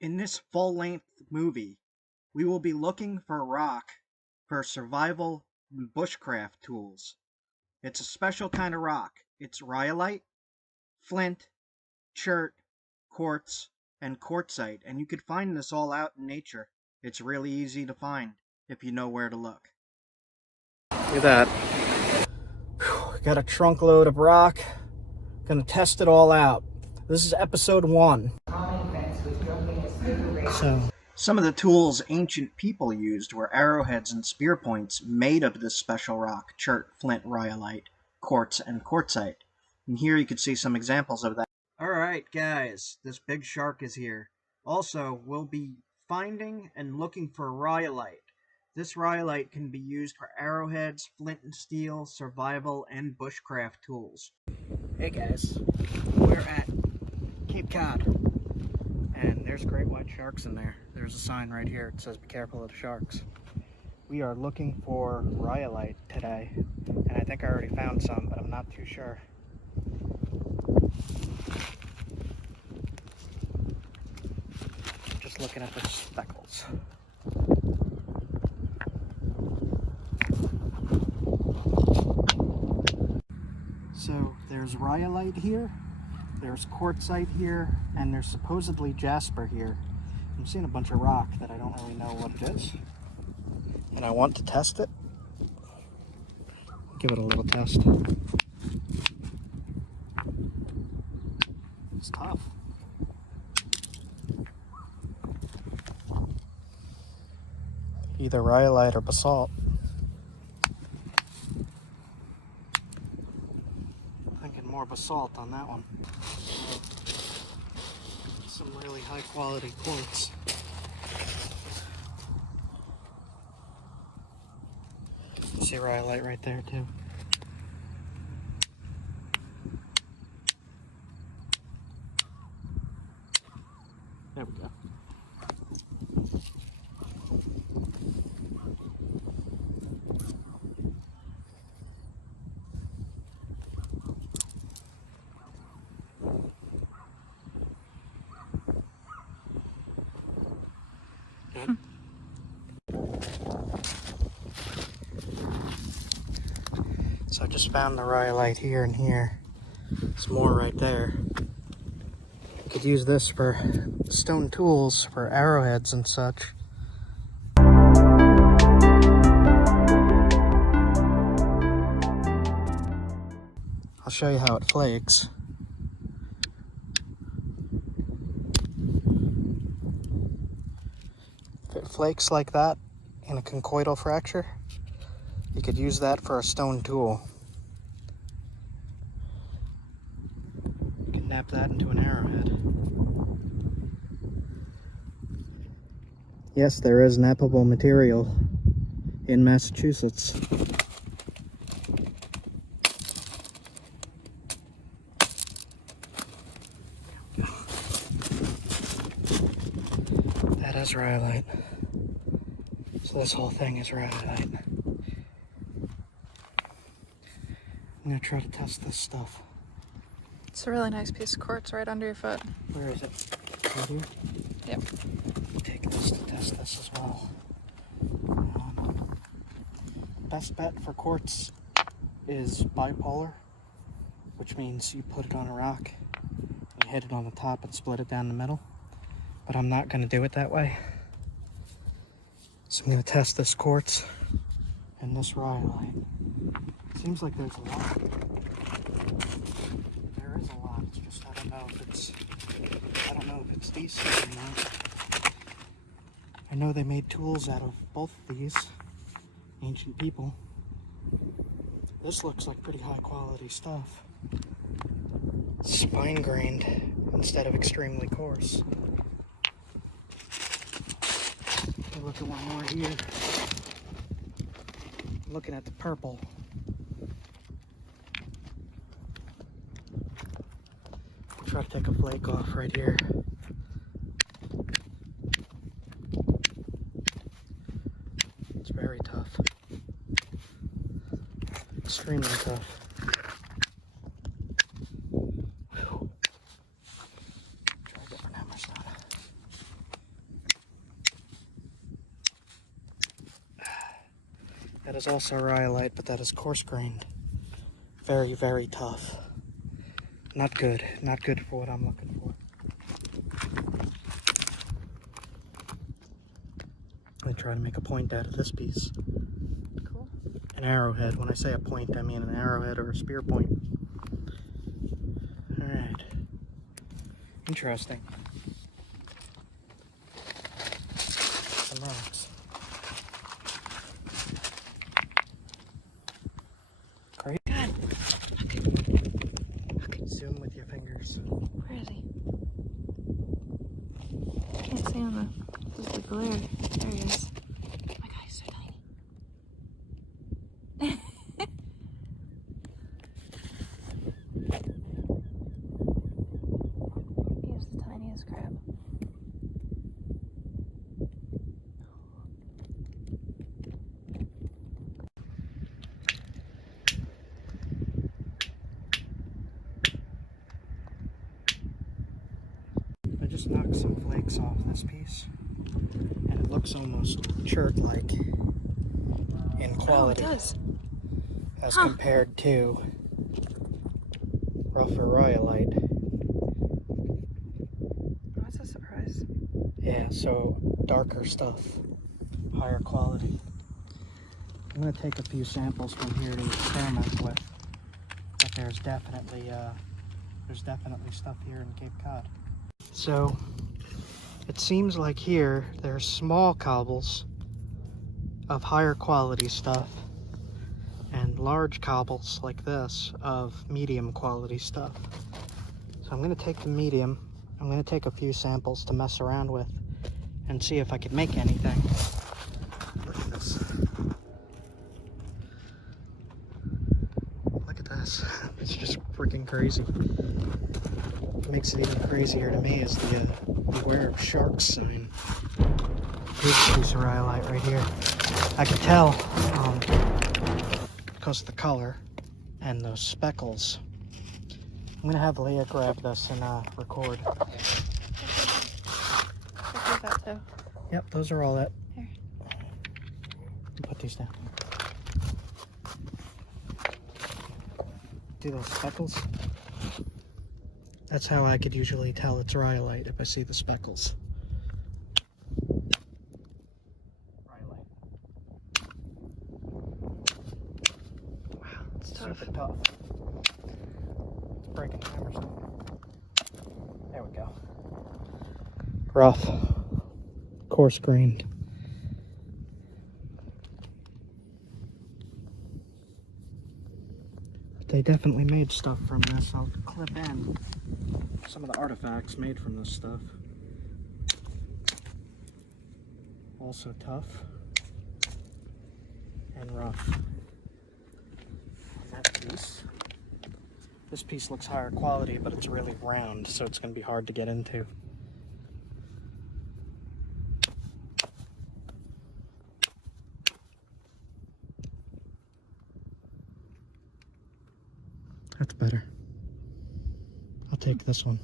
In this full-length movie, we will be looking for rock for survival and bushcraft tools. It's a special kind of rock. It's rhyolite, flint, chert, quartz, and quartzite, and you could find this all out in nature. It's really easy to find if you know where to look. Look at that. Got a trunk load of rock. Gonna test it all out. This is episode 1. So, some of the tools ancient people used were arrowheads and spearpoints made of this special rock: chert, flint, rhyolite, quartz, and quartzite. And here you can see some examples of that. Alright guys, this big shark is here. Also, we'll be finding and looking for rhyolite. This rhyolite can be used for arrowheads, flint and steel, survival, and bushcraft tools. Hey guys, we're at Cape Cod, and there's great white sharks in there. There's a sign right here. It says be careful of the sharks. We are looking for rhyolite today, and I think I already found some, but I'm not too sure. Just looking at the speckles. So there's rhyolite here, there's quartzite here, and there's supposedly jasper here. I'm seeing a bunch of rock that I don't really know what it is, and I want to test it. Give it a little test. It's tough. Either rhyolite or basalt. More basalt on that one. Some really high quality quartz. You see rhyolite right there too. There we go. So I just found the rhyolite here and here. There's more right there. You could use this for stone tools, for arrowheads and such. I'll show you how it flakes. If it flakes like that in a conchoidal fracture, you could use that for a stone tool. You can nap that into an arrowhead. Yes, there is nappable material in Massachusetts. That is rhyolite. So this whole thing is rhyolite. I'm gonna try to test this stuff. It's a really nice piece of quartz right under your foot. Where is it? Right here? Yep. Take this to test this as well. Best bet for quartz is bipolar, which means you put it on a rock, you hit it on the top and split it down the middle. But I'm not gonna do it that way. So I'm gonna test this quartz and this rhyolite. Seems like there's a lot. There is a lot. It's just I don't know if it's decent or not. I know they made tools out of both of these, ancient people. This looks like pretty high quality stuff. It's fine grained instead of extremely coarse. Look at one more here. Looking at the purple. Try to take a flake off right here. It's very tough. Extremely tough. Whew. Try a different hammer stone. That is also rhyolite, but that is coarse-grained. Very, very tough. Not good. Not good for what I'm looking for. I'm going to try to make a point out of this piece. Cool. An arrowhead. When I say a point, I mean an arrowhead or a spear point. Alright. Interesting. Some rocks. Great. God. Zoom with your fingers. Where is he? I can't see him. Just the glare. There he is. Oh my god, he's so tiny. He is the tiniest crab. I just knocked some flakes off this piece, and it looks almost chert-like in quality. Oh, it does. As compared to rougher rhyolite. Oh, that's a surprise. Yeah, so darker stuff, higher quality. I'm going to take a few samples from here to experiment with, but there's definitely stuff here in Cape Cod. So it seems like here there's small cobbles of higher quality stuff and large cobbles like this of medium quality stuff. So I'm going to take the medium, I'm going to take a few samples to mess around with and see if I could make anything. Look at this. Look at this. It's just freaking crazy. What makes it even crazier to me is the beware of sharks sign. Here's a piece of rhyolite right here. I can tell because of the color and those speckles. I'm gonna have Leah grab this and record. Check that too. Yep, those are all it. Here. Put these down. See those speckles? That's how I could usually tell it's rhyolite, if I see the speckles. Rhyolite. Wow, it's super tough. It's breaking hammers now. There we go. Rough. Coarse-grained. They definitely made stuff from this. I'll clip in some of the artifacts made from this stuff. Also tough and rough. And that piece. This piece looks higher quality, but it's really round, so it's going to be hard to get into. That's better. I'll take this one.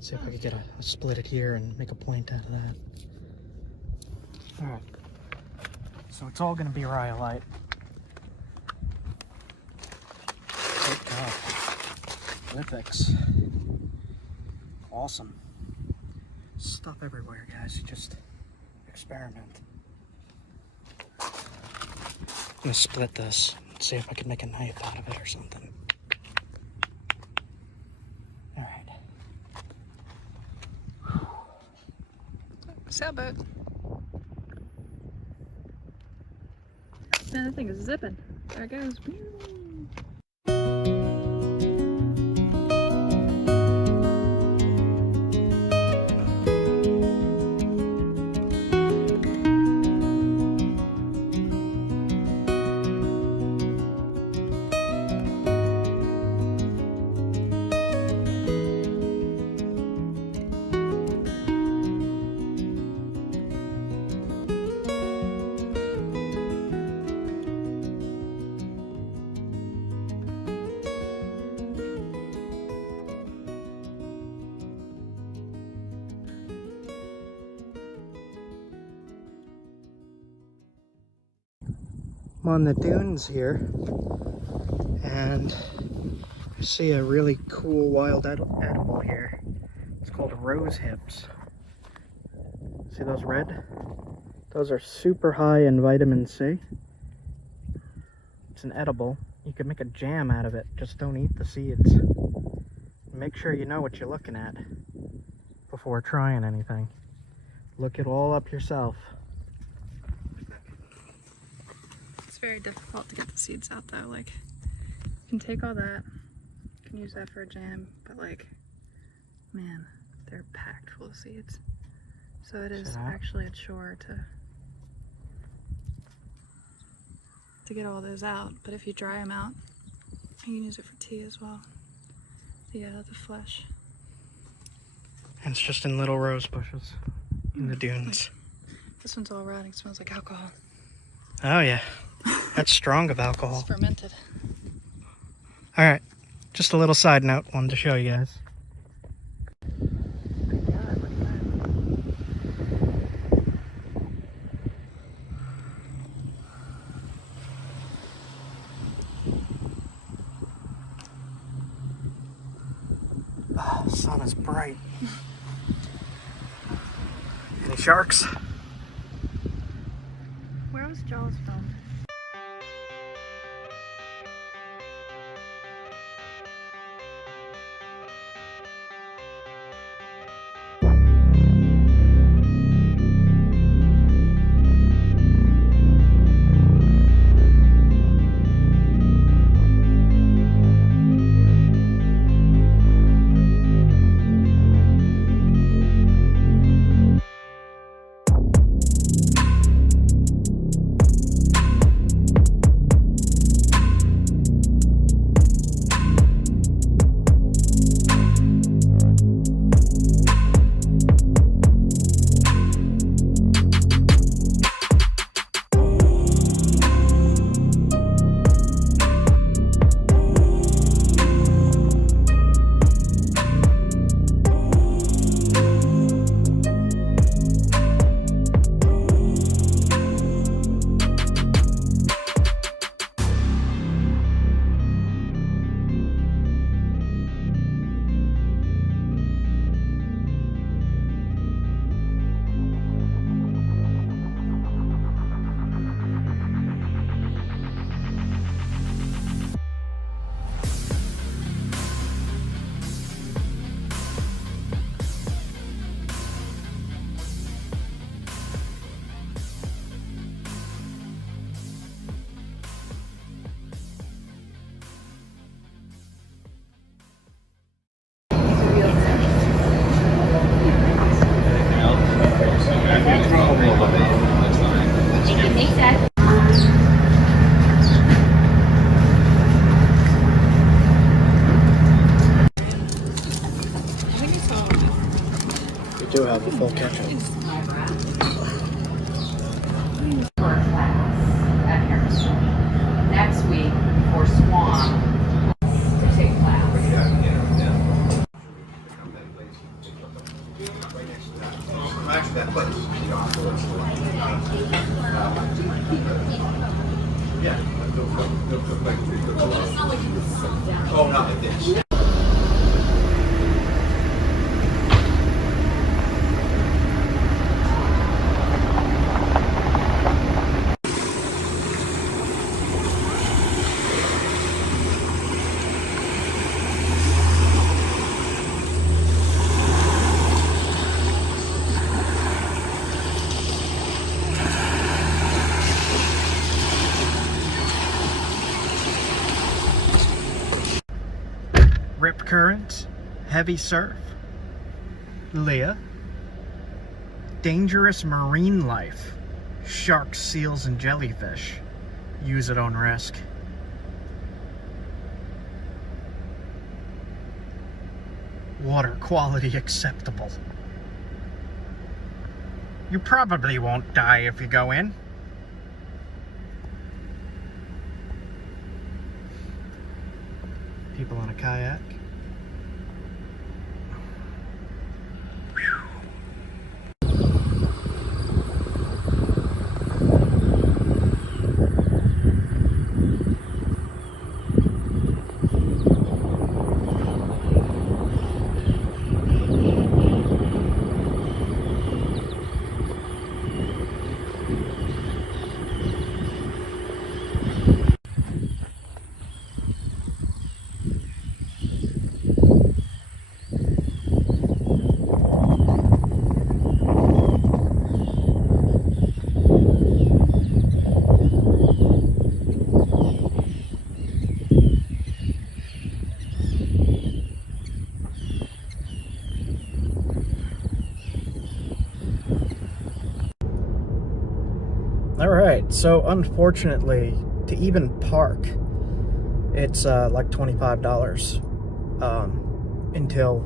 See if I can get a split it here and make a point out of that. Alright. So it's all going to be rhyolite. Good God. Lithics. Awesome. Stuff everywhere, guys. You just experiment. I'm going to split this. See if I can make a knife out of it or something. Alright. Sailboat. Man, that thing is zipping. There it goes. on the dunes here, and I see a really cool wild edible here. It's called rose hips. See those red? Those are super high in vitamin C. It's an edible. You can make a jam out of it. Just don't eat the seeds. Make sure you know what you're looking at before trying anything. Look it all up yourself. It's very difficult to get the seeds out though. Like, you can take all that, you can use that for a jam, but like, man, they're packed full of seeds. So it is actually a chore to get all those out. But if you dry them out, you can use it for tea as well. The flesh. And it's just in little rose bushes in the dunes. Like, this one's all rotting, smells like alcohol. Oh yeah, that's strong of alcohol. It's fermented. All right, just a little side note, wanted to show you guys. Oh, the sun is bright. Any sharks? Where was Jaws filmed? We do have a full ketchup. Next week for Swan to take class. Oh, not like this. Rip current, heavy surf, Leah, dangerous marine life, sharks, seals, and jellyfish, use at own risk. Water quality acceptable. You probably won't die if you go in. People on a kayak. Alright, so unfortunately, to even park, it's like $25 until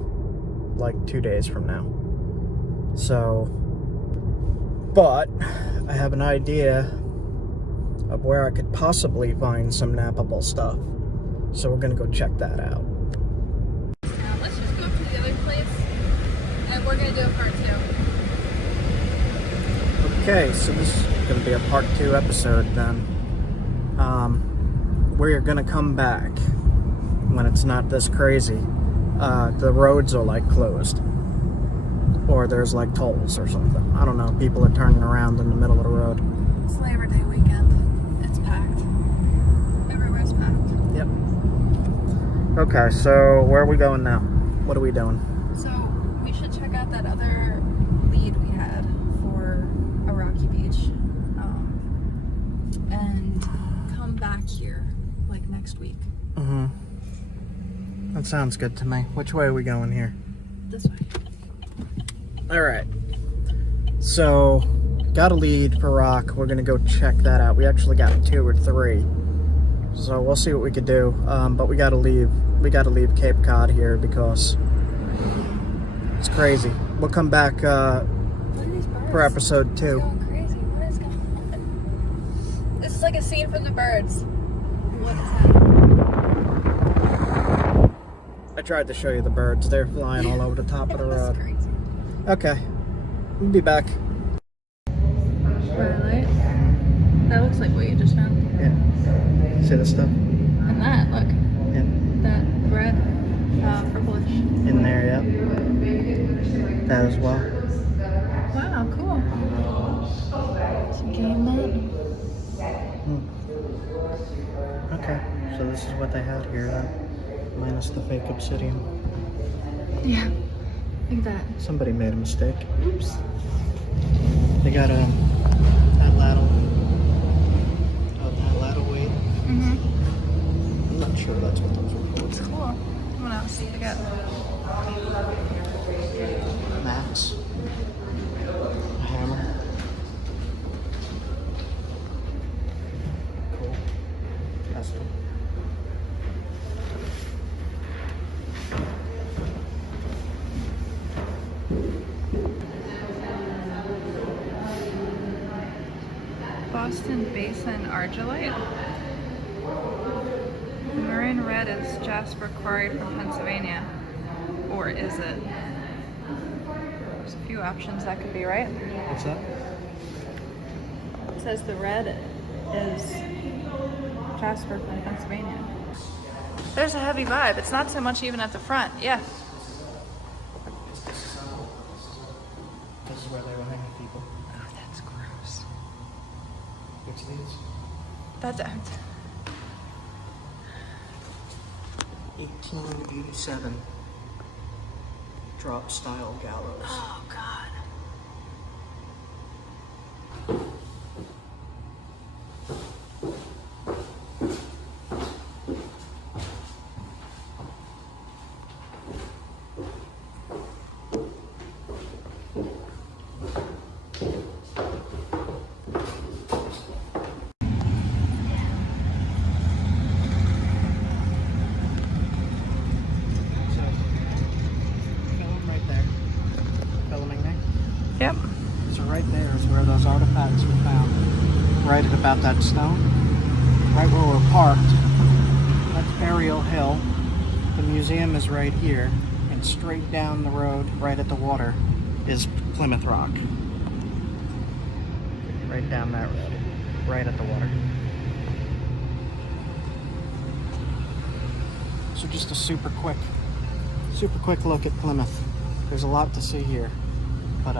like 2 days from now. So, but I have an idea of where I could possibly find some nappable stuff. So we're gonna go check that out. Let's just go to the other place, and we're gonna do a part 2. Okay, so this is gonna be a part 2 episode then. We're gonna come back when it's not this crazy. The roads are like closed, or there's like tolls or something. I don't know. People are turning around in the middle of the road. It's Labor Day weekend. It's packed. Everywhere's packed. Yep. Okay, so where are we going now? What are we doing? So we should check out that other lead we had for a rocky beach, and come back here like next week. Mm-hmm. That sounds good to me. Which way are we going here? This way. Alright. So, got a lead for rock. We're gonna go check that out. We actually got 2 or 3. So we'll see what we could do. But we gotta leave Cape Cod here because it's crazy. We'll come back Look at these birds. for episode 2. Going crazy. What is going on? This is like a scene from the birds. What is happening? I tried to show you the birds. They're flying all over the top of the That's road. crazy. Okay. We'll be back. Twilight. That looks like what you just found. Yeah. See this stuff? And that, look. Yeah. That red, purplish. In there, yeah. That as well. Wow, cool. Some game net. Okay. So this is what they had here then. Minus the fake obsidian. Yeah, like that. Somebody made a mistake. Oops. They got that ladle. That ladle weight. Mm-hmm. I'm not sure that's what those were It's called. cool. What else? They got Mats. A hammer. Cool. That's cool. Boston Basin Argillite. Marin red is jasper quarry from Pennsylvania. Or is it? There's a few options that could be, right? What's that? It says the red is jasper from Pennsylvania. There's a heavy vibe. It's not so much even at the front. Yeah. This is where they were hanging people. Oh, that's gross. Which of these? That's 1887. Drop style gallows. oh god. So, film right there. Filming there. Yep. So right there is where those artifacts were found. Right at about that stone. Right where we're parked. That's Burial Hill. The museum is right here. And straight down the road, right at the water, is Plymouth Rock. Right down that road. Right at the water. So just a super quick look at Plymouth. There's a lot to see here. But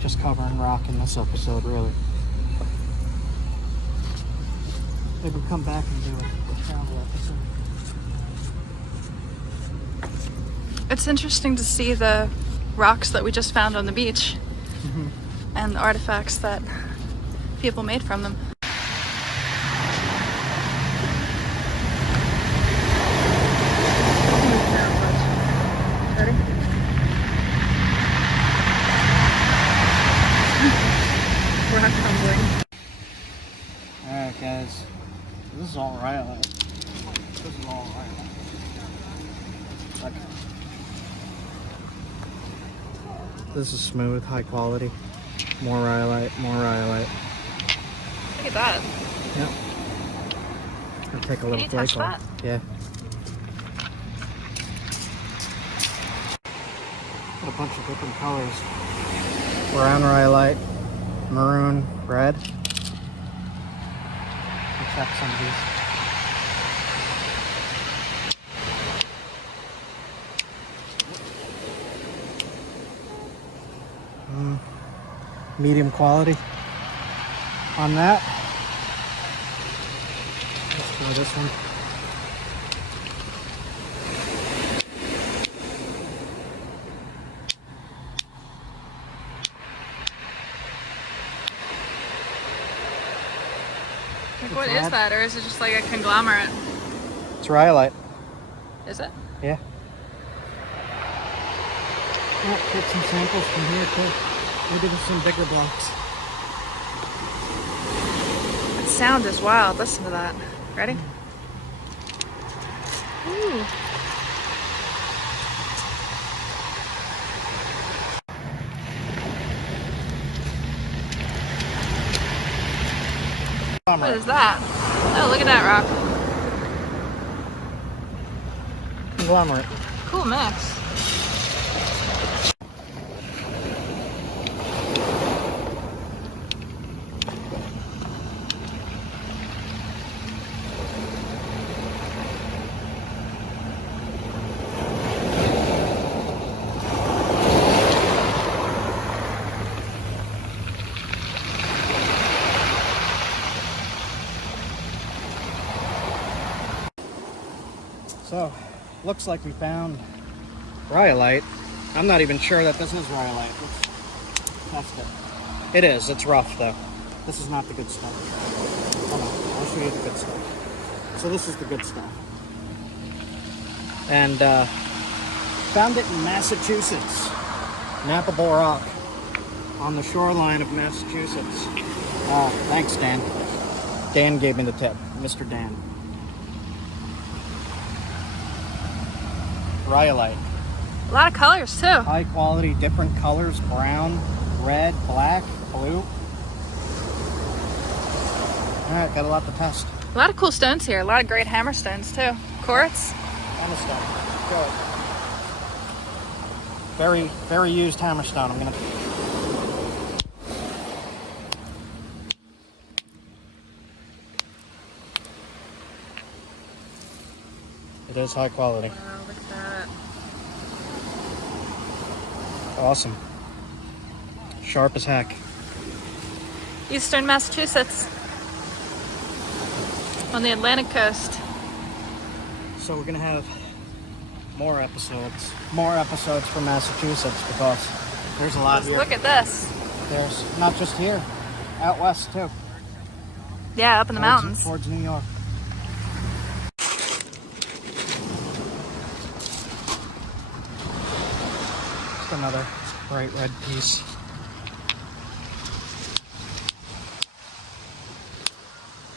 just covering rock in this episode, really. Maybe we'll come back and do a travel episode. It's interesting to see the rocks that we just found on the beach and the artifacts that people made from them. Ready? This is smooth, high quality. More rhyolite, more rhyolite. Look at that. Yep. I'll take a Can little you touch flake off. Yeah. Got a bunch of different colors. Brown rhyolite, maroon, red. Let's check some of these. Medium quality on that. Let's try this one. Like, what is that? Or is it just like a conglomerate? It's rhyolite. Is it? Yeah. Oh, get some samples from here too. Maybe there's some bigger blocks. That sound is wild. Listen to that. Ready? Ooh. What is that? Oh, look at that rock. Conglomerate. Cool mix. So, looks like we found rhyolite. I'm not even sure that this is rhyolite. Let's test it. It is. It's rough though. This is not the good stuff. Hold on. I'll show you the good stuff. So this is the good stuff. And found it in Massachusetts. Nappable Rock. On the shoreline of Massachusetts. Thanks, Dan. Dan gave me the tip. Mr. Dan. Rhyolite. A lot of colors too. High quality, different colors, brown, red, black, blue. Alright, got a lot to test. A lot of cool stones here. A lot of great hammer stones too. Quartz. Hammerstone. Go. Very, very used hammerstone. I'm gonna. It is high quality. Wow, look at that. Awesome. Sharp as heck. Eastern Massachusetts. On the Atlantic coast. So we're gonna have more episodes from Massachusetts because there's a lot here. Look at this. There's not just here, out west too. Yeah, up in the mountains. Towards New York. Just another bright red piece.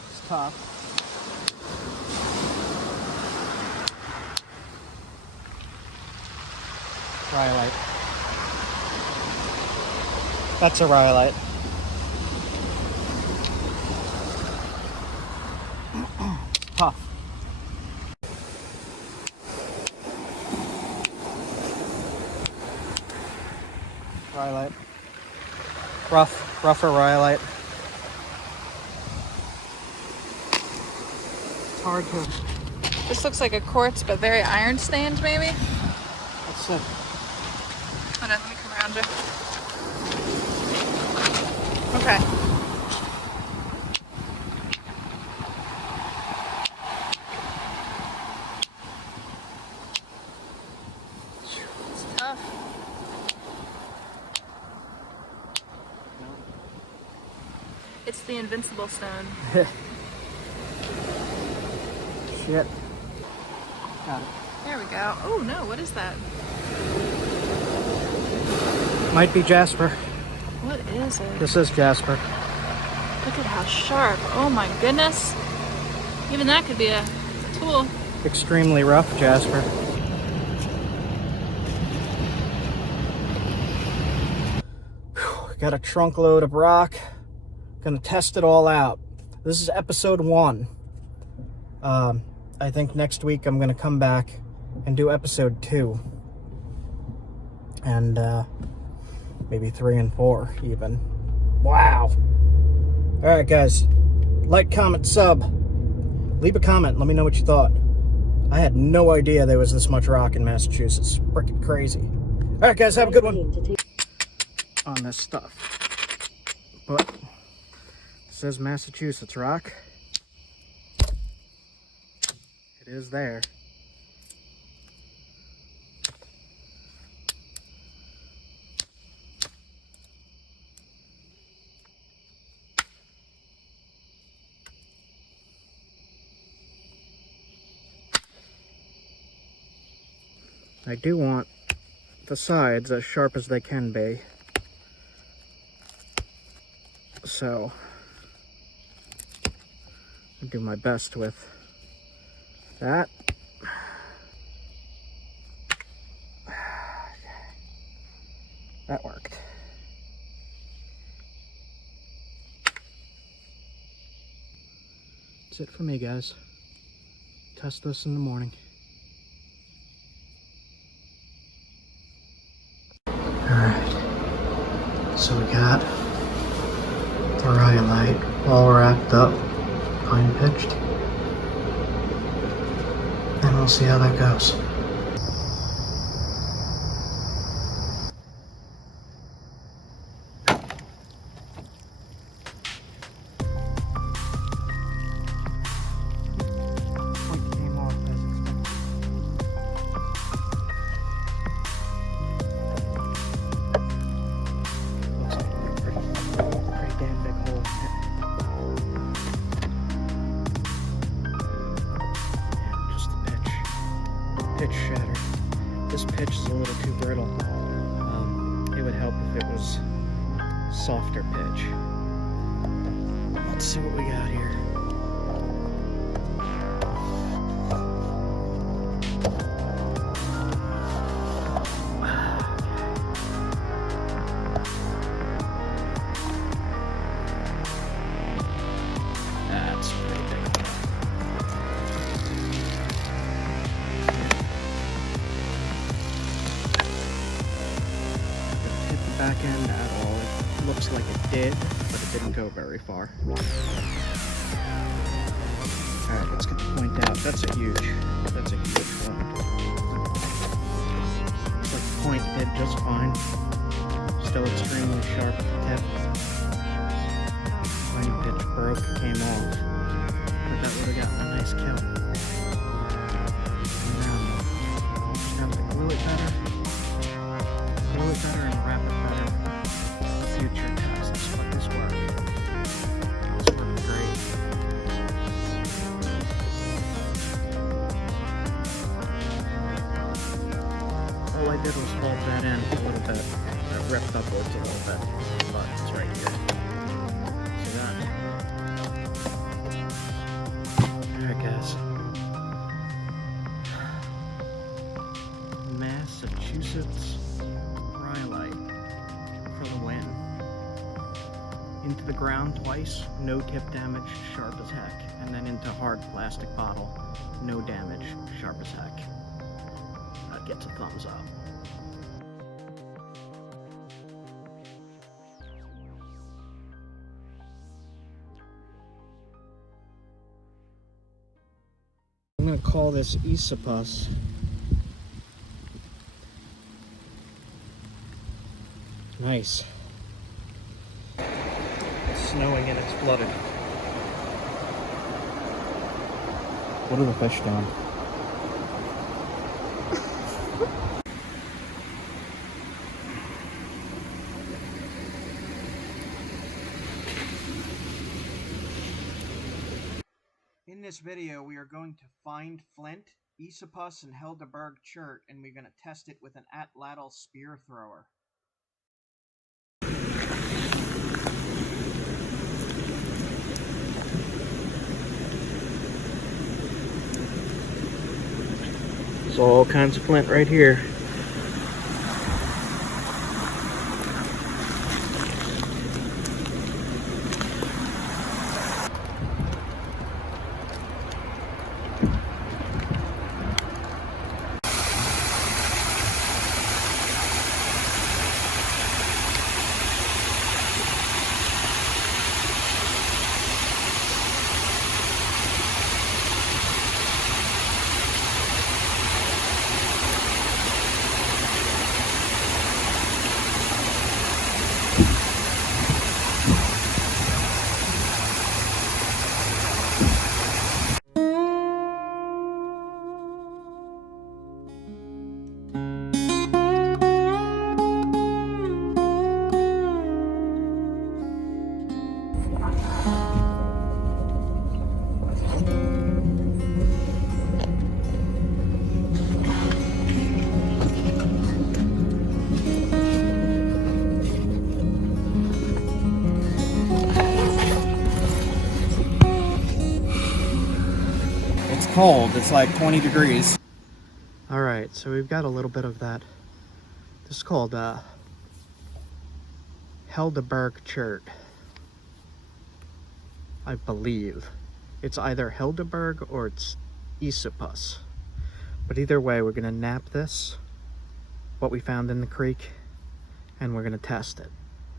It's tough. Rhyolite. That's a rhyolite. Tough. Rhyolite. Rougher rhyolite. It's hard to. This looks like a quartz, but very iron stained, maybe. Let's see. Hold on, let me come around you. Okay. It's tough. It's the invincible stone. Shit. Got it. There we go. Oh no, what is that? Might be jasper. What is it? This is jasper. Look at how sharp. Oh my goodness. Even that could be a tool. Extremely rough jasper. got a trunk load of rock. Gonna test it all out. This is episode 1. I think next week I'm gonna come back and do episode 2. And maybe 3 and 4 even. Wow. Alright guys, like, comment, sub. Leave a comment, let me know what you thought. I had no idea there was this much rock in Massachusetts. Freaking crazy. Alright guys, have a good one. On this stuff. But it says Massachusetts rock. It is there. I do want the sides as sharp as they can be. So I'll do my best with that. That worked. That's it for me, guys. Test this in the morning. Alright, so we got the rhyolite all wrapped up, pine pitched, and we'll see how that goes. Point came off as expected. Looks like a pretty damn big hole. Yeah, just the pitch. Pitch shattered. This pitch is a little too brittle. It would help if it was softer pitch. Let's see what we got here. That's pretty big. Didn't hit the back end at all. It looks like it did, but it didn't go very far. Alright, let's get the point out. That's a huge one. Looks like the point did just fine. Still extremely sharp at the tip. Pine pitch broke, came off. But that would have gotten a nice kill. And now, just have to glue it better. Glue it better and wrap it better. Future tests, but this worked. This worked great. All I did was fold that in a little bit. It ripped upwards a little bit, but it's right here. See that? Alright guys. Massachusetts rhyolite for the win. Into the ground twice, no tip damage, sharp as heck. And then into hard plastic bottle, no damage, sharp as heck. That gets a thumbs up. I'm gonna call this Esopus. Nice. It's snowing and it's flooded. What are the fish doing? In this video, we are going to find flint, Esopus, and Helderberg chert, and we're going to test it with an atlatl spear thrower. There's all kinds of flint right here. cold. It's like 20 degrees. All right, so we've got a little bit of that. This is called Helderberg chert, I believe. It's either Helderberg or it's Esopus. But either way, we're gonna nap this, what we found in the creek, and we're gonna test it.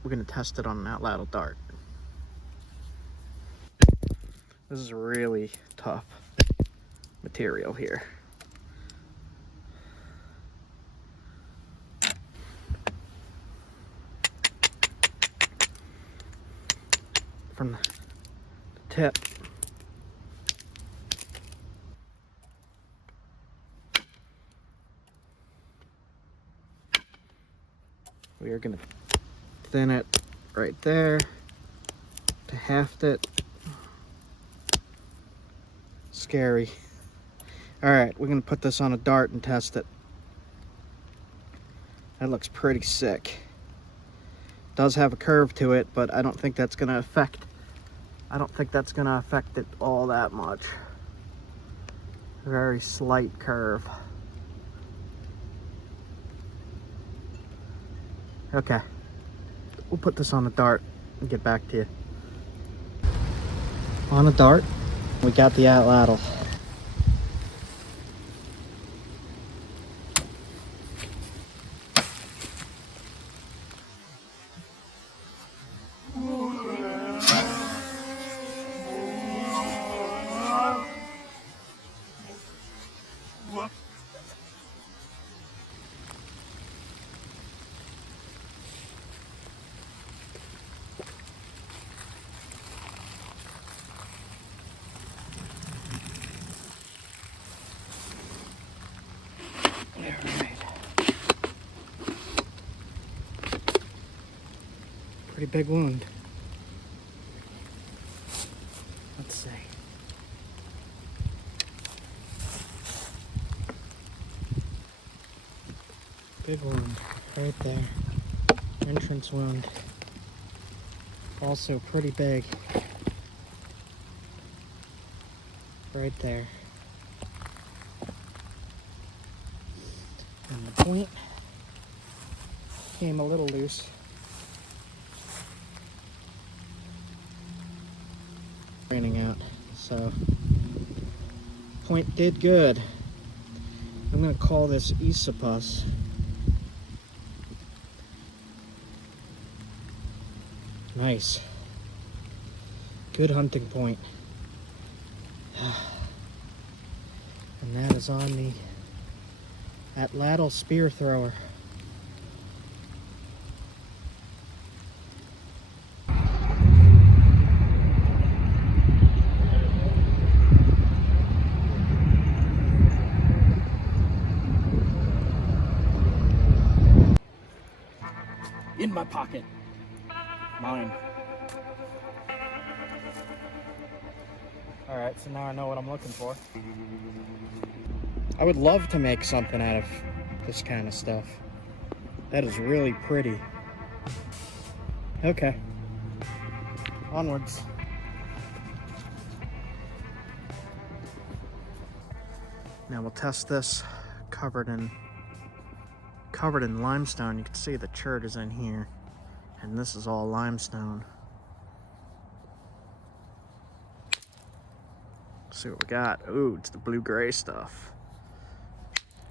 We're gonna test it on an out-ladle dart. This is really tough material here. From the tip. We are gonna thin it right there to haft it. Scary. All right, we're gonna put this on a dart and test it. That looks pretty sick. Does have a curve to it, but I don't think that's gonna affect it all that much. Very slight curve. Okay, we'll put this on a dart and get back to you. On a dart, we got the out-ladle. Pretty big wound. Let's see. Big wound right there. Entrance wound. Also pretty big. Right there. And the point came a little loose. Raining out, so point did good. I'm gonna call this Esopus. Nice. Good hunting point. And that is on the out-ladle spear thrower. In my pocket. Mine. Alright, so now I know what I'm looking for. I would love to make something out of this kind of stuff. That is really pretty. Okay. Onwards. Now we'll test this covered in limestone. You can see the chert is in here, and this is all limestone. Let's see what we got. Ooh, it's the blue-gray stuff.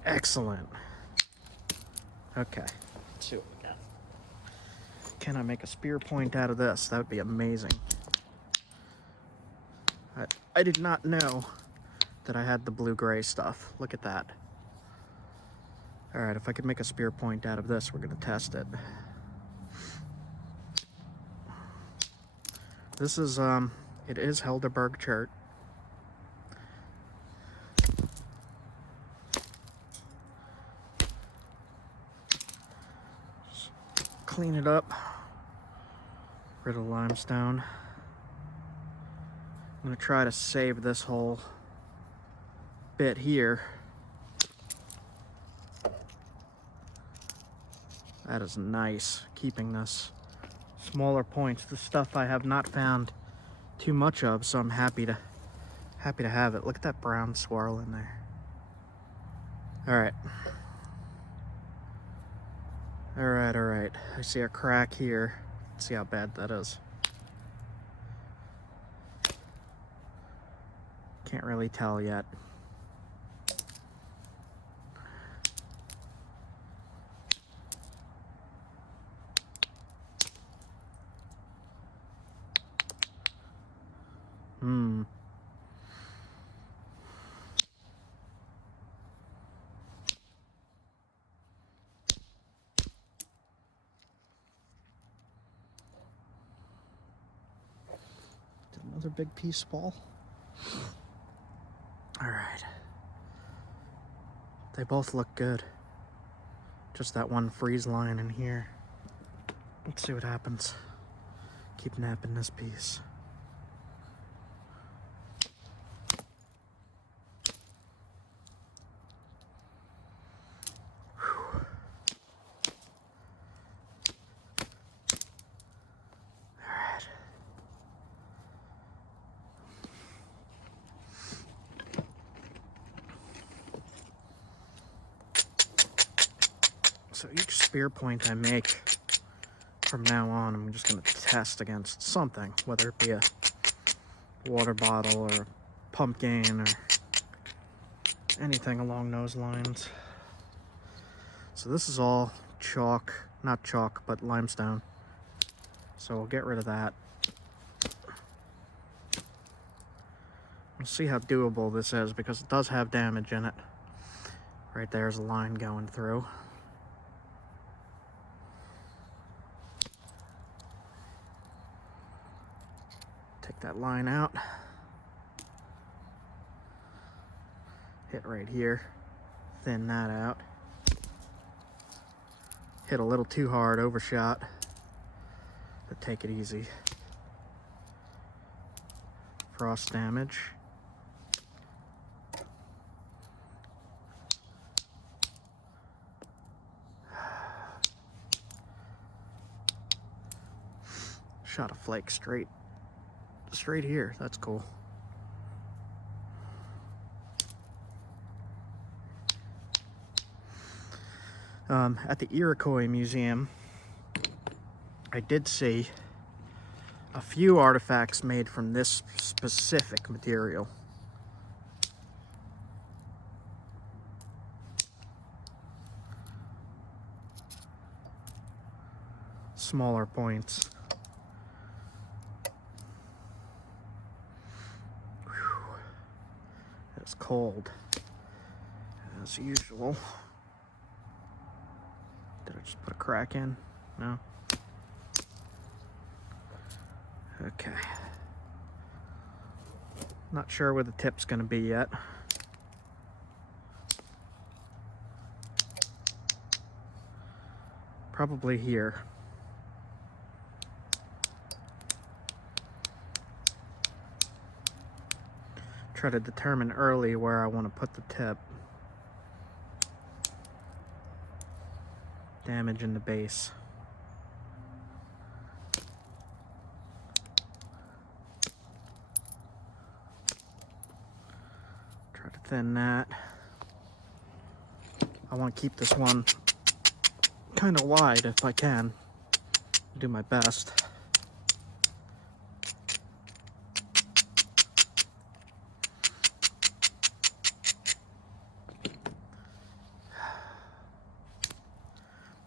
Excellent. Okay, let's see what we got. Can I make a spear point out of this? That would be amazing. I did not know that I had the blue-gray stuff. Look at that. All right, if I could make a spear point out of this, we're gonna test it. This is, it is Helderberg chert. Just clean it up. Rid of limestone. I'm gonna try to save this whole bit here. That is nice, keeping this smaller points. The stuff I have not found too much of, so I'm happy to Happy to have it. Look at that brown swirl in there. Alright. Alright. I see a crack here. Let's see how bad that is. Can't really tell yet. Did another big piece fall? Alright. They both look good. Just that one freeze line in here. Let's see what happens. Keep napping this piece. So each spear point I make from now on, I'm just going to test against something, whether it be a water bottle or a pumpkin or anything along those lines. So this is all chalk, not chalk, but limestone. So we'll get rid of that. We'll see how doable this is because it does have damage in it. Right there's a line going through. Take that line out. Hit right here. Thin that out. Hit a little too hard, overshot. But take it easy. Frost damage. Shot a flake straight here. That's cool. At the Iroquois Museum, I did see a few artifacts made from this specific material. Smaller points. It's cold, as usual. Did I just put a crack in? No? Okay. Not sure where the tip's gonna be yet. Probably here. Try to determine early where I want to put the tip. Damage in the base. Try to thin that. I want to keep this one kind of wide if I can. Do my best.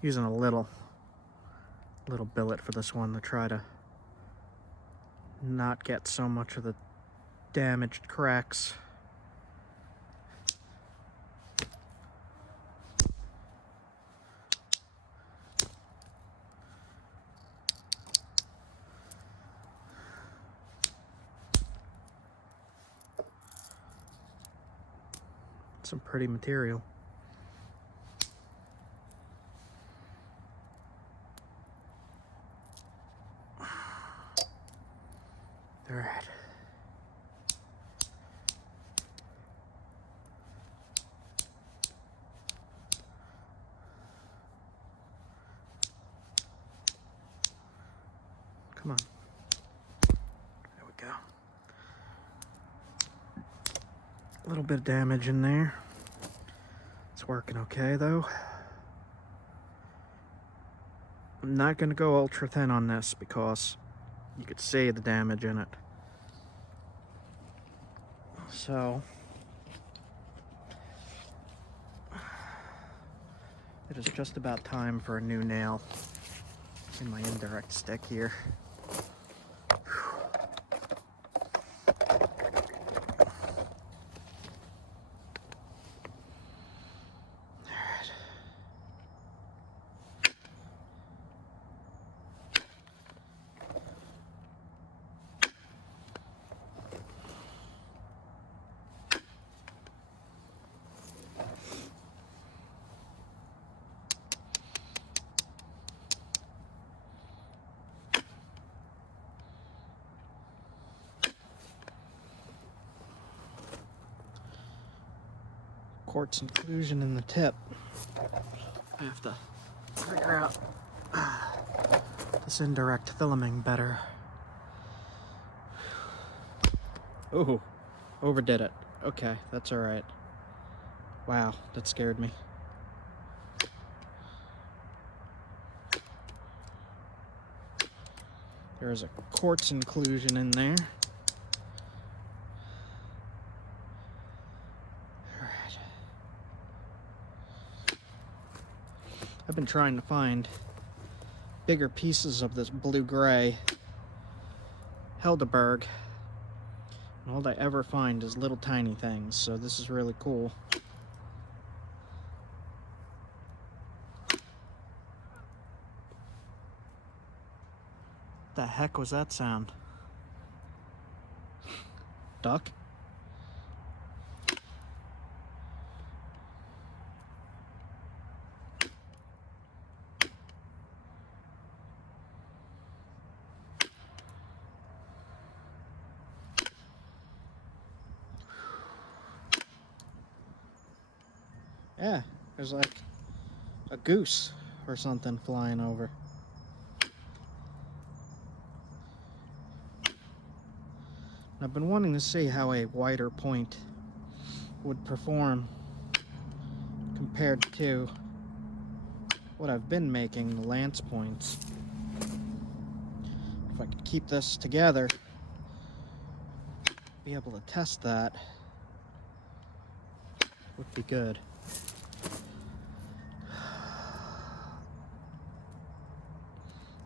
Using a little billet for this one to try to not get so much of the damaged cracks. Some pretty material. All right. Come on. There we go. little bit of damage in there. It's working okay though. I'm not going to go ultra thin on this because you could see the damage in it. So it is just about time for a new nail in my indirect stick here. Quartz inclusion in the tip. I have to figure out this indirect filming better. Oh, overdid it. Okay, that's alright. Wow, that scared me. There's a quartz inclusion in there. Alright. I've been trying to find bigger pieces of this blue-gray Helderberg, and all I ever find is little tiny things, so this is really cool. The heck was that sound? Duck? Yeah, there's like a goose or something flying over. I've been wanting to see how a wider point would perform compared to what I've been making, the lance points. If I could keep this together, be able to test that, would be good.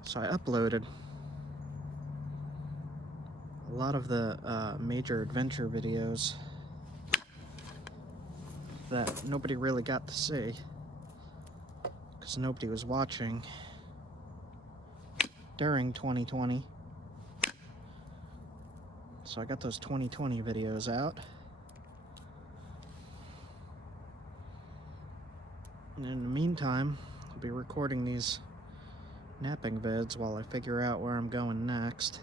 So I uploaded a lot of the major adventure videos that nobody really got to see because nobody was watching during 2020. So I got those 2020 videos out. And in the meantime, I'll be recording these napping vids while I figure out where I'm going next.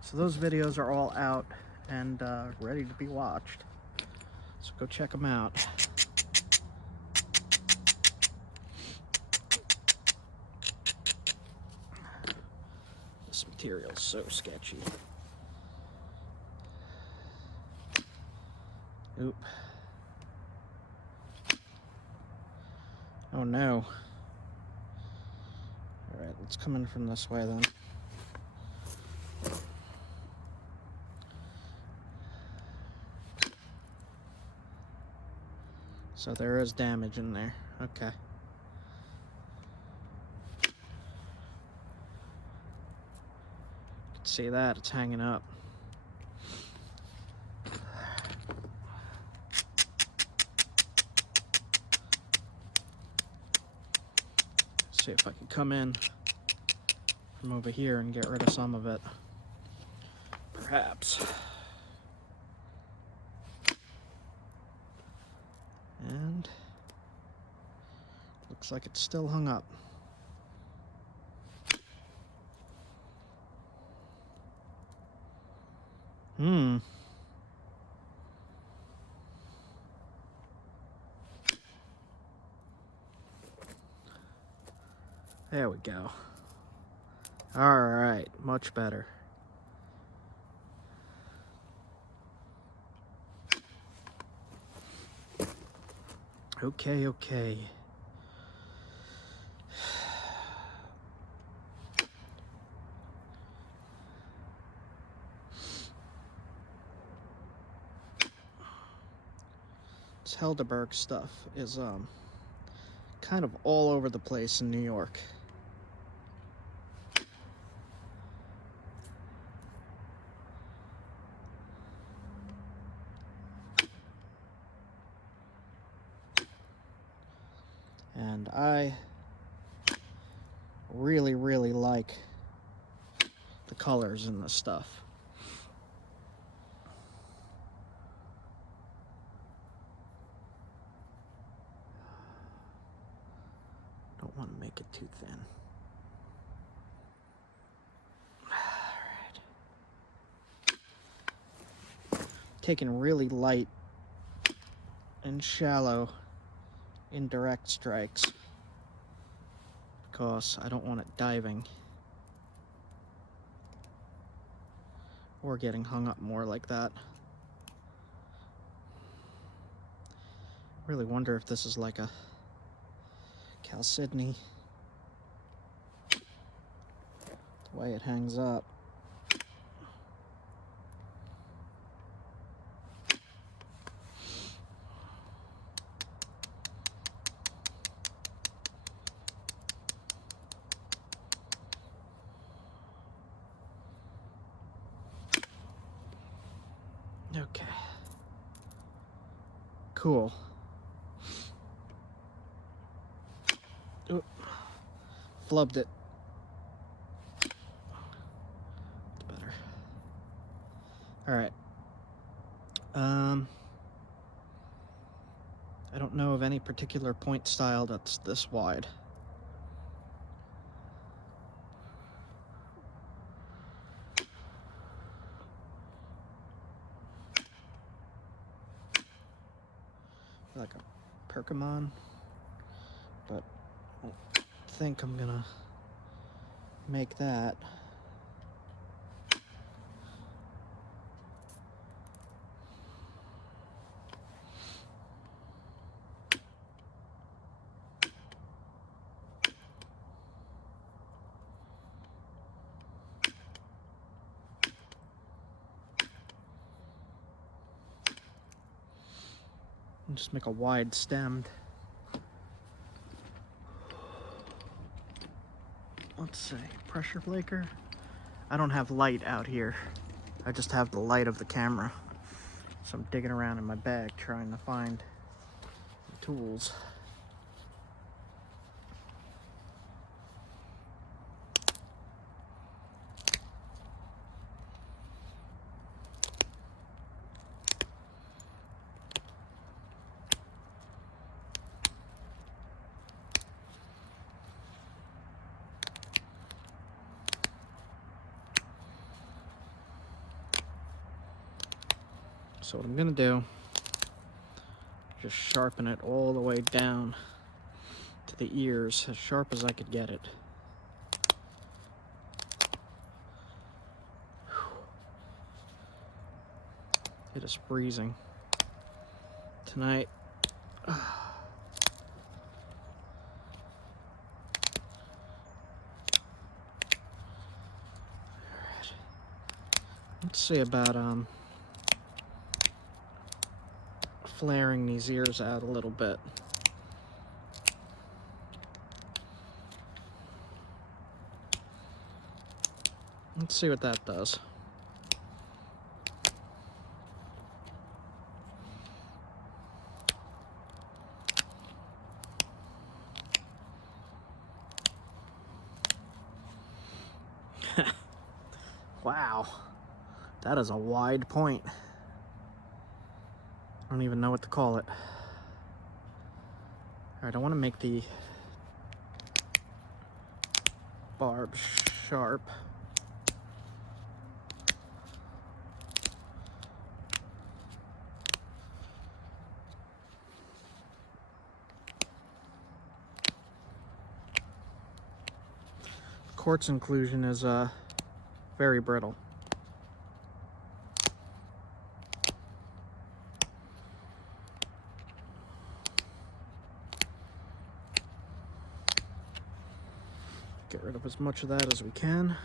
So those videos are all out and ready to be watched. So go check them out. This material's so sketchy. Oop. Oh no. Alright, let's come in from this way then. So there is damage in there. Okay. You can see that, it's hanging up. See if I can come in from over here and get rid of some of it. Perhaps. And looks like it's still hung up. There we go. All right, much better. Okay. This Helderberg stuff is kind of all over the place in New York. And I really like the colors in this stuff. Don't want to make it too thin. Alright. Taking really light and shallow indirect strikes because I don't want it diving or getting hung up more like that. Really wonder if this is like a Chalcedony, the way it hangs up. Okay. Cool. Oop. Flubbed it. It's better. Alright. I don't know of any particular point style that's this wide. Like a Pergamon, but I don't think I'm gonna make that. And just make a wide stemmed. Let's see, pressure flaker. I don't have light out here. I just have the light of the camera. So I'm digging around in my bag trying to find the tools. So what I'm gonna do, just sharpen it all the way down to the ears, as sharp as I could get it. It is freezing tonight. Let's see about flaring these ears out a little bit. Let's see what that does. Wow, that is a wide point. I don't even know what to call it. Alright, I want to make the barb sharp. quartz inclusion is very brittle. Get rid of as much of that as we can.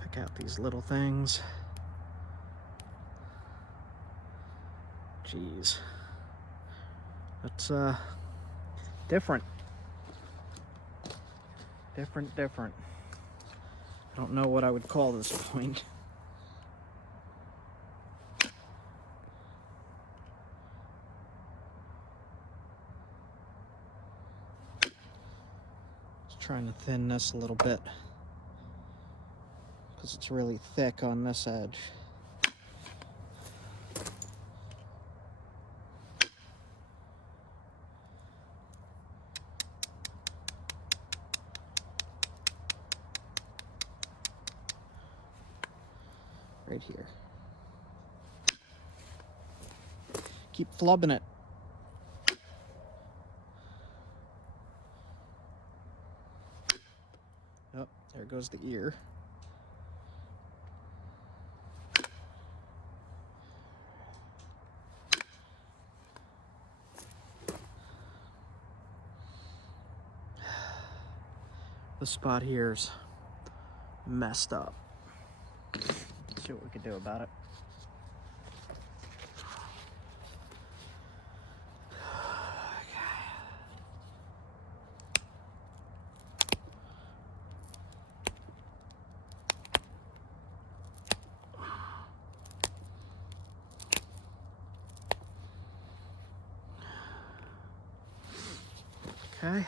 Pick out these little things. Jeez. That's different. Different. I don't know what I would call this point. Just trying to thin this a little bit because it's really thick on this edge. Right here. Keep flubbing it. Oh, there goes the ear. The spot here's messed up. Let's see what we can do about it. Okay.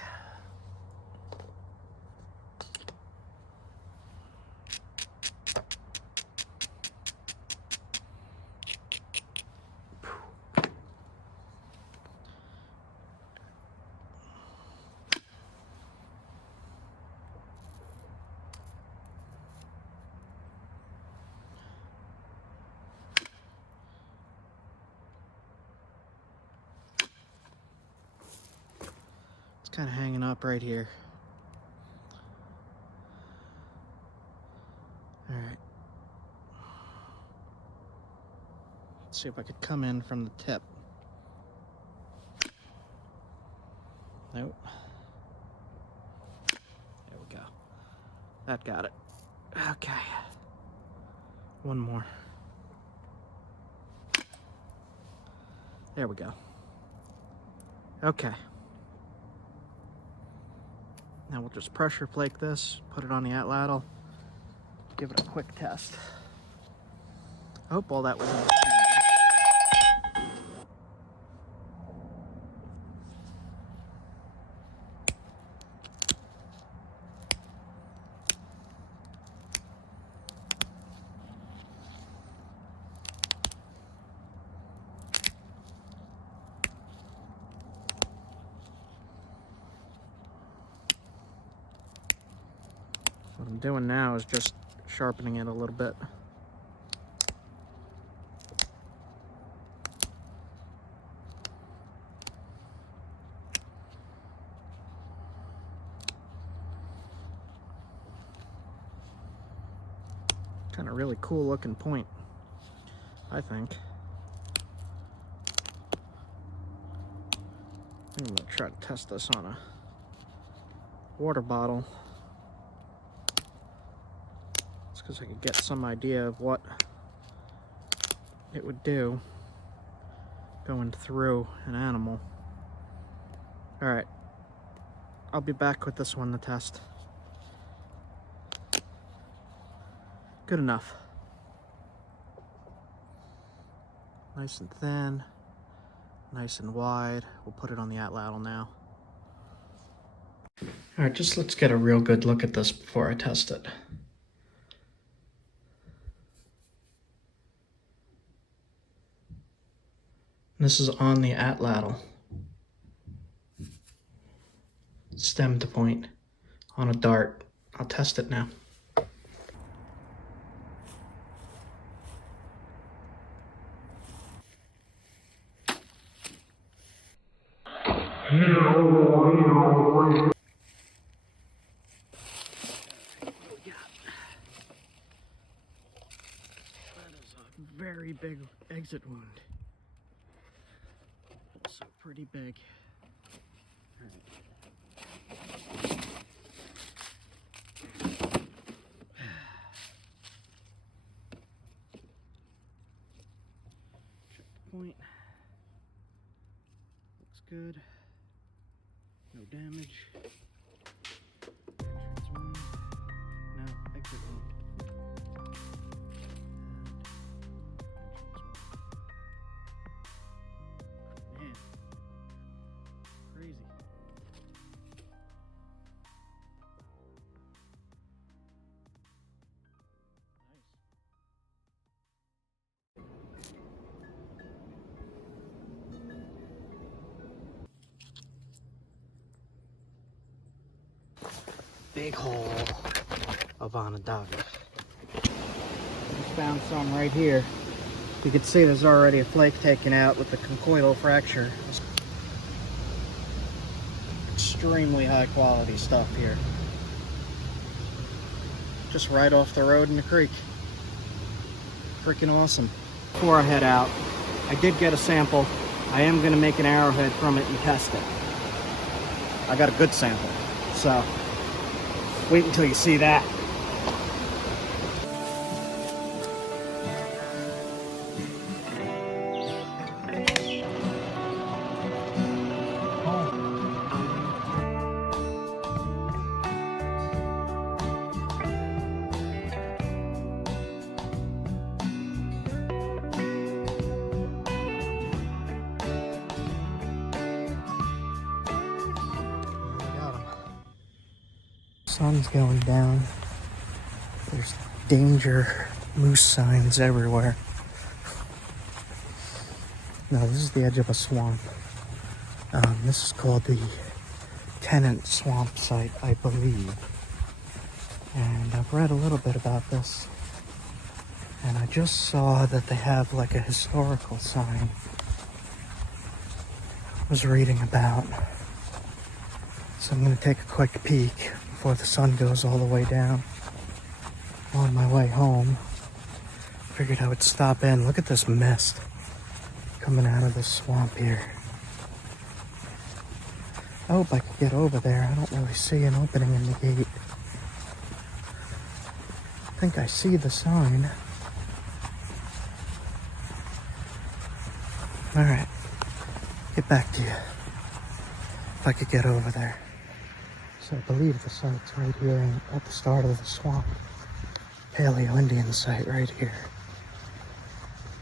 Kind of hanging up right here. All right. Let's see if I could come in from the tip. Nope. There we go. That got it. Okay. One more. There we go. Okay. Now we'll just pressure flake this, put it on the atlatl, give it a quick test. I hope all that was enough. What I'm doing now is just sharpening it a little bit. Kind of really cool looking point, I think. I'm gonna try to test this on a water bottle. Because I could get some idea of what it would do going through an animal. Alright, I'll be back with this one to test. Good enough. Nice and thin, nice and wide. We'll put it on the atlatl now. Alright, just let's get a real good look at this before I test it. This is on the atlatl. stem to point on a dart. I'll test it now. Very big exit wound. Also pretty big. Check the point. Looks good. No damage. Entrance wound. No, exit wound. Man, crazy. Big hole of Onondaga. Found some right here. You can see there's already a flake taken out with the conchoidal fracture. Extremely high quality stuff here. Just right off the road in the creek. Freaking awesome. Before I head out, I did get a sample. I am going to make an arrowhead from it and test it. I got a good sample, so wait until you see that. Sun's going down. There's danger moose signs everywhere. Now this is the edge of a swamp. This is called the Tenant Swamp site, I believe. And I've read a little bit about this. And I just saw that they have like a historical sign I was reading about. So I'm going to take a quick peek before the sun goes all the way down. On my way home, figured I would stop in. Look at this mist coming out of the swamp here. I hope I could get over there. I don't really see an opening in the gate. I think I see the sign. Alright, get back to you. If I could get over there. So I believe the site's right here at the start of the swamp. Paleo-Indian site right here.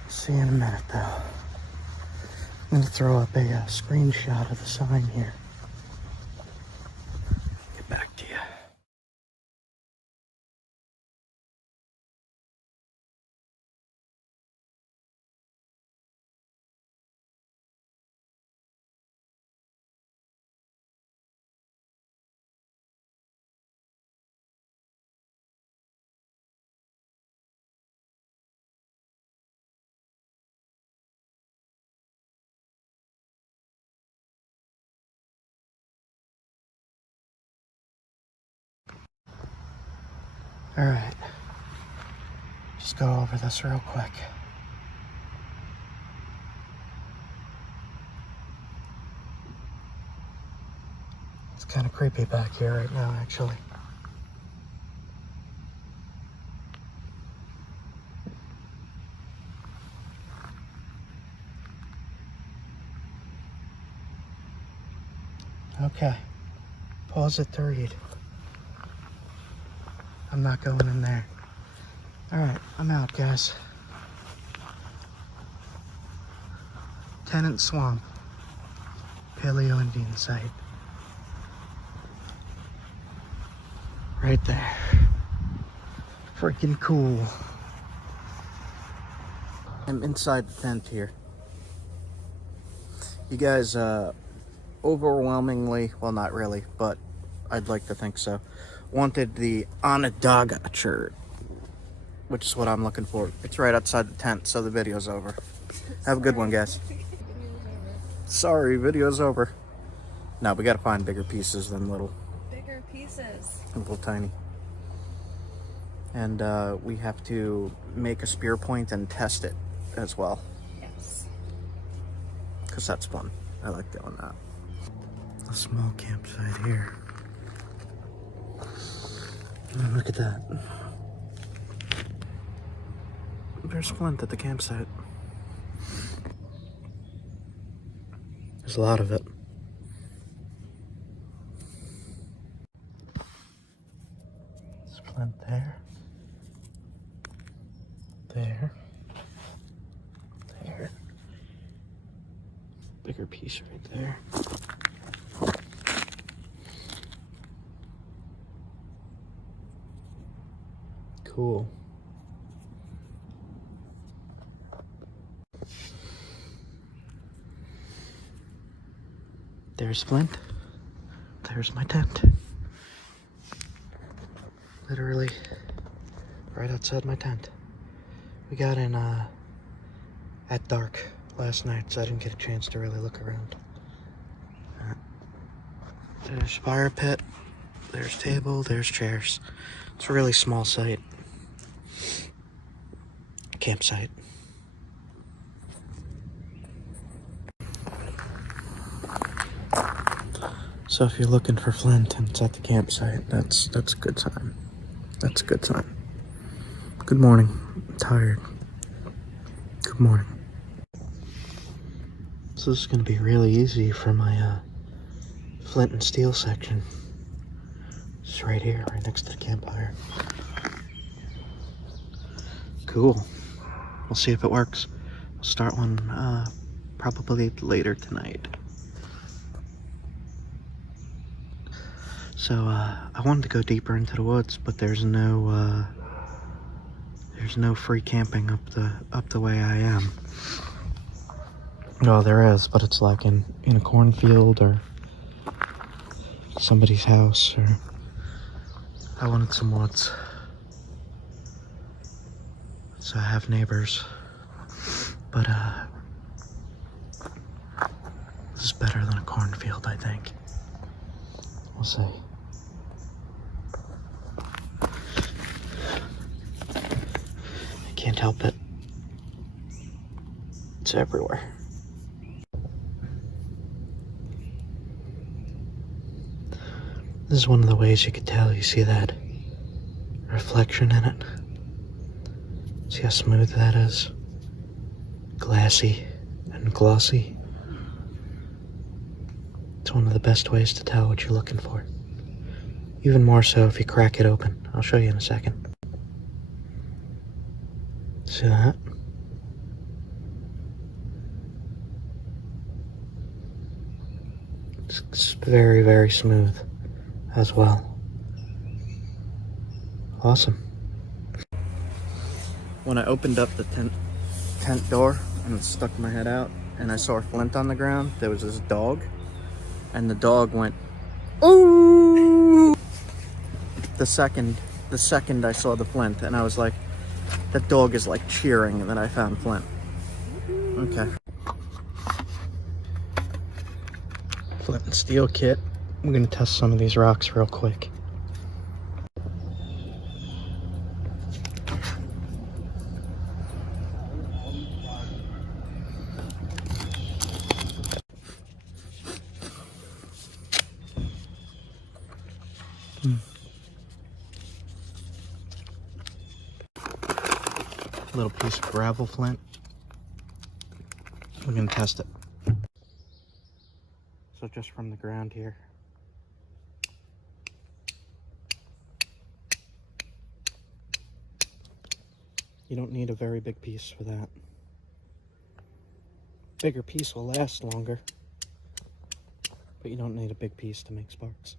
See you in a minute though. I'm going to throw up a screenshot of the sign here. Get back to you. Alright, just go over this real quick. It's kind of creepy back here right now, actually. Okay, pause it to read. I'm not going in there. Alright, I'm out, guys. Tenant Swamp, Paleo-Indian site. Right there. Freaking cool. I'm inside the tent here. You guys overwhelmingly, well, not really, but I'd like to think so, wanted the Onondaga shirt, which is what I'm looking for. It's right outside the tent, so the video's over. Have a good one, guys. Sorry, video's over. No, we gotta find bigger pieces than little tiny. And we have to make a spear point and test it as well. Yes. Because that's fun. I like doing that. A small campsite here. Oh, look at that. There's flint at the campsite. There's a lot of it. There's flint there. There. There. Bigger piece right there. Cool. There's flint. There's my tent. Literally right outside my tent. We got in at dark last night, so I didn't get a chance to really look around. There's fire pit, there's table, there's chairs. It's a really small site. Campsite. So if you're looking for flint and it's at the campsite, that's a good sign. That's a good sign. Good morning. I'm tired. Good morning. So this is gonna be really easy for my flint and steel section. It's right here, right next to the campfire. Cool. We'll see if it works. We'll start one probably later tonight. So I wanted to go deeper into the woods, but there's no free camping up the way I am. No, there is, but it's like in a cornfield or somebody's house, or I wanted some woods. So I have neighbors, but this is better than a cornfield, I think. We'll see. I can't help it. It's everywhere. This is one of the ways you could tell. You see that reflection in it? See how smooth that is? Glassy and glossy. It's one of the best ways to tell what you're looking for. Even more so if you crack it open. I'll show you in a second. See that? It's very, very smooth as well. Awesome. When I opened up the tent door and stuck my head out and I saw flint on the ground, there was this dog, and the dog went, ooh! The second I saw the flint, and I was like, that dog is like cheering that I found flint. Okay. Flint and steel kit. We're gonna test some of these rocks real quick. Little piece of gravel flint. We're gonna test it. So just from the ground here. You don't need a very big piece for that. Bigger piece will last longer, but you don't need a big piece to make sparks.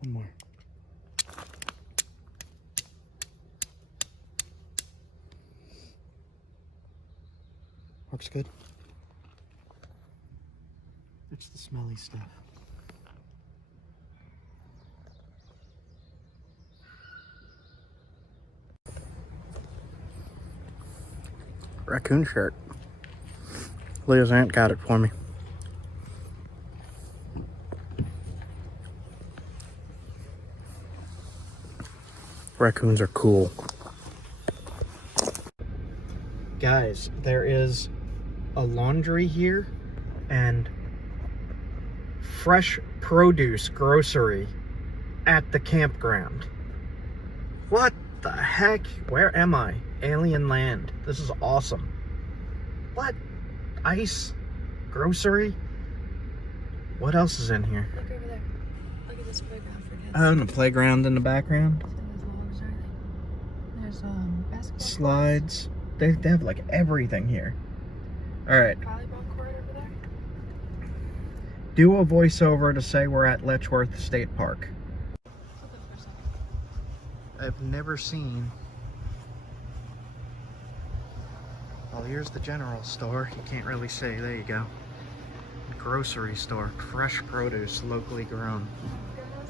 One more. Works good. It's the smelly stuff. Raccoon shirt. Leah's aunt got it for me. Raccoons are cool. Guys, there is a laundry here and fresh produce grocery at the campground. What the heck? Where am I? Alien land. This is awesome. What? Ice? Grocery? What else is in here? Look over there. Look at this playground for kids. Oh, and the playground in the background. There's basketball Slides. They have like everything here. All right. volleyball court over there. Do a voiceover to say we're at Letchworth State Park. Hold it for a second. I've never seen. Well, here's the general store. You can't really see. There you go. Grocery store. Fresh produce, locally grown.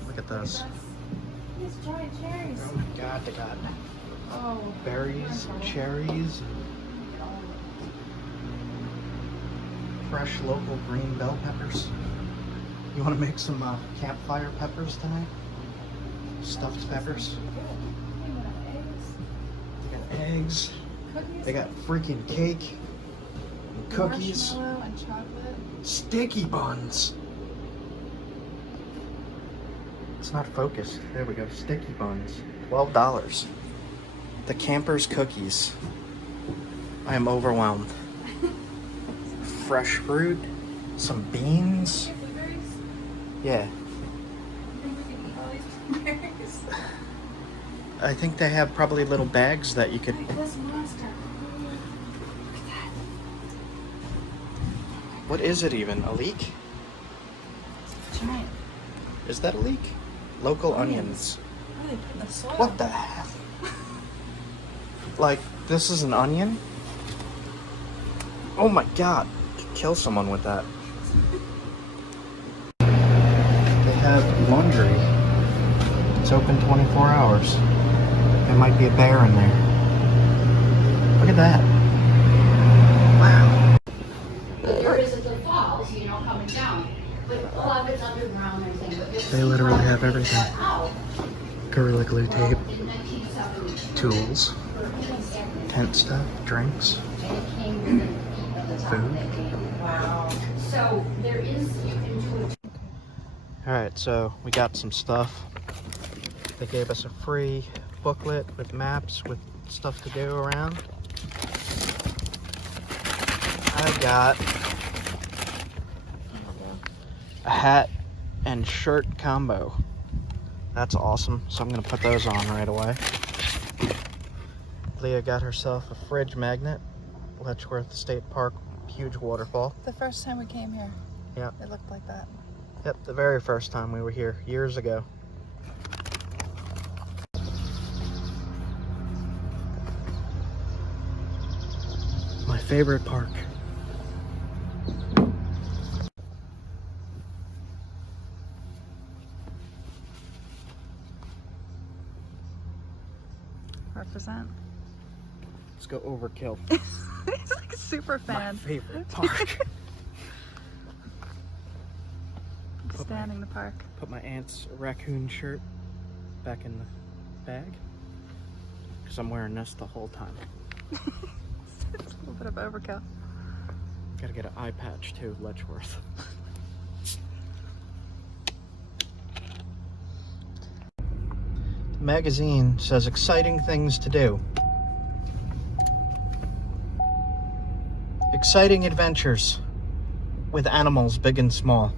Look at this. These giant cherries. Oh my God, they got Oh. berries, cherries, fresh local green bell peppers. You want to make some campfire peppers tonight? Stuffed peppers. They got eggs. Cookies. They got freaking cake, and cookies, Marshmallow and chocolate. sticky buns. It's not focused. There we go. Sticky buns. $12. The campers cookies. I am overwhelmed. Fresh fruit, some beans. Blueberries. Yeah, I think we can eat all these blueberries. I think they have probably little bags that you could. Like this monster. What is it even? A leek? Giant. Is that a leek? Local onions. What are they putting in the soil? What the hell? Like, this is an onion? Oh my God. Could kill someone with that. They have laundry. It's open 24 hours. There might be a bear in there. Look at that. Wow. There is at the falls, coming down. But a lot of it's underground and everything. But They literally have everything. out Gorilla Glue tape, in 1970. tools, tent stuff, drinks, food. Wow. So there is, you can do it. Alright, so we got some stuff. They gave us a free booklet with maps with stuff to do around. I got a hat and shirt combo. That's awesome. So I'm gonna put those on right away. Leah got herself a fridge magnet. Letchworth State Park, huge waterfall. The first time we came here. Yep. It looked like that. Yep, the very first time we were here, years ago. My favorite park. Represent. Let's go overkill. He's like a super My fan. favorite park. Standing in the park. Put my aunt's raccoon shirt back in the bag. Because I'm wearing this the whole time. It's a little bit of overkill. Gotta get an eye patch too, Letchworth. The magazine says exciting things to do. Exciting adventures with animals big and small.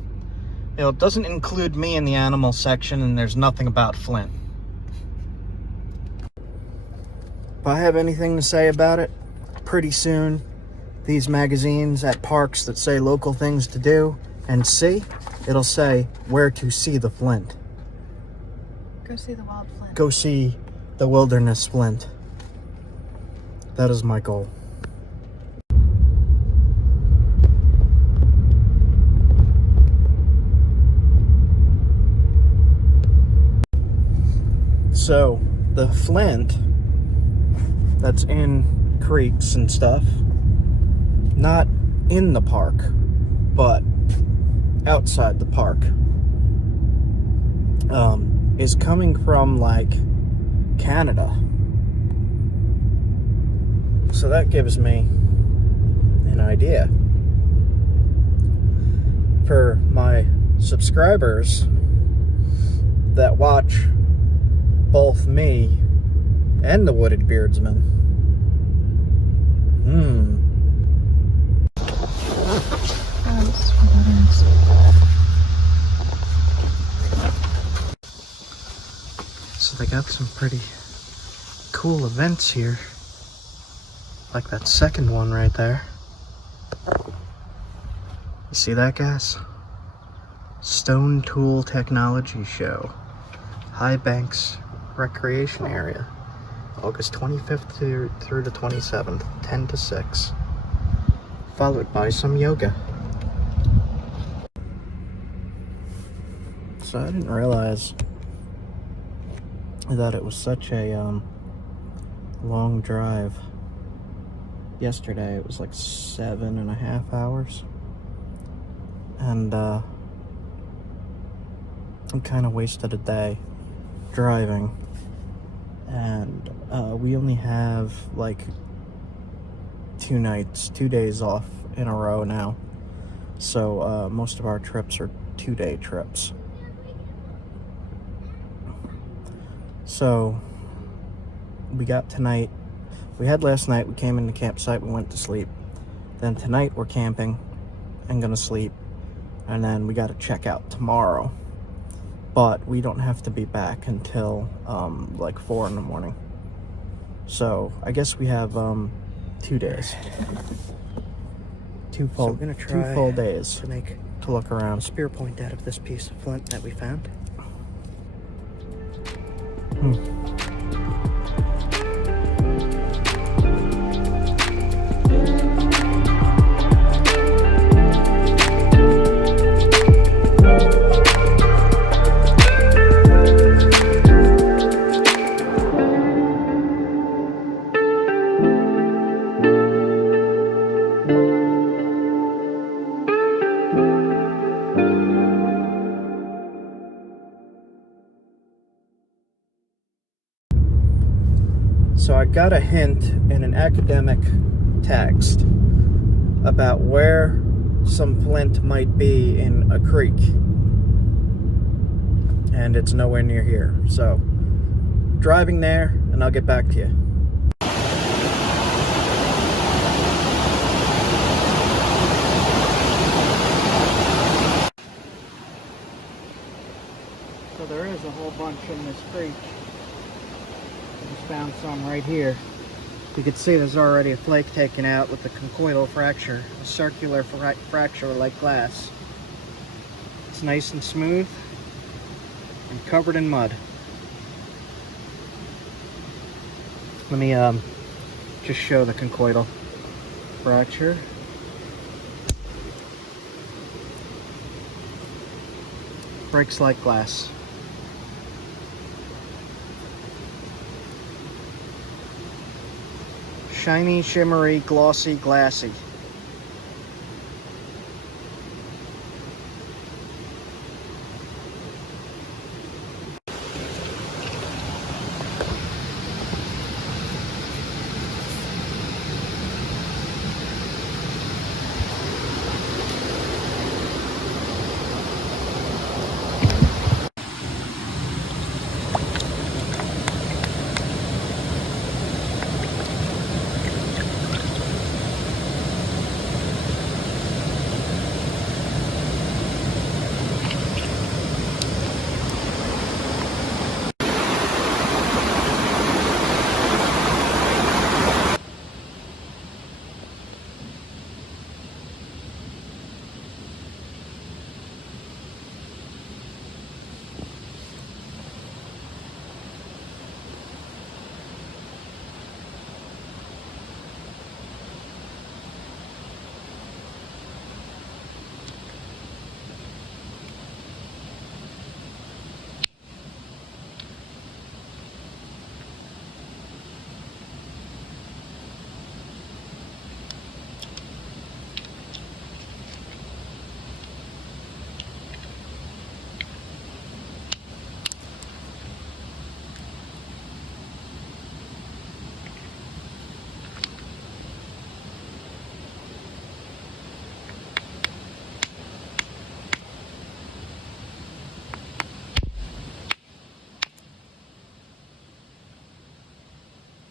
It doesn't include me in the animal section, and there's nothing about Flint. If I have anything to say about it, pretty soon, these magazines at parks that say local things to do and see, it'll say where to see the Flint. Go see the wild flint. Go see the wilderness Flint. That is my goal. So the flint that's in creeks and stuff, not in the park, but outside the park, is coming from like Canada. So that gives me an idea. For my subscribers that watch both me and the Wooded Beardsman, so they got some pretty cool events here, like that second one right there. You see that, guys? Stone Tool Technology Show, High Banks Recreation Area, August 25th through the 27th, 10 to 6, followed by some yoga. So I didn't realize that it was such a long drive. Yesterday it was like 7.5 hours, and I kind of wasted a day driving, and we only have like 2 days off in a row now, so most of our trips are 2-day trips. So we got tonight, we had last night, we came in the campsite, we went to sleep. Then tonight we're camping and gonna sleep, and then we gotta check out tomorrow. But we don't have to be back until like 4 in the morning. So I guess we have 2 days. Two full days to make to look around. a spear point out of this piece of flint that we found. So I got a hint in an academic text about where some flint might be in a creek, and it's nowhere near here. So driving there, and I'll get back to you. So there is a whole bunch in this creek. Just found some right here. You can see there's already a flake taken out with the conchoidal fracture, a circular fracture like glass. It's nice and smooth and covered in mud. Let me just show the conchoidal fracture. Breaks like glass. Shiny, shimmery, glossy, glassy.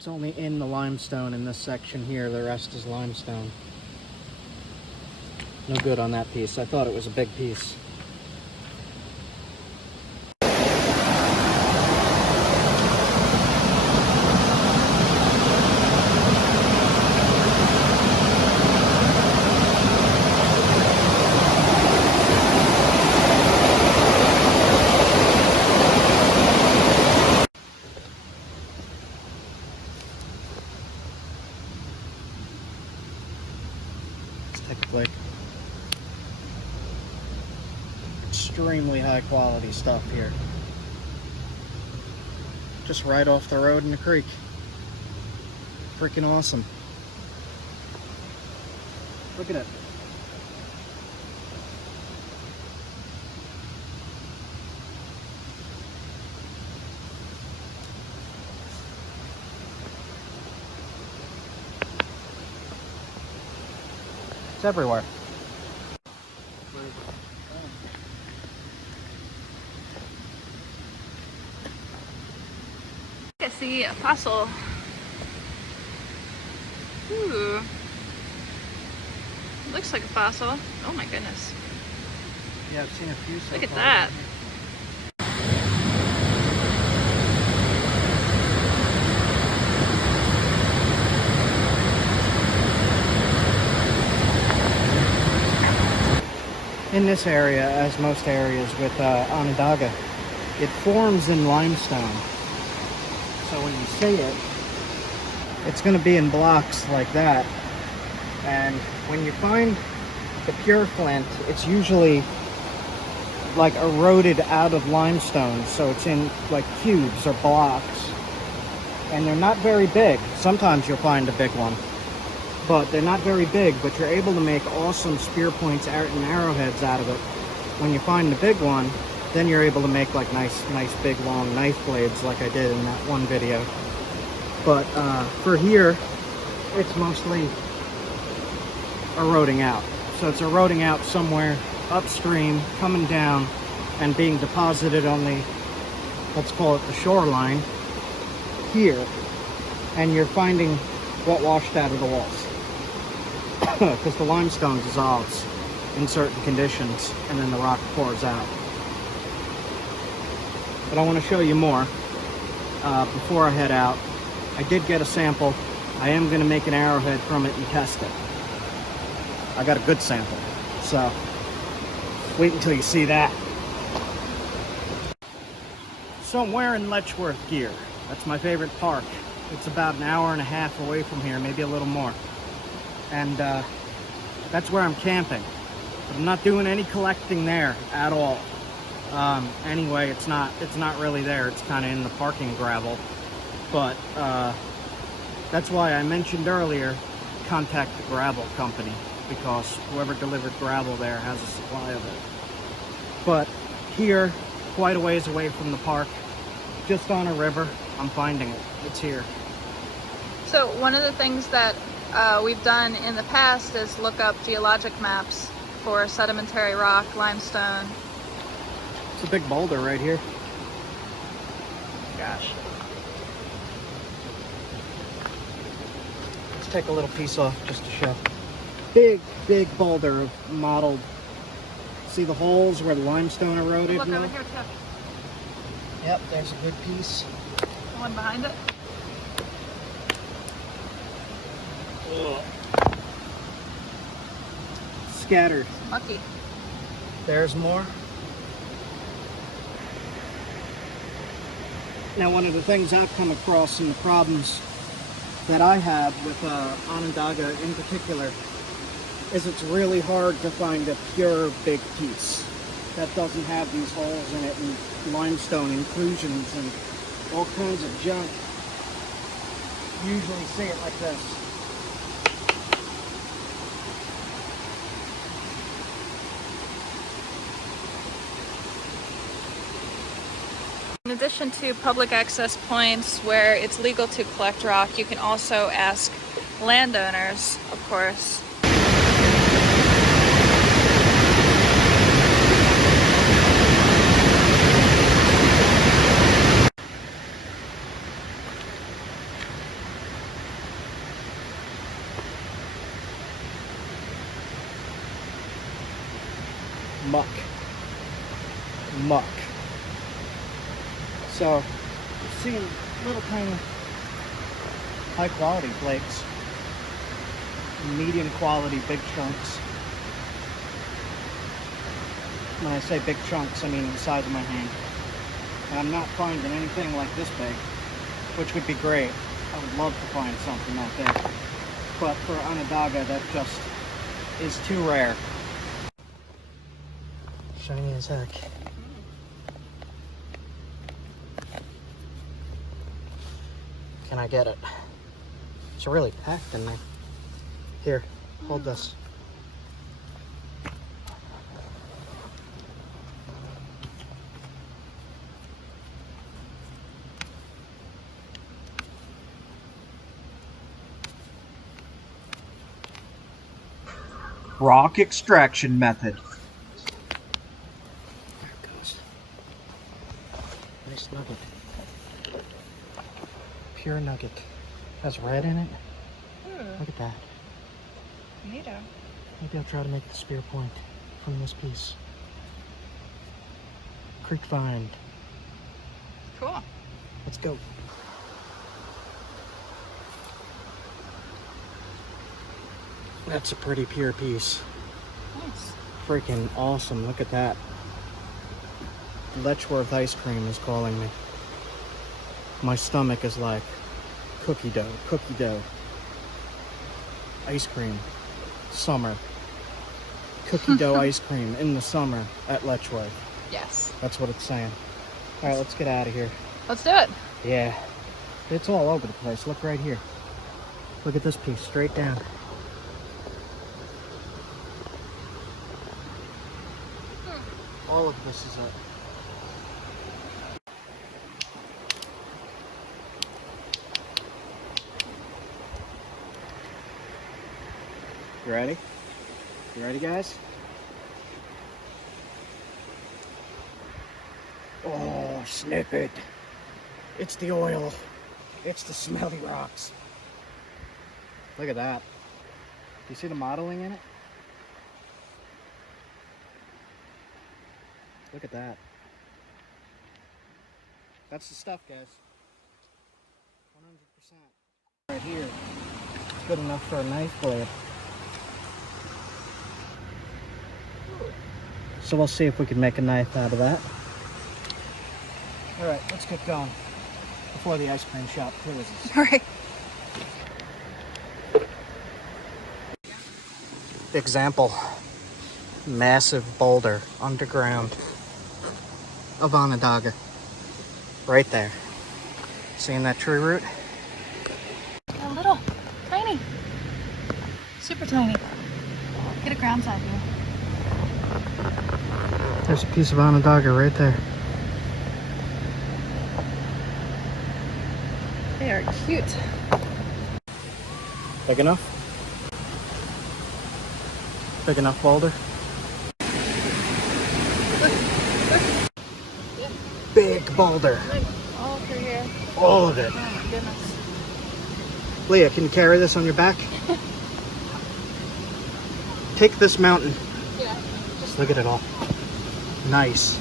It's only in the limestone in this section here. The rest is limestone. No good on that piece. I thought it was a big piece. Like extremely high quality stuff here. Just right off the road in the creek. Freaking awesome. Look at it. It's everywhere. I see a fossil. Ooh. Looks like a fossil. Oh my goodness. Yeah, I've seen a few so Look at far. that. In this area, as most areas with Onondaga, it forms in limestone. So when you see it, it's going to be in blocks like that. And when you find the pure flint, it's usually like eroded out of limestone. So it's in like cubes or blocks. And they're not very big. Sometimes you'll find a big one. But they're not very big, but you're able to make awesome spear points and arrowheads out of it. When you find the big one, then you're able to make like nice big long knife blades like I did in that one video. But for here, it's mostly eroding out. So it's eroding out somewhere upstream, coming down, and being deposited on the, let's call it the shoreline here. And you're finding what washed out of the walls. Because the limestone dissolves in certain conditions and then the rock pours out. But I want to show you more before I head out. I did get a sample. I am going to make an arrowhead from it and test it. I got a good sample, so wait until you see that. So I'm wearing Letchworth gear. That's my favorite park. It's about an hour and a half away from here, maybe a little more. And that's where I'm camping. But I'm not doing any collecting there at all. Anyway, it's not really there. It's kind of in the parking gravel. But that's why I mentioned earlier, contact the gravel company, because whoever delivered gravel there has a supply of it. But here, quite a ways away from the park, just on a river, I'm finding it. It's here. So one of the things that we've done in the past is look up geologic maps for sedimentary rock, limestone. It's a big boulder right here. Gosh. Let's take a little piece off just to show. Big boulder of mottled. See the holes where the limestone eroded? Look now? over here too. Yep, there's a good piece. The one behind it. Ugh. Scattered. Mucky. There's more. Now, one of the things I've come across and the problems that I have with Onondaga in particular is it's really hard to find a pure big piece that doesn't have these holes in it and limestone inclusions and all kinds of junk. You usually see it like this. In addition to public access points where it's legal to collect rock, you can also ask landowners, of course. muck. Muck. So, you're seeing little tiny high quality flakes, medium quality big chunks. When I say big chunks, I mean the size of my hand. And I'm not finding anything like this big, which would be great. I would love to find something that big. But for Onondaga, that just is too rare. Shiny as heck. Can I get it? It's really packed in there. Here, hold this. Rock extraction method. There it goes. Nice nugget. Pure nugget. Has red in it. Look at that. Neato. Maybe I'll try to make the spear point from this piece. Creek find. Cool. Let's go. That's a pretty pure piece. Nice. Freaking awesome. Look at that. Letchworth ice cream is calling me. My stomach is like cookie dough, cookie dough. Ice cream. Summer. Cookie dough ice cream in the summer at Letchworth. Yes. That's what it's saying. All right, let's get out of here. Let's do it. Yeah. It's all over the place. Look right here. Look at this piece, straight down. All of this is it. You ready? You ready, guys? Oh, snip it. It's the oil. It's the smelly rocks. Look at that. Do you see the modeling in it? Look at that. That's the stuff, guys. 100%. Right here. Good enough for a knife blade. So we'll see if we can make a knife out of that. Alright, let's get going before the ice cream shop closes. All right. Example. Massive boulder underground of Onondaga. Right there. Seeing that tree root? A little. Tiny. Super tiny. Get a ground side view. There's a piece of Onondaga right there. They are cute. Big enough? Big enough boulder? Big boulder. Like all through here. All of it. Oh my goodness. Leah, can you carry this on your back? Take this mountain. Yeah. Just look at it all. Nice.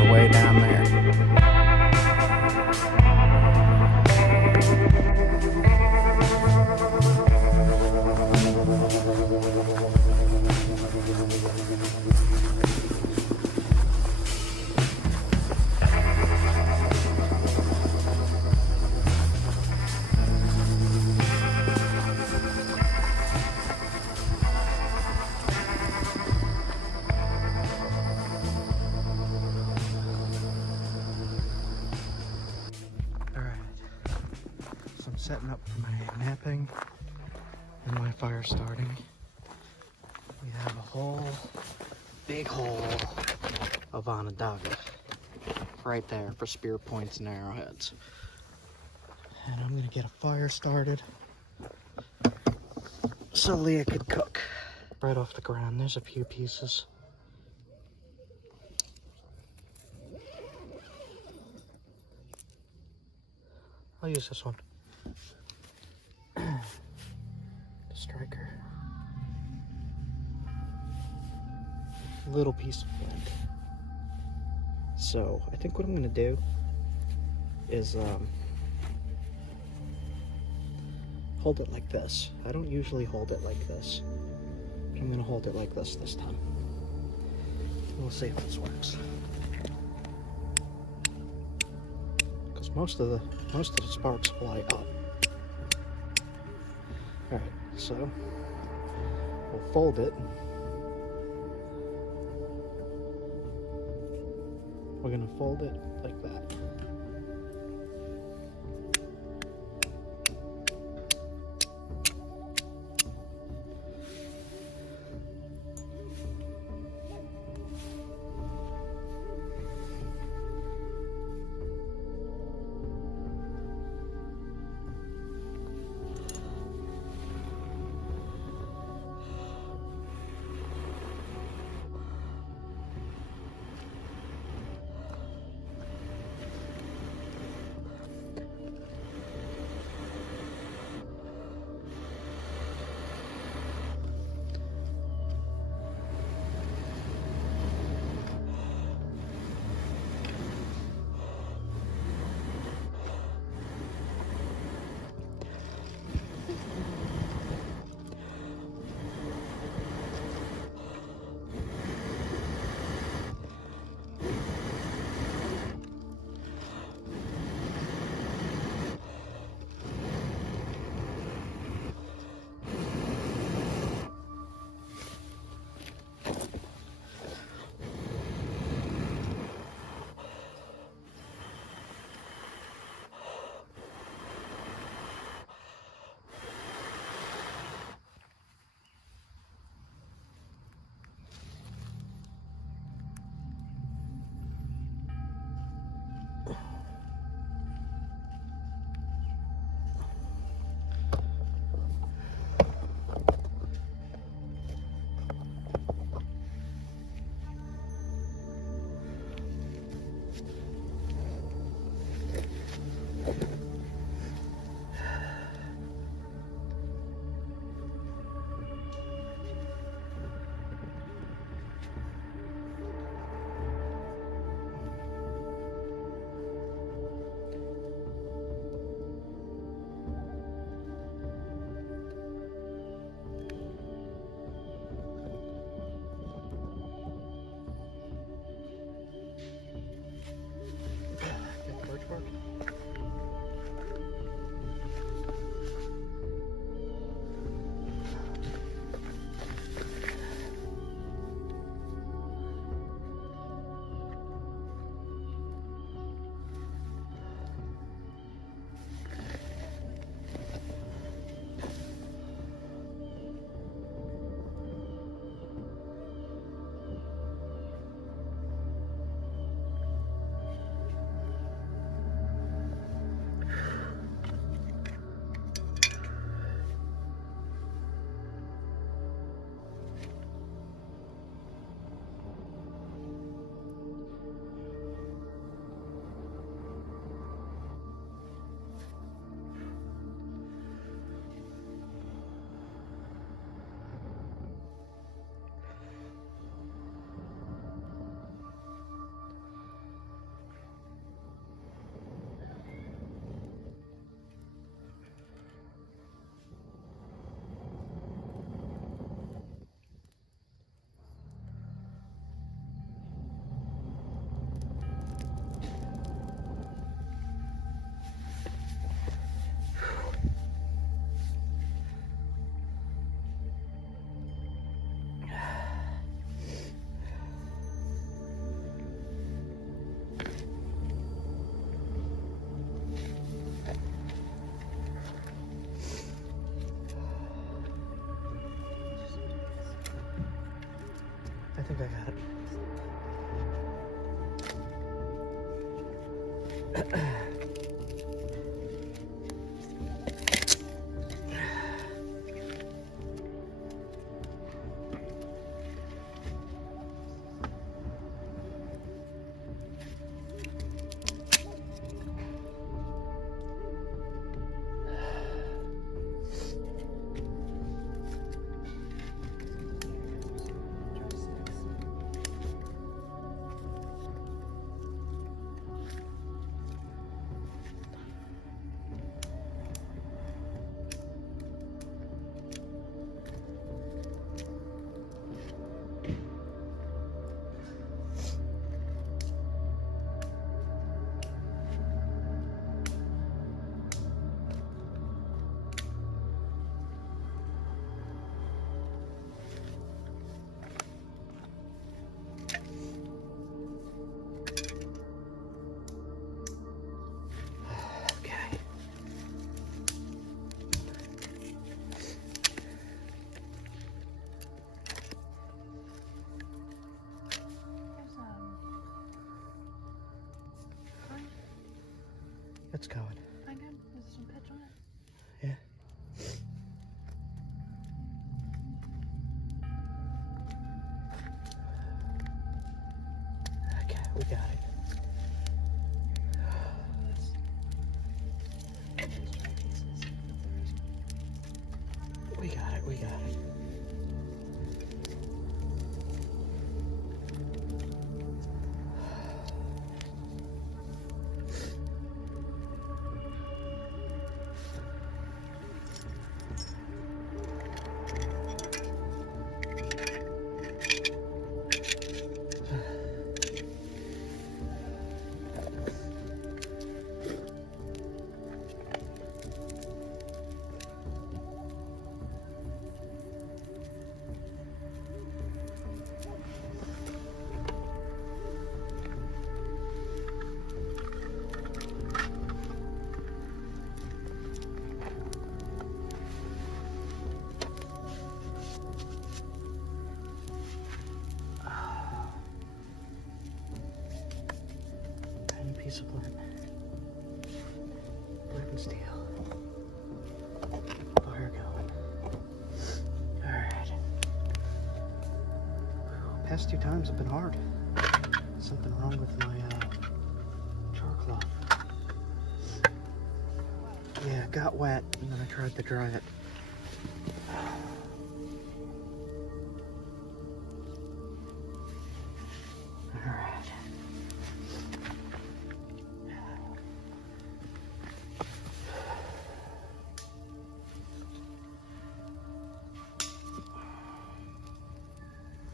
are way down there. Setting up for my napping and my fire starting. We have a whole big hole of Onondaga right there for spear points and arrowheads. And I'm gonna get a fire started so Leah could cook. Right off the ground, there's a few pieces. I'll use this one. The striker. Little piece of flint. So I think what I'm gonna do is hold it like this. I don't usually hold it like this, but I'm gonna hold it like this time. We'll see if this works. Because most of the sparks fly up. All right, so we'll fold it. We're gonna fold it like that. It's going. Fine, good. Is there some pitch on it? Yeah. Okay, we got it. We got it, we got it. Piece of flint. Flint and steel. Fire going. Alright. Past 2 times have been hard. Something wrong with my char cloth. Yeah, it got wet and then I tried to dry it.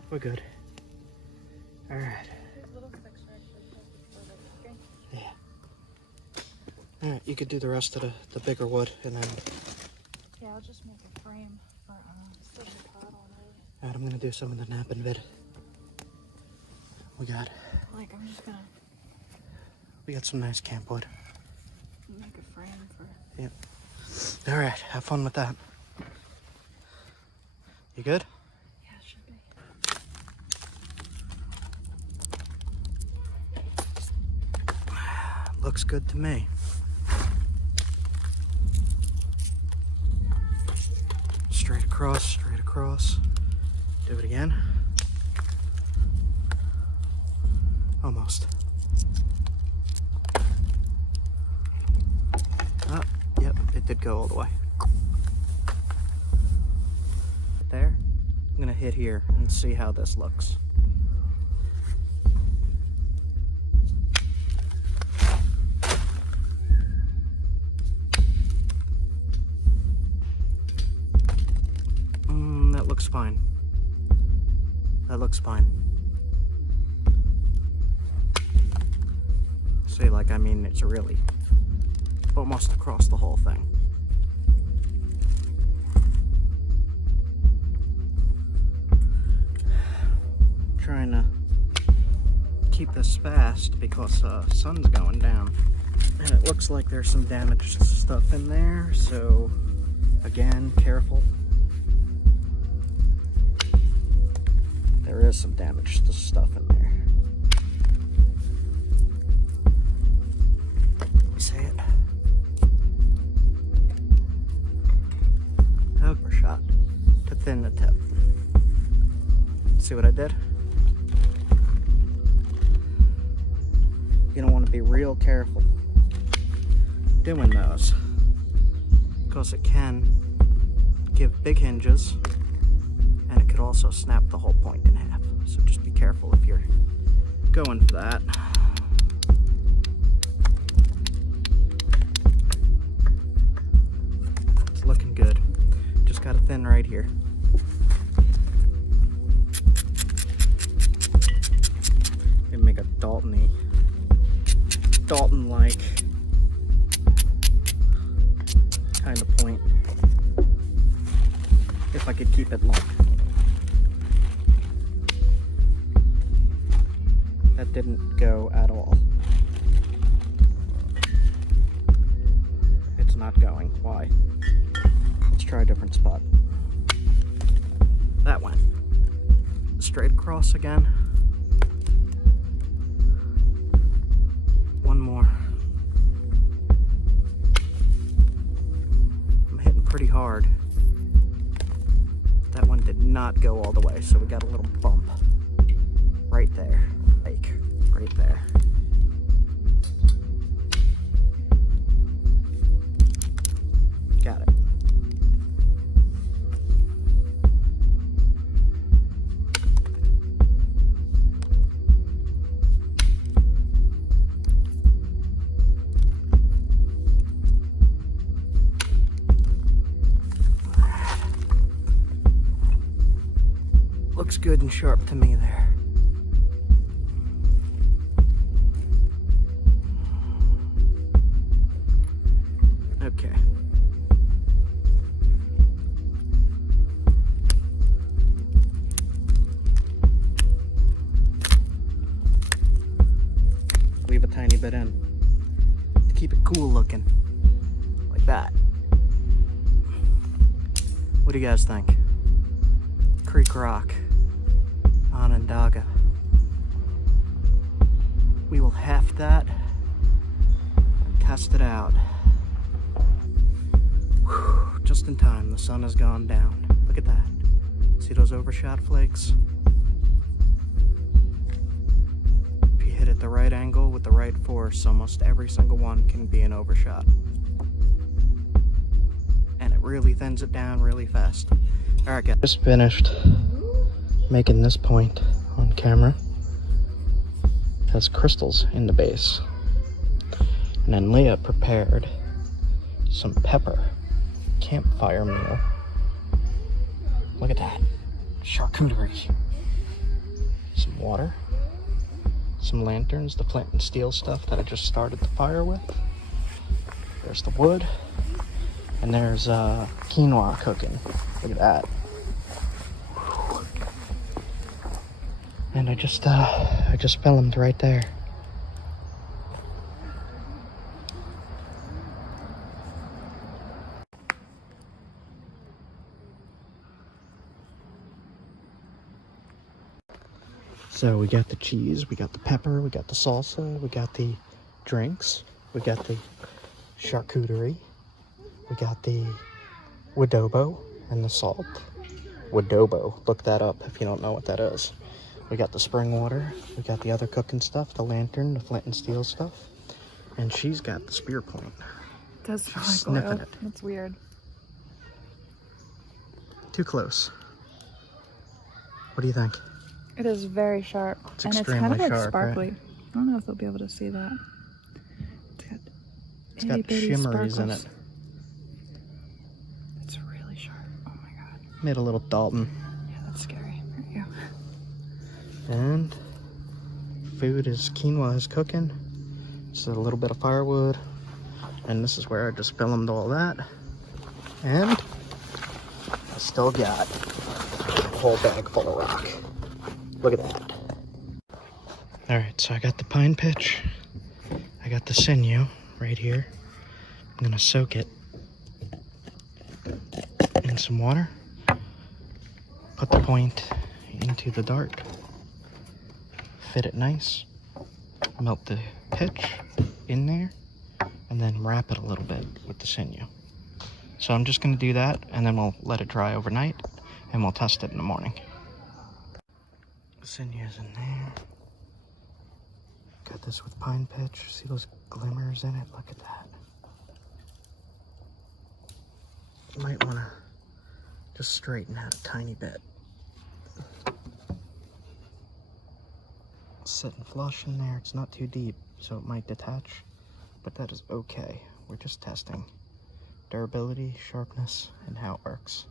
We're good. Alright. Yeah. Alright, you could do the rest of the bigger wood and then... Yeah, I'll just make a frame for such a pot already. Alright, I'm gonna do some of the napping vid. We got... Like, I'm just gonna... We got some nice camp wood. Make a frame for... Yep. Alright, have fun with that. You good? Yeah, it should be. Looks good to me. Straight across, straight across. Do it again. Almost. Oh, yep, it did go all the way. There. I'm gonna hit here and see how this looks. That looks fine. That looks fine. See, like, I mean, it's really almost across the whole thing. Trying to keep this fast because sun's going down. And it looks like there's some damaged stuff in there, so again, careful. There is some damaged stuff in there. thin the tip. See what I did? You're gonna want to be real careful doing those, because it can give big hinges and it could also snap the whole point in half. So just be careful if you're going for that. It's looking good. Just got a thin right here. Maybe make a Dalton-like kind of point, if I could keep it long. That didn't go at all. It's not going. Why? Let's try a different spot. That went. Straight across again. One more. I'm hitting pretty hard. That one did not go all the way, so we got a little bump right there. Like, right there. Got it. Looks good and sharp to me there. Okay. Leave a tiny bit in to keep it cool looking, like that. What do you guys think? Creek Rock, Onondaga. We will half that and test it out. Whew, just in time, the sun has gone down. Look at that. See those overshot flakes? If you hit it the right angle with the right force, almost every single one can be an overshot. And it really thins it down really fast. Alright guys, just finished making this point on camera. It has crystals in the base. And then Leah prepared some pepper campfire meal. Look at that. Charcuterie. Some water. Some lanterns, the flint and steel stuff that I just started the fire with. There's the wood. And there's quinoa cooking. Look at that. And I just filmed right there. So we got the cheese, we got the pepper, we got the salsa, we got the drinks, we got the charcuterie, we got the wadobo and the salt. Wadobo, look that up if you don't know what that is. We got the spring water, we got the other cooking stuff, the lantern, the flint and steel stuff, and she's got the spear point. It does smell She's like sniffing oil. it. That's weird. Too close. What do you think? It is very sharp. It's and it's kind extremely of like sharp, sparkly. right? I don't know if they'll be able to see that. It's got shimmeries in it. It's really sharp. Oh my god. Made a little Dalton. Yeah, that's scary. There you go. And food is, quinoa is cooking. So a little bit of firewood. And this is where I just filmed all that. And I still got a whole bag full of rock. Look at that. Alright, so I got the pine pitch. I got the sinew right here. I'm gonna soak it in some water. Put the point into the dart. Fit it nice. Melt the pitch in there. And then wrap it a little bit with the sinew. So I'm just gonna do that and then we'll let it dry overnight. and we'll test it in the morning. Sinya's in there. Got this with pine pitch. See those glimmers in it? Look at that. Might want to just straighten out a tiny bit. Sitting flush in there. It's not too deep, so it might detach, but that is okay. We're just testing durability, sharpness, and how it works.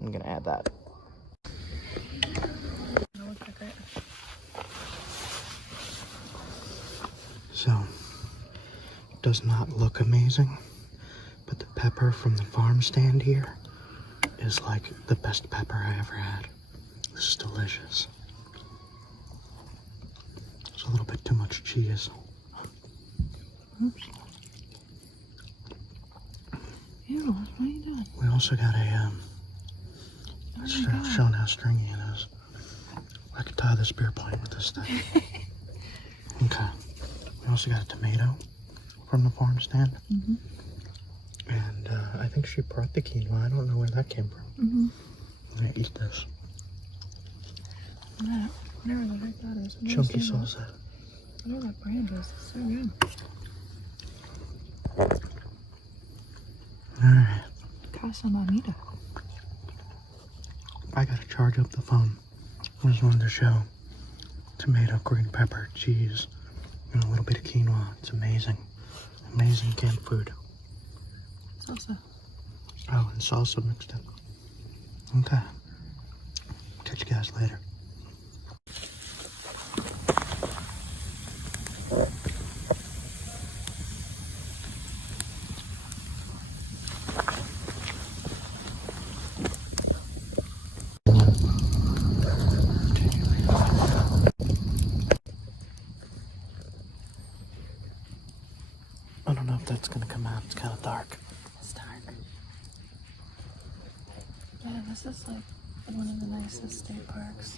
I'm gonna add that. So, it does not look amazing, but the pepper from the farm stand here is like the best pepper I ever had. This is delicious. There's a little bit too much cheese. Oops. Ew, what are you doing? We also got a, showing how stringy it is. I could tie the spear point with this thing. Okay. We also got a tomato from the farm stand. Mm-hmm. And I think she brought the quinoa. I don't know where that came from. Mm-hmm. I'm gonna eat this. That, whatever the heck that is. Chunky salsa. Whatever that brand is, it's so good. Alright. Casa Mamita. I gotta charge up the phone. I just wanted to show tomato, green pepper, cheese, and a little bit of quinoa. It's amazing. Amazing canned food. Salsa. Oh, and salsa mixed in. Okay. Catch you guys later. I don't know if that's gonna come out. It's kind of dark. It's dark. Yeah, this is like one of the nicest state parks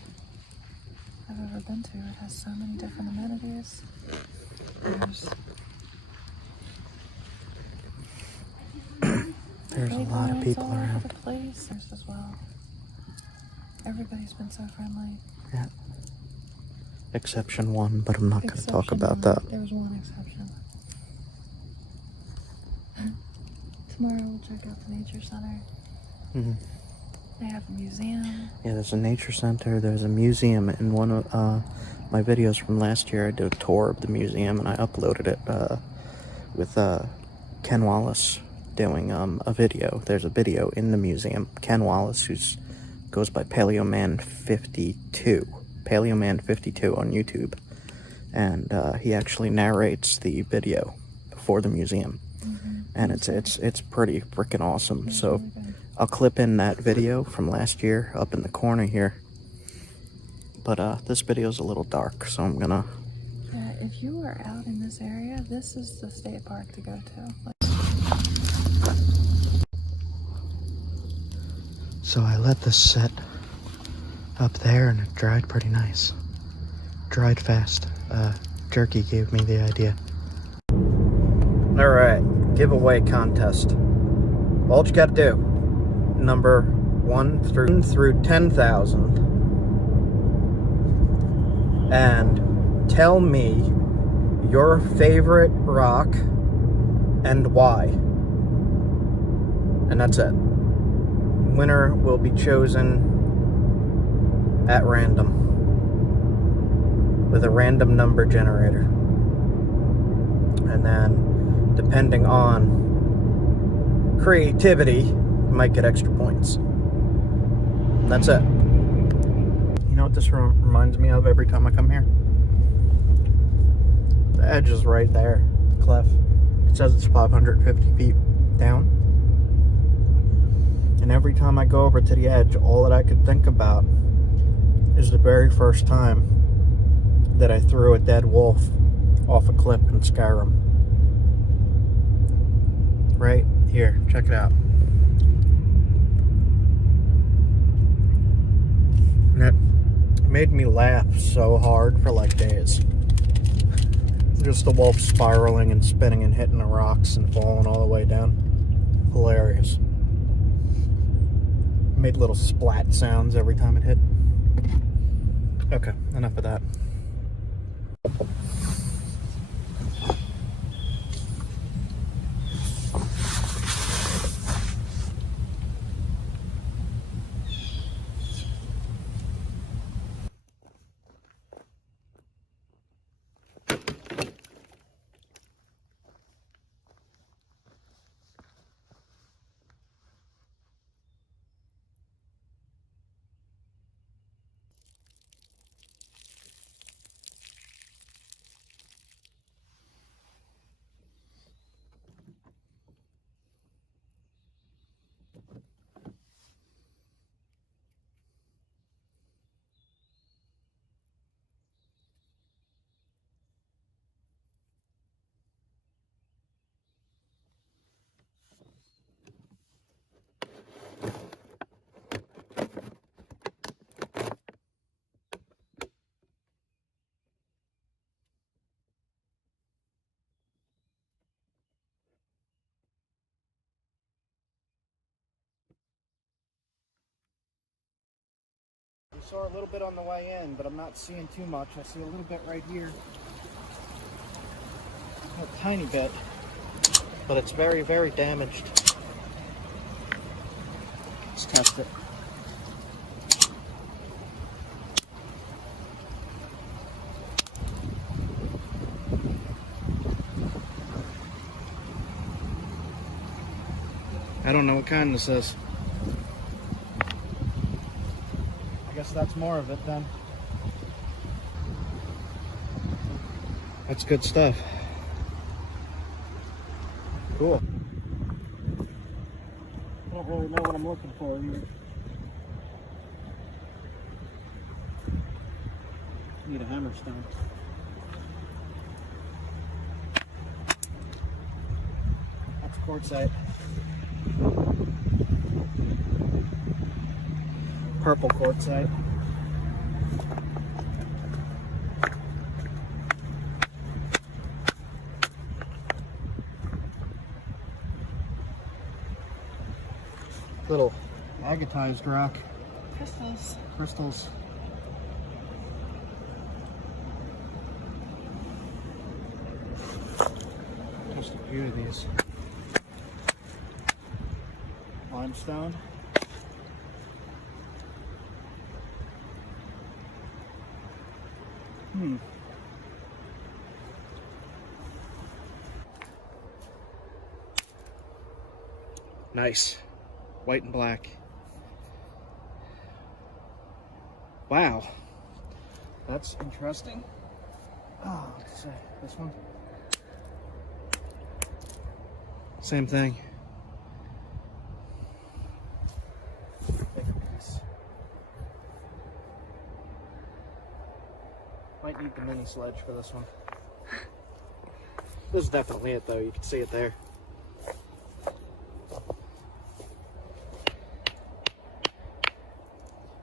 I've ever been to. It has so many different amenities. There's a lot of people all over around. the place. There's as well. Everybody's been so friendly. Yeah. Exception one, but I'm not going to talk Exception about one. that. There was one exception. Tomorrow we'll check out the nature center. Mm-hmm. They have a museum. Yeah, there's a nature center. There's a museum. In one of my videos from last year, I did a tour of the museum, and I uploaded it with Ken Wallace doing a video. There's a video in the museum. Ken Wallace, who goes by PaleoMan52. PaleoMan52 on YouTube. And he actually narrates the video for the museum. Mm-hmm. And it's pretty freaking awesome. It's So really good. I'll clip in that video from last year up in the corner here. But this video's a little dark, so I'm gonna... Yeah, if you are out in this area, this is the state park to go to. So I let this sit up there and it dried pretty nice. Dried fast. Jerky gave me the idea. Alright, giveaway contest. All you gotta do, number 1 through 10,000, and tell me your favorite rock and why. And that's it. Winner will be chosen at random with a random number generator. And then, depending on creativity, you might get extra points. And that's it. You know what this reminds me of every time I come here? The edge is right there, the cliff. It says it's 550 feet down. And every time I go over to the edge, all that I could think about is the very first time that I threw a dead wolf off a cliff in Skyrim. Right here, check it out. And it made me laugh so hard for like days. Just the wolf spiraling and spinning and hitting the rocks and falling all the way down. Hilarious. Made little splat sounds every time it hit. Okay, enough of that. We saw a little bit on the way in, but I'm not seeing too much. I see a little bit right here. A tiny bit, but it's very, very damaged. Let's test it. I don't know what kind this is. I guess that's more of it then. That's good stuff. Cool. I don't really know what I'm looking for here. Need a hammerstone. That's quartzite. Purple quartzite. Little agatized rock. Crystals. Crystals. Just a few of these. Limestone. Nice. White and black. Wow. That's interesting. Oh, let's see. This one. Same thing. Bigger piece. Might need the mini sledge for this one. This is definitely it though, you can see it there.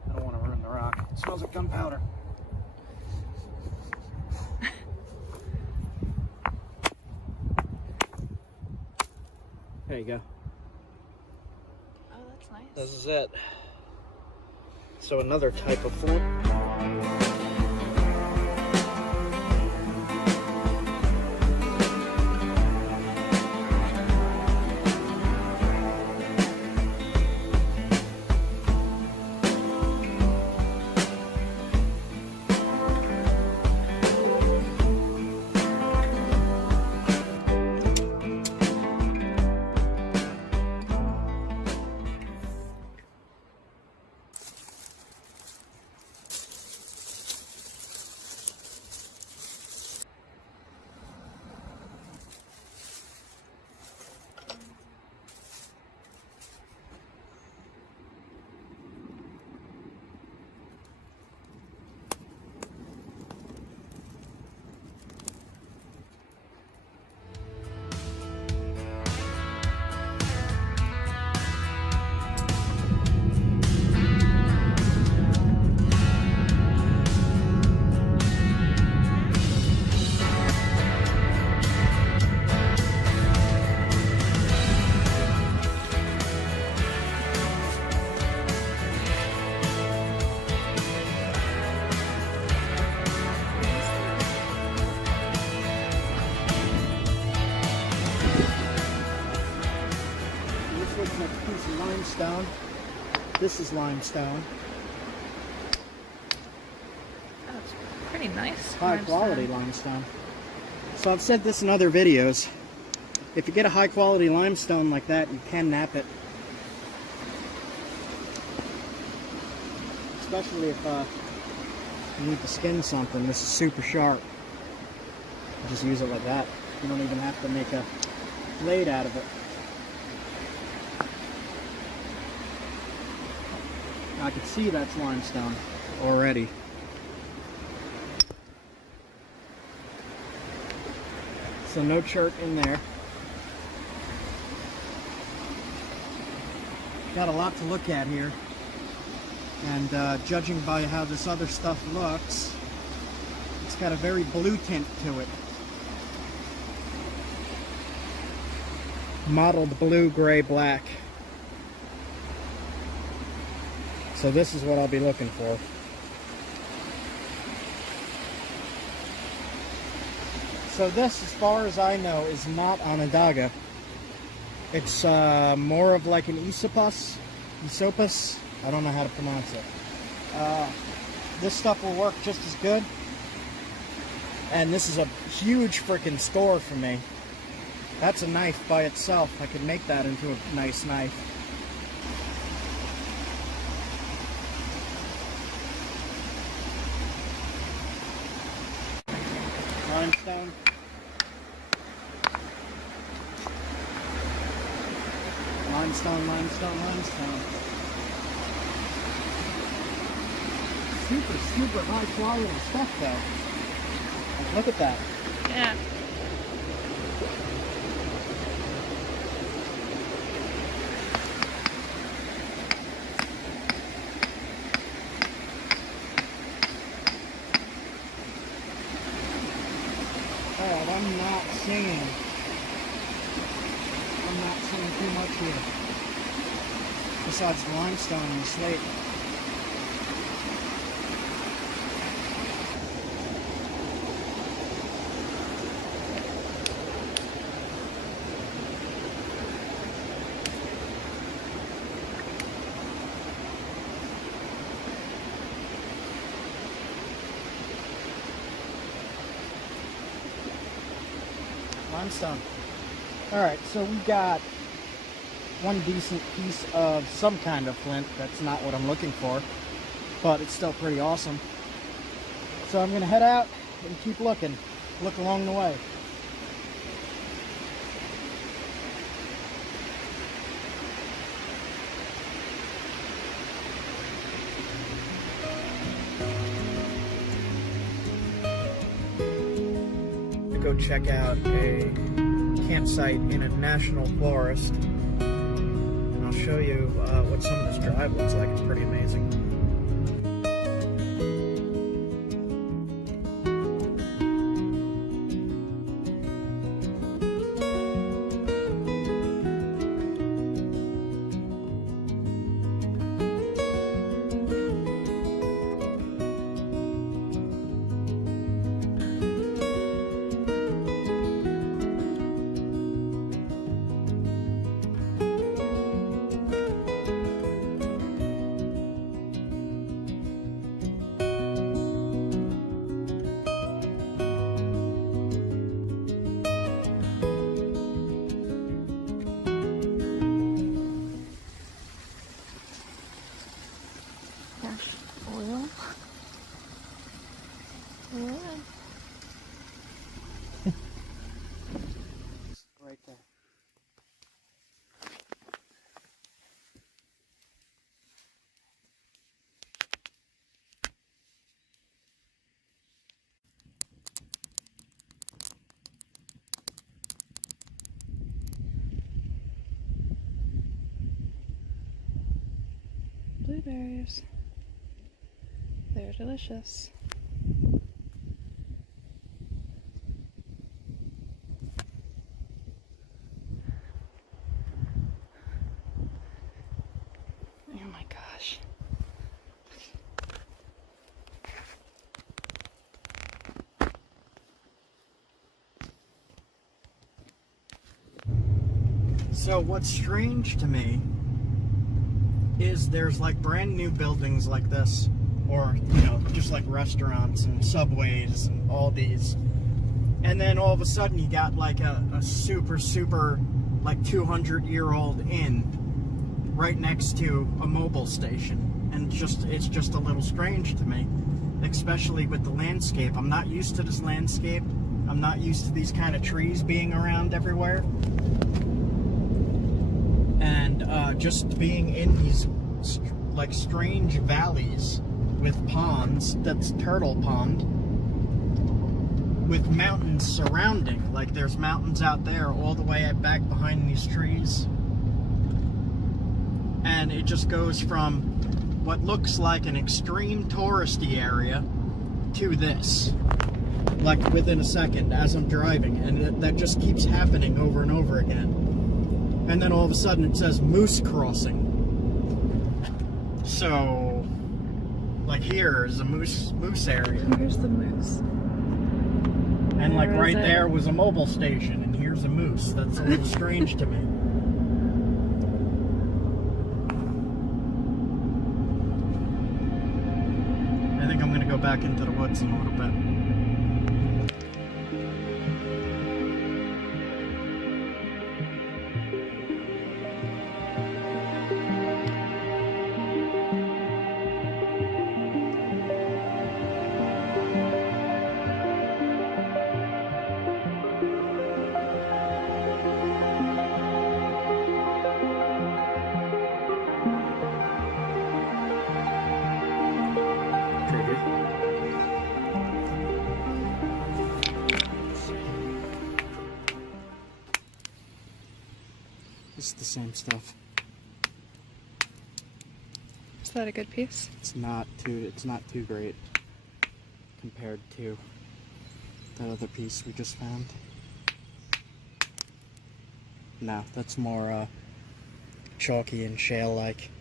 I don't want to ruin the rock. It smells like gunpowder. There you go. Oh, that's nice. This is it. So another type of flint. This is limestone. That's pretty nice. High quality limestone. So I've said this in other videos. If you get a high quality limestone like that, you can nap it. Especially if you need to skin something. This is super sharp. Just use it like that. You don't even have to make a blade out of it. I can see that's limestone already. So no chert in there. Got a lot to look at here. And judging by how this other stuff looks, it's got a very blue tint to it. Mottled blue, gray, black. So this is what I'll be looking for. So this, as far as I know, is not Onondaga. It's more of like an Esopus. I don't know how to pronounce it. This stuff will work just as good. And this is a huge freaking score for me. That's a knife by itself. I could make that into a nice knife. Limestone. Limestone, limestone, limestone. Super high quality stuff though. Like, look at that. Yeah. Alright, I'm not singing too much here. Besides the limestone and the slate. Limestone. Alright, so we got one decent piece of some kind of flint. That's not what I'm looking for, but it's still pretty awesome. So I'm going to head out and keep looking. Look along the way. Go check out a campsite in a national forest, and I'll show you what some of this drive looks like. It's pretty amazing. Oil. Right there. Blueberries. They're delicious. Oh my gosh. So what's strange to me is there's like brand new buildings like this, or, you know, just like restaurants and subways and all these. And then all of a sudden you got like a super, like 200-year-old inn right next to a mobile station. And it's just a little strange to me, especially with the landscape. I'm not used to this landscape. I'm not used to these kind of trees being around everywhere. And just being in these like strange valleys with ponds, that's Turtle Pond, with mountains surrounding. Like there's mountains out there all the way back behind these trees. And it just goes from what looks like an extreme touristy area to this, like within a second as I'm driving, and that just keeps happening over and over again. And then all of a sudden it says Moose Crossing. So, like here is a moose area. Here's the moose. And like Where is right it? there was a mobile station, and here's a moose. That's a little strange to me. I think I'm gonna go back into the woods in a little bit. It's the same stuff. Is that a good piece? It's not too great compared to that other piece we just found. No, that's more chalky and shale-like.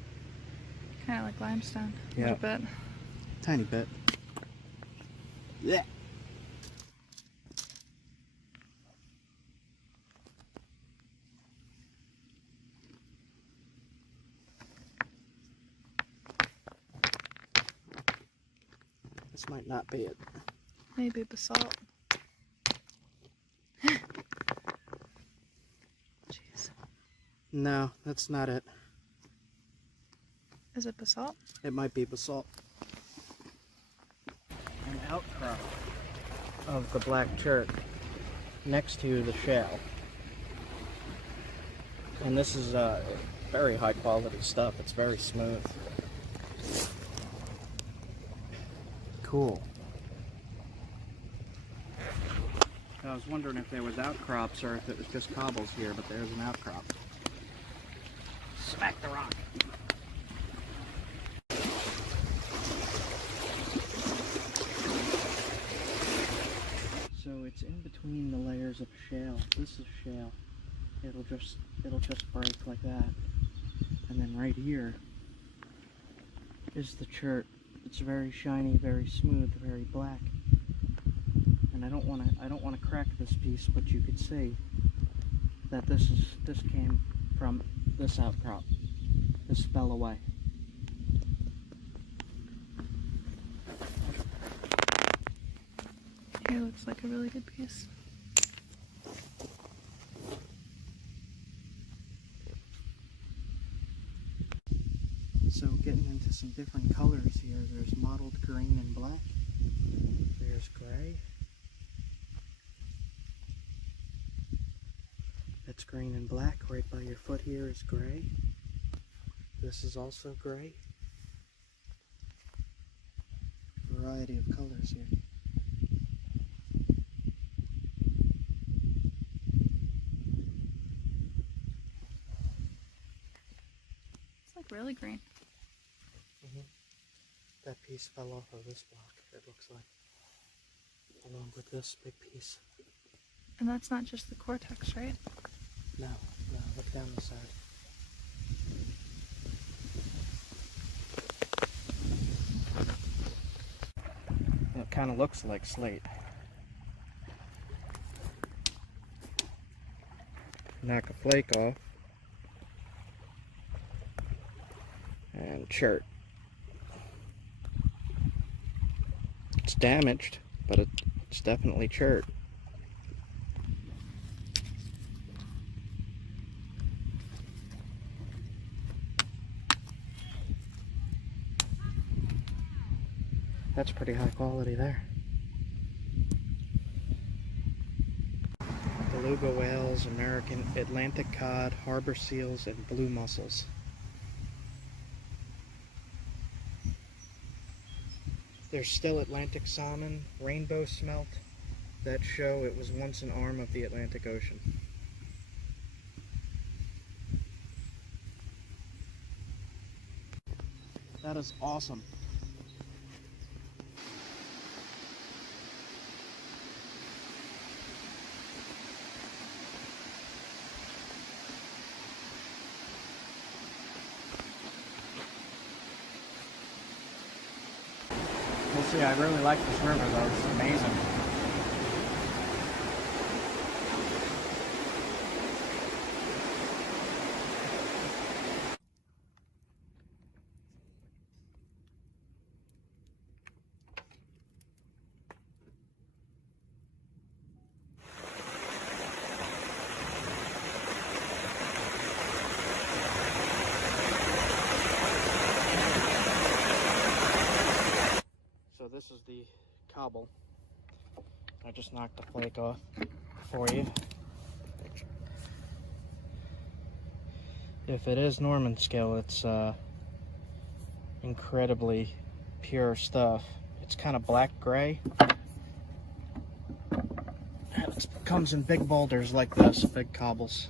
Kind of like limestone. A Yeah. little bit. Tiny bit. Yeah. This might not be it. Maybe basalt. Jeez. No, that's not it. Is it basalt? It might be basalt. An outcrop of the black chert next to the shale. And this is very high quality stuff. It's very smooth. Cool. I was wondering if there was outcrops or if it was just cobbles here, but there's an outcrop. Smack the rock. So it's in between the layers of shale. This is shale. It'll just break like that. And then right here is the chert. It's very shiny, very smooth, very black. And I don't want to crack this piece, but you could see that this came from this outcrop. This fell away. Here looks like a really good piece. So getting into some different colors here. There's mottled green and black. There's gray. That's green and black. Right by your foot here is gray. This is also gray. Variety of colors here. It's like really green. That piece fell off of this block, it looks like. Along with this big piece. And that's not just the cortex, right? No, look down the side. It kind of looks like slate. Knock a flake off. and chert. It's damaged, but it's definitely chert. That's pretty high quality there. Beluga whales, American Atlantic cod, harbor seals, and blue mussels. There's still Atlantic salmon, rainbow smelt that show it was once an arm of the Atlantic Ocean. That is awesome. We'll see, I really like this river though, it's amazing. So this is the cobble. I just knocked the flake off for you. If it is Norman scale, it's incredibly pure stuff. It's kind of black gray. It comes in big boulders like this, big cobbles.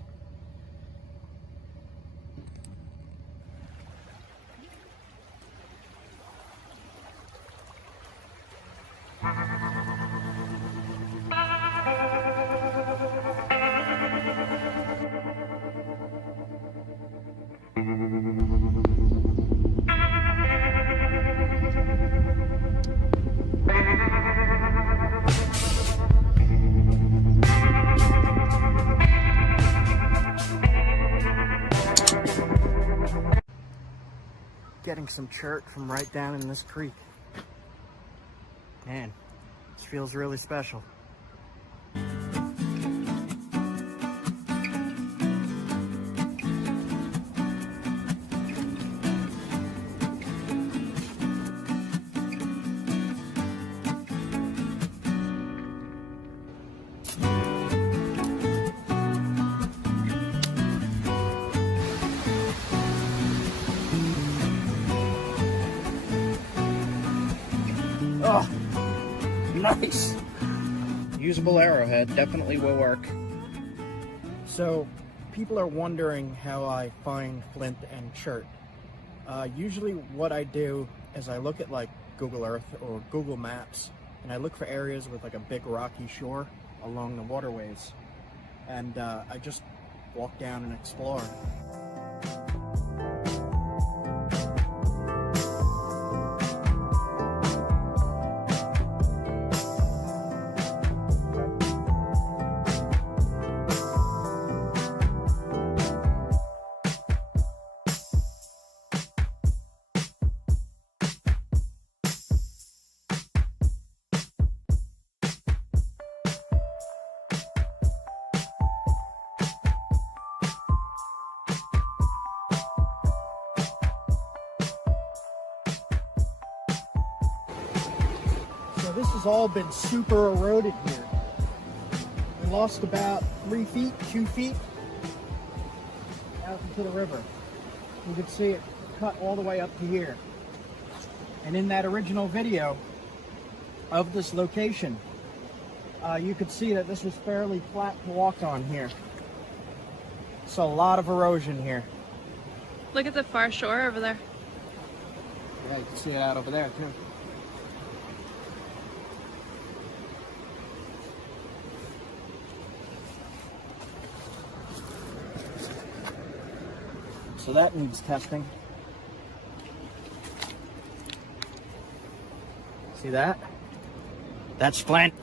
Getting some chert from right down in this creek. Man, this feels really special. Oh, nice! Usable arrowhead, definitely will work. So, people are wondering how I find flint and chert. Usually what I do is I look at like Google Earth or Google Maps, and I look for areas with like a big rocky shore along the waterways. And I just walk down and explore. So this has all been super eroded here. We lost about 3 feet, 2 feet out into the river. You can see it cut all the way up to here. And in that original video of this location, you could see that this was fairly flat to walk on here. So a lot of erosion here. Look at the far shore over there. Yeah, you can see it out over there too. So that needs testing. See that? That's flint.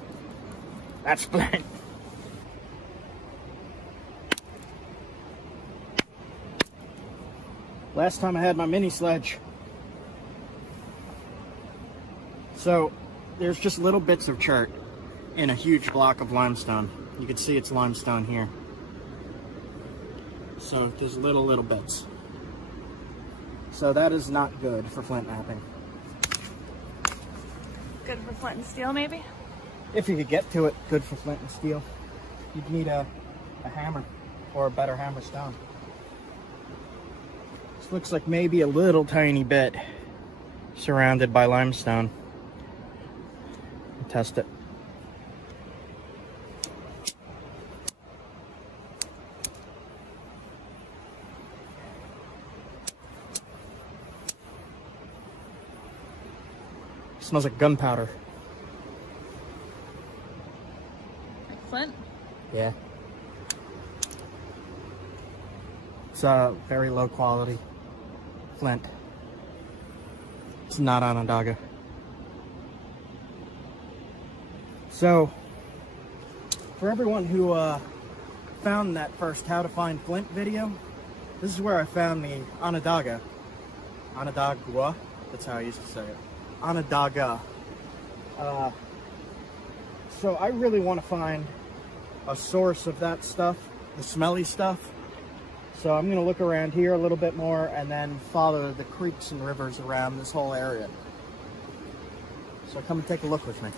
That's flint. Last time I had my mini sledge. So there's just little bits of chert in a huge block of limestone. You can see it's limestone here. So there's little bits. So that is not good for flint knapping. Good for flint and steel, maybe? If you could get to it, good for flint and steel. You'd need a hammer or a better hammer stone. This looks like maybe a little tiny bit surrounded by limestone. Test it. Smells like gunpowder. Like flint? Yeah. It's very low quality flint. It's not Onondaga. So, for everyone who found that first How to Find Flint video, this is where I found the Onondaga. Onondaga, that's how I used to say it. Onondaga. So I really want to find a source of that stuff, the smelly stuff. So I'm going to look around here a little bit more and then follow the creeks and rivers around this whole area. So come and take a look with me.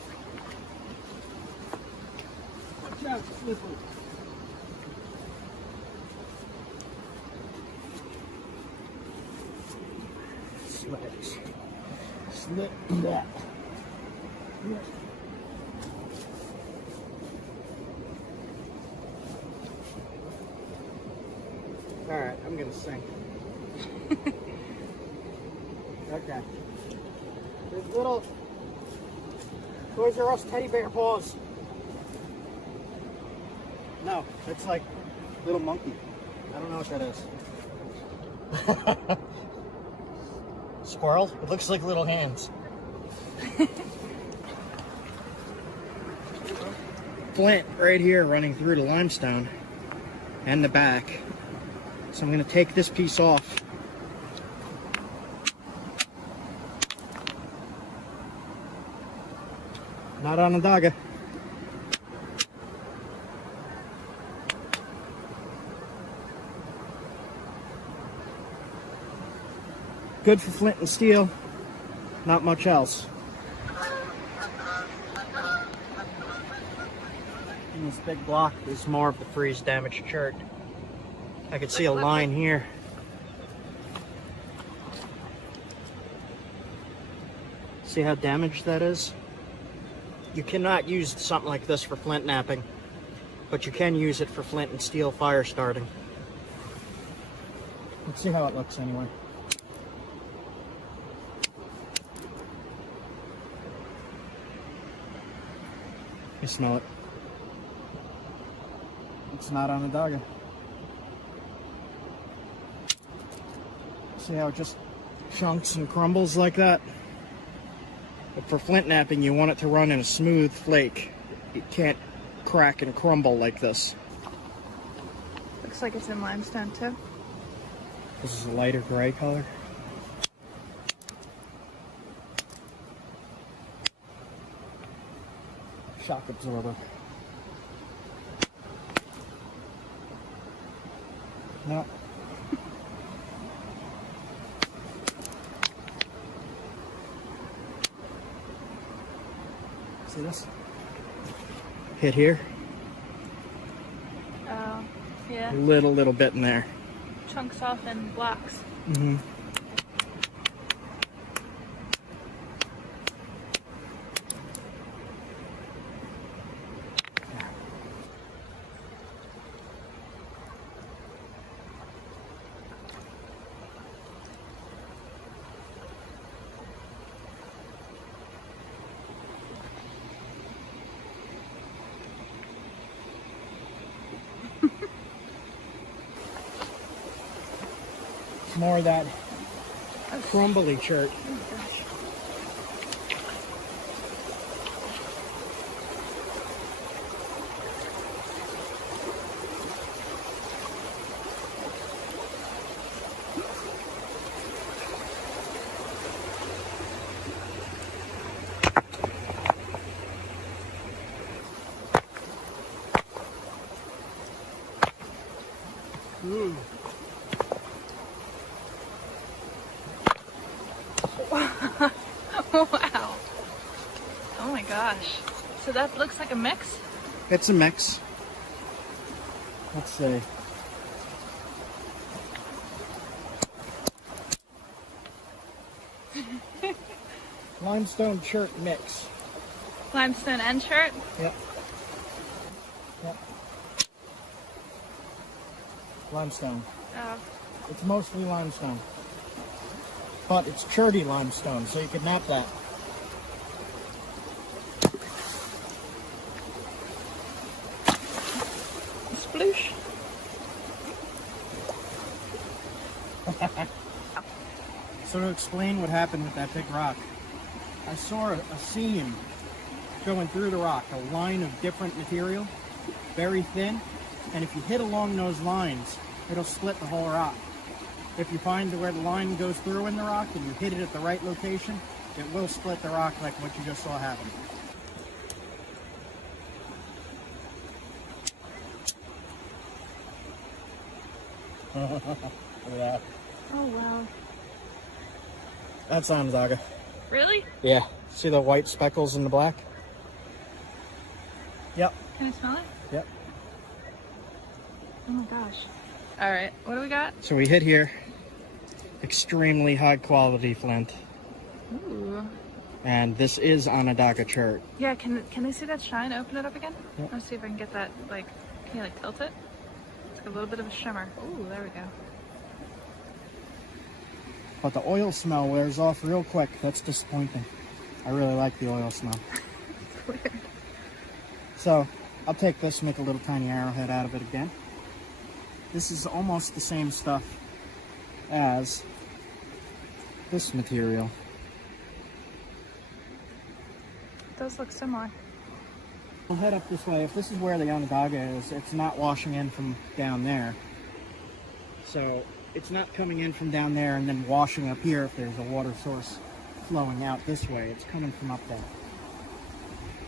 Watch out, it's slippery. Sledge. Slip that. Alright, I'm gonna sink. Okay. There's little Toys R Us teddy bear paws. No, it's like little monkey. I don't know what that is. Squirrel? It looks like little hands. Flint right here running through the limestone and the back. So I'm going to take this piece off. Not Onondaga. Good for flint and steel, not much else. And this big block is more of the freeze damaged chert. I can see a line here. See how damaged that is? You cannot use something like this for flint knapping, but you can use it for flint and steel fire starting. Let's see how it looks anyway. You smell it. It's not Onondaga. See how it just chunks and crumbles like that? But for flint knapping, you want it to run in a smooth flake. It can't crack and crumble like this. Looks like it's in limestone too. This is a lighter gray color. Shock absorber. No. See this? Hit here. Oh, yeah. A little bit in there. Chunks off in blocks. Mm-hmm. More of that crumbly chert. Ooh. Wow. Oh my gosh. So that looks like a mix? It's a mix. Let's see. Limestone chert mix. Limestone and chert? Yep. Yep. Limestone. Oh. It's mostly limestone. But it's cherty limestone, so you can nap that. Sploosh. So to explain what happened with that big rock, I saw a seam going through the rock, a line of different material, very thin, and if you hit along those lines, it'll split the whole rock. If you find where the line goes through in the rock and you hit it at the right location, it will split the rock like what you just saw happen. Look at that. Oh wow. That's Onondaga. Really? Yeah. See the white speckles in the black? Yep. Can I smell it? Yep. Oh my gosh. Alright, what do we got? So we hit here. Extremely high quality flint. Ooh. And this is Onondaga chert. Yeah, can they see that shine? Open it up again? Yep. Let's see if I can get that, like, can you like tilt it? It's like a little bit of a shimmer. Ooh, there we go. But the oil smell wears off real quick. That's disappointing. I really like the oil smell. It's weird. So I'll take this, make a little tiny arrowhead out of it again. This is almost the same stuff as this material. It does look similar. We'll head up this way. If this is where the Onondaga is, it's not washing in from down there. So it's not coming in from down there and then washing up here if there's a water source flowing out this way. It's coming from up there.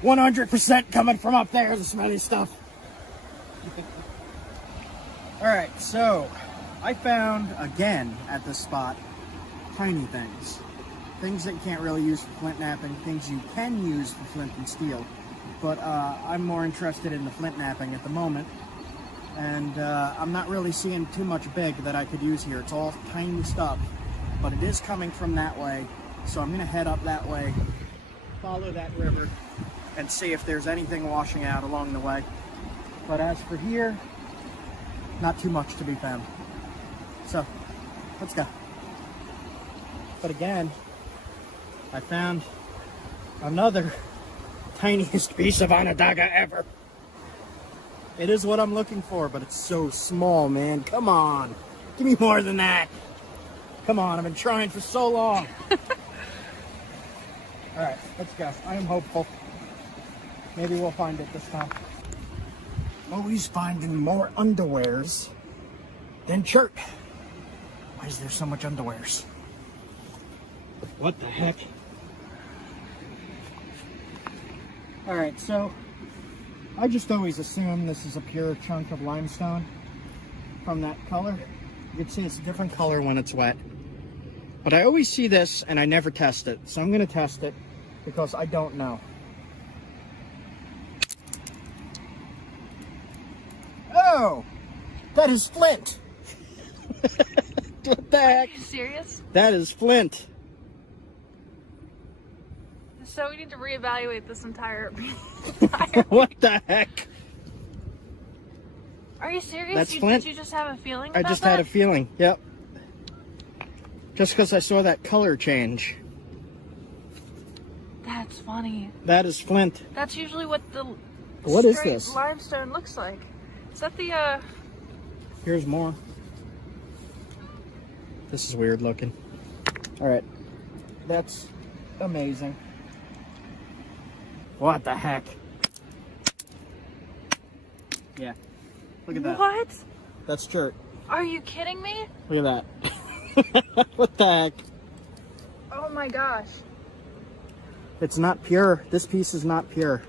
100% coming from up there, the smelly stuff. Alright, so I found, again, at this spot, tiny things. Things that you can't really use for flint napping, things you can use for flint and steel. But I'm more interested in the flint napping at the moment. And I'm not really seeing too much big that I could use here. It's all tiny stuff. But it is coming from that way. So I'm going to head up that way, follow that river, and see if there's anything washing out along the way. But as for here, not too much to be found. So, let's go. But again, I found another tiniest piece of Onondaga ever. It is what I'm looking for, but it's so small, man. Come on. Give me more than that. Come on, I've been trying for so long. Alright, let's go. I am hopeful. Maybe we'll find it this time. Always finding more underwears than chert. Why is there so much underwears? What the heck? Alright, so I just always assume this is a pure chunk of limestone from that color. You can see it's a different color when it's wet. But I always see this and I never test it. So I'm going to test it because I don't know. Oh! That is flint! What the heck? Are you serious? That is flint. So we need to reevaluate this entire... What the heck? Are you serious? That's flint. Did you just have a feeling I about just that? had a feeling, yep. Just because I saw that color change. That's funny. That is flint. That's usually what the What is straight this? limestone looks like. Is that the Here's more. This is weird looking. Alright. That's amazing. What the heck? Yeah. Look at that. What? That's chert. Are you kidding me? Look at that. What the heck? Oh my gosh. It's not pure. This piece is not pure.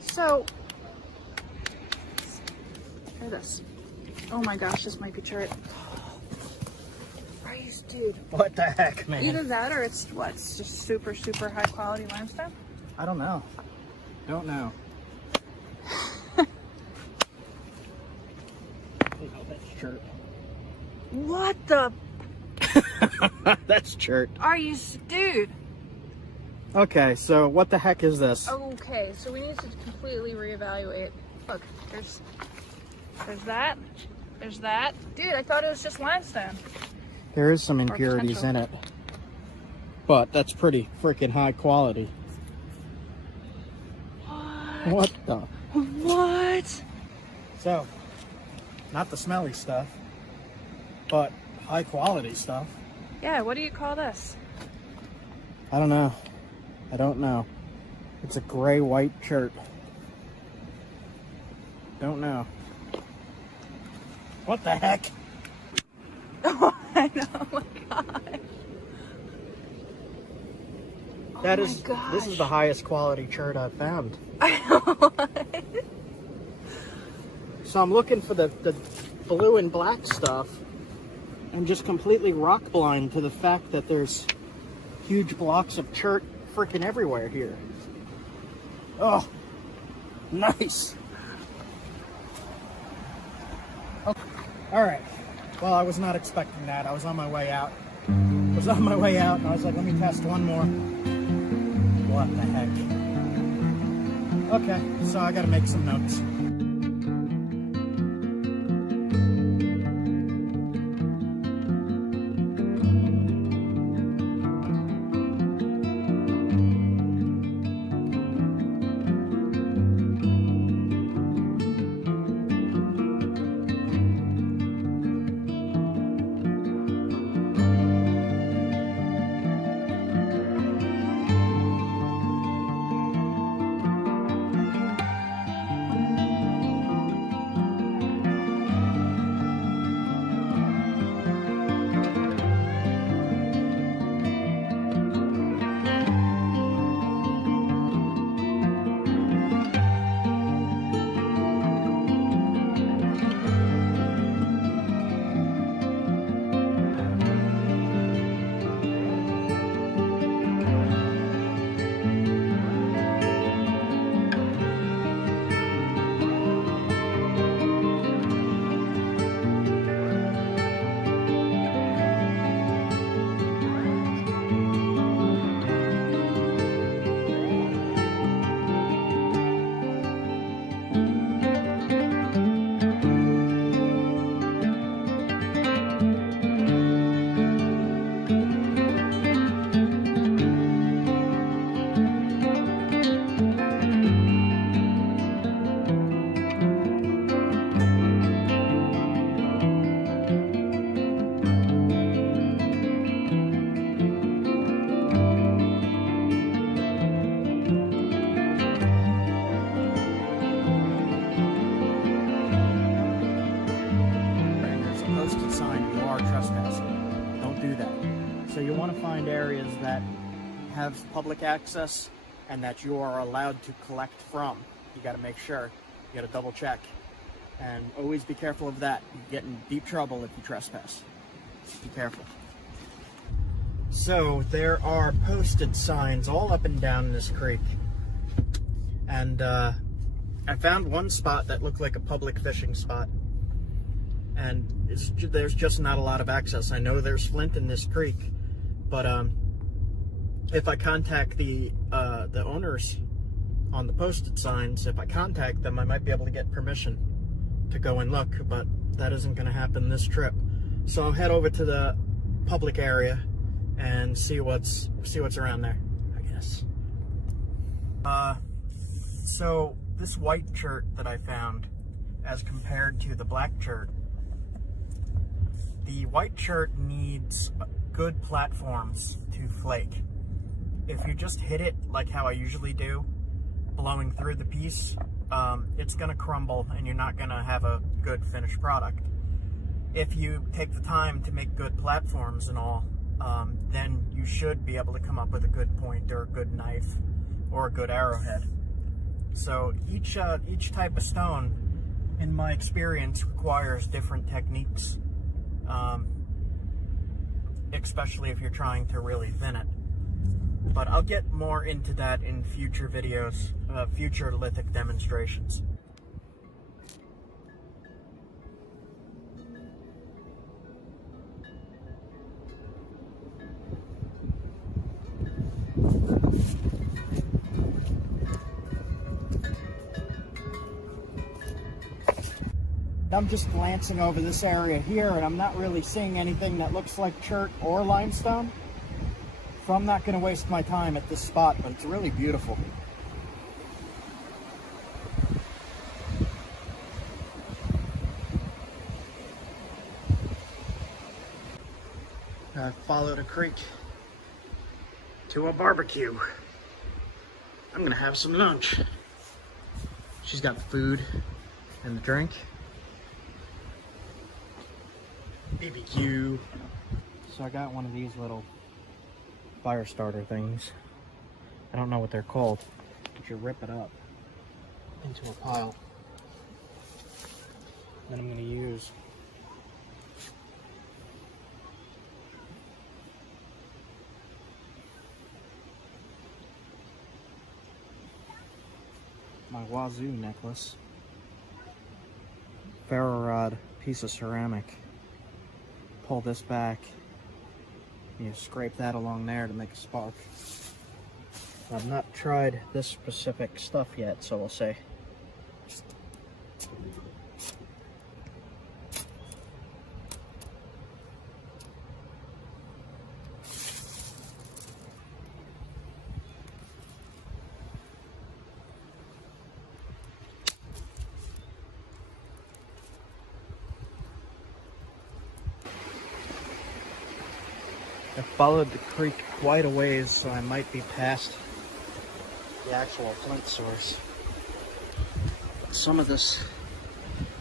So, hear this. Oh my gosh, this might be chert. Christ, dude. What the heck, man? Either that or it's what? It's just super, super high quality limestone? I don't know. Don't know. Oh, that's chert. What the? That's chert. Are you, dude? Okay, so what the heck is this? Okay, so we need to completely reevaluate. Look, there's that. There's that. Dude, I thought it was just limestone. There is some impurities in it. But that's pretty freaking high quality. What the? What? So, not the smelly stuff, but high quality stuff. Yeah, what do you call this? I don't know. I don't know. It's a gray white shirt. Don't know. What the heck? I know, oh my god. That Oh is, my gosh. this is the highest quality shirt I've found. So I'm looking for the blue and black stuff. I'm just completely rock blind to the fact that there's huge blocks of chert freaking everywhere here. Oh, nice. Okay. All right. Well, I was not expecting that. I was on my way out. And I was like, let me test one more. What the heck? Okay, so I gotta make some notes. So you want to find areas that have public access and that you are allowed to collect from. You got to make sure. You got to double check. And always be careful of that. You get in deep trouble if you trespass. Be careful. So there are posted signs all up and down this creek. And I found one spot that looked like a public fishing spot. And there's just not a lot of access. I know there's flint in this creek, but if I contact the owners on the posted signs, if I contact them, I might be able to get permission to go and look, but that isn't going to happen this trip. So I'll head over to the public area and see what's around there, I guess. So this white chert that I found, as compared to the black chert, the white chert needs good platforms to flake. If you just hit it like how I usually do, blowing through the piece, it's gonna crumble and you're not gonna have a good finished product. If you take the time to make good platforms and all, then you should be able to come up with a good point or a good knife or a good arrowhead. So each type of stone in my experience, requires different techniques, especially if you're trying to really thin it. But I'll get more into that in future videos, future lithic demonstrations. I'm just glancing over this area here, and I'm not really seeing anything that looks like chert or limestone. So I'm not going to waste my time at this spot, but it's really beautiful. I followed a creek to a barbecue. I'm going to have some lunch. She's got the food and the drink. BBQ. So I got one of these little fire starter things. I don't know what they're called, but you rip it up into a pile. Then I'm going to use my wazoo necklace, ferro rod, piece of ceramic. Pull this back, you scrape that along there to make a spark. I've not tried this specific stuff yet, so we'll see. I followed the creek quite a ways, so I might be past the actual flint source. But some of this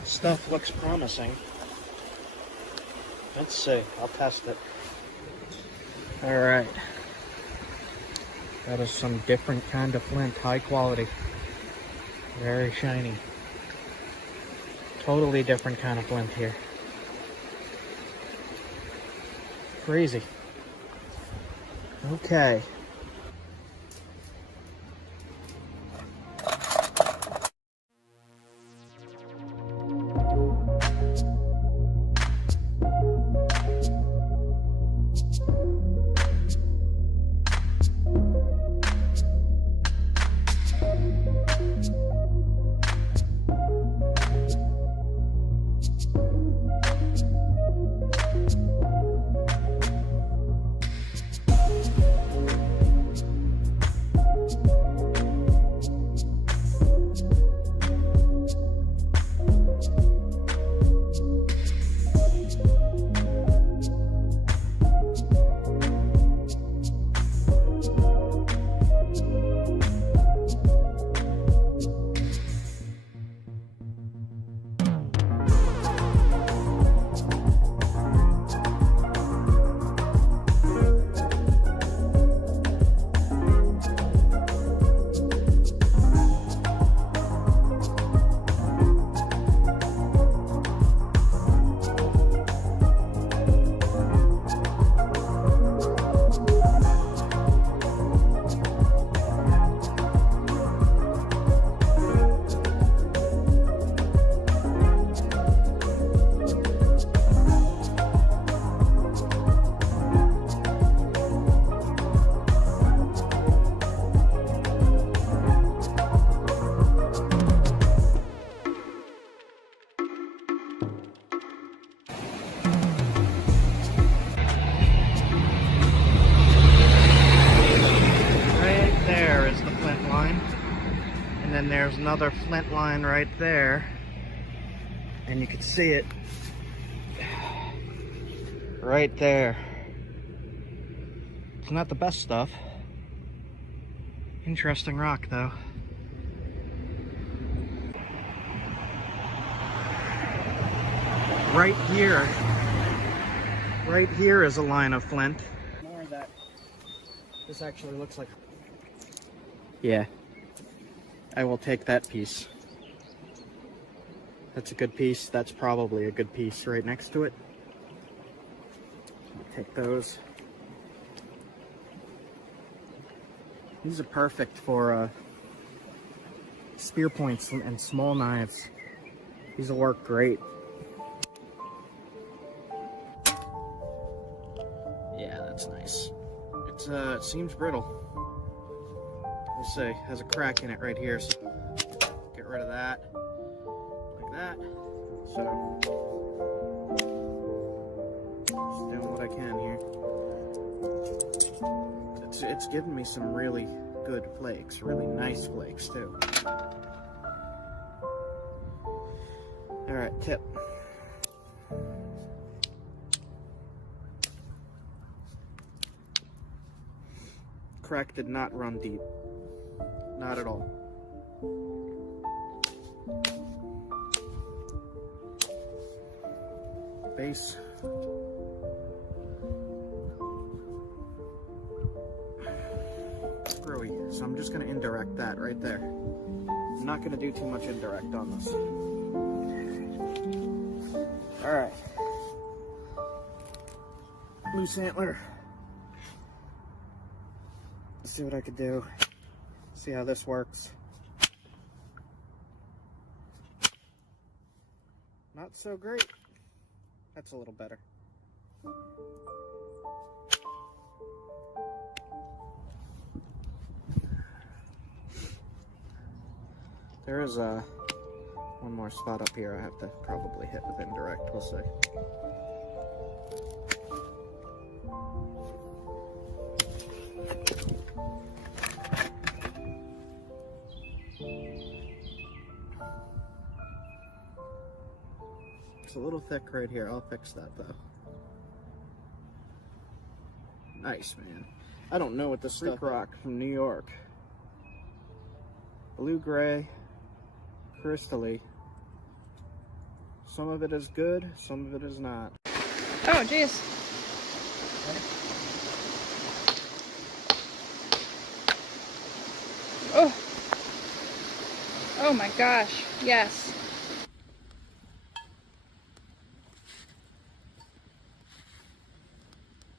stuff looks promising. Let's see, I'll test it. Alright. That is some different kind of flint, high quality. Very shiny. Totally different kind of flint here. Crazy. Okay. then there's another flint line right there, and you can see it right there. It's not the best stuff. Interesting rock though. Right here is a line of flint. More of that. This actually looks like... Yeah, I will take that piece. That's a good piece. That's probably a good piece right next to it. Take those. These are perfect for spear points and small knives. These will work great. Yeah, that's nice. It seems brittle. We'll see. Has a crack in it right here, so get rid of that. Like that. So, just doing what I can here. It's giving me some really good flakes, really nice flakes too. Alright, tip. Crack did not run deep. Not at all. Base. Screwy. So I'm just going to indirect that right there. I'm not going to do too much indirect on this. Alright. Loose antler. Let's see what I could do. See how this works. Not so great. That's a little better. There is one more spot up here I have to probably hit with indirect. We'll see. It's a little thick right here. I'll fix that though. Nice, man. I don't know what this stuff. Rock from New York. Blue-gray, crystally. Some of it is good, some of it is not. Oh, jeez. Oh. Oh my gosh. Yes.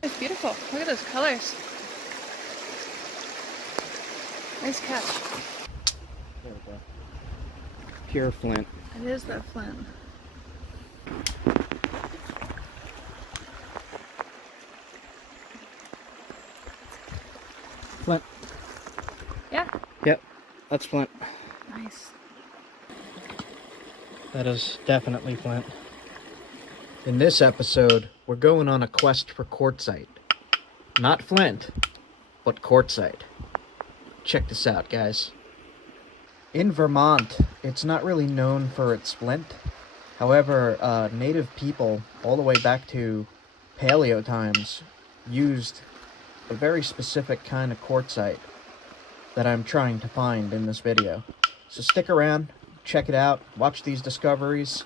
It's beautiful. Look at those colors. Nice catch. There we go. Pure flint. It is that flint. Flint. Yeah. Yep, that's flint. Nice. That is definitely flint. In this episode, we're going on a quest for quartzite. Not flint, but quartzite. Check this out, guys. In Vermont, it's not really known for its flint. However, native people, all the way back to paleo times, used a very specific kind of quartzite that I'm trying to find in this video. So stick around, check it out, watch these discoveries,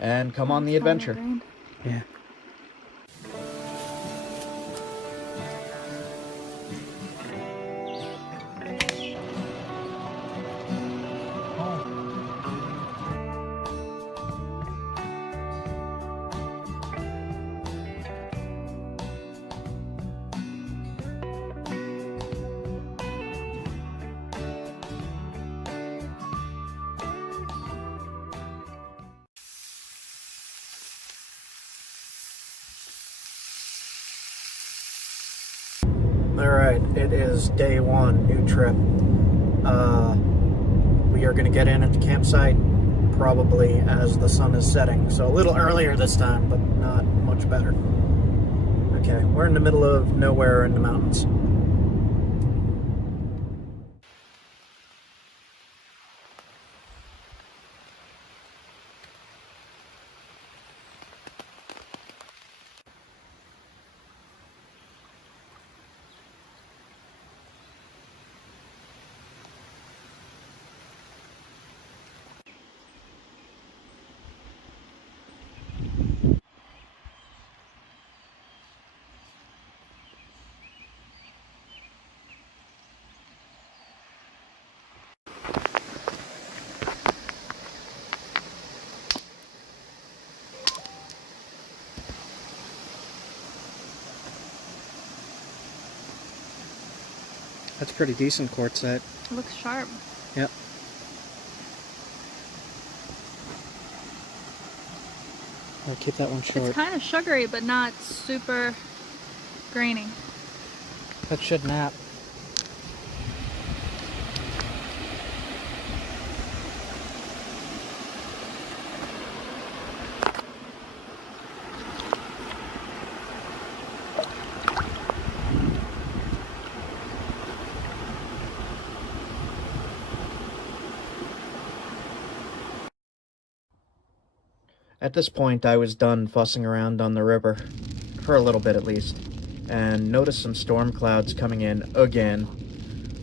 and come on the adventure. Yeah. Alright, it is day one, new trip. We are going to get in at the campsite probably as the sun is setting. So a little earlier this time, but not much better. Okay, we're in the middle of nowhere in the mountains. That's pretty decent quartzite. It looks sharp. Yep. I'll keep that one short. It's kind of sugary, but not super grainy. That should nap. At this point, I was done fussing around on the river, for a little bit at least, and noticed some storm clouds coming in again,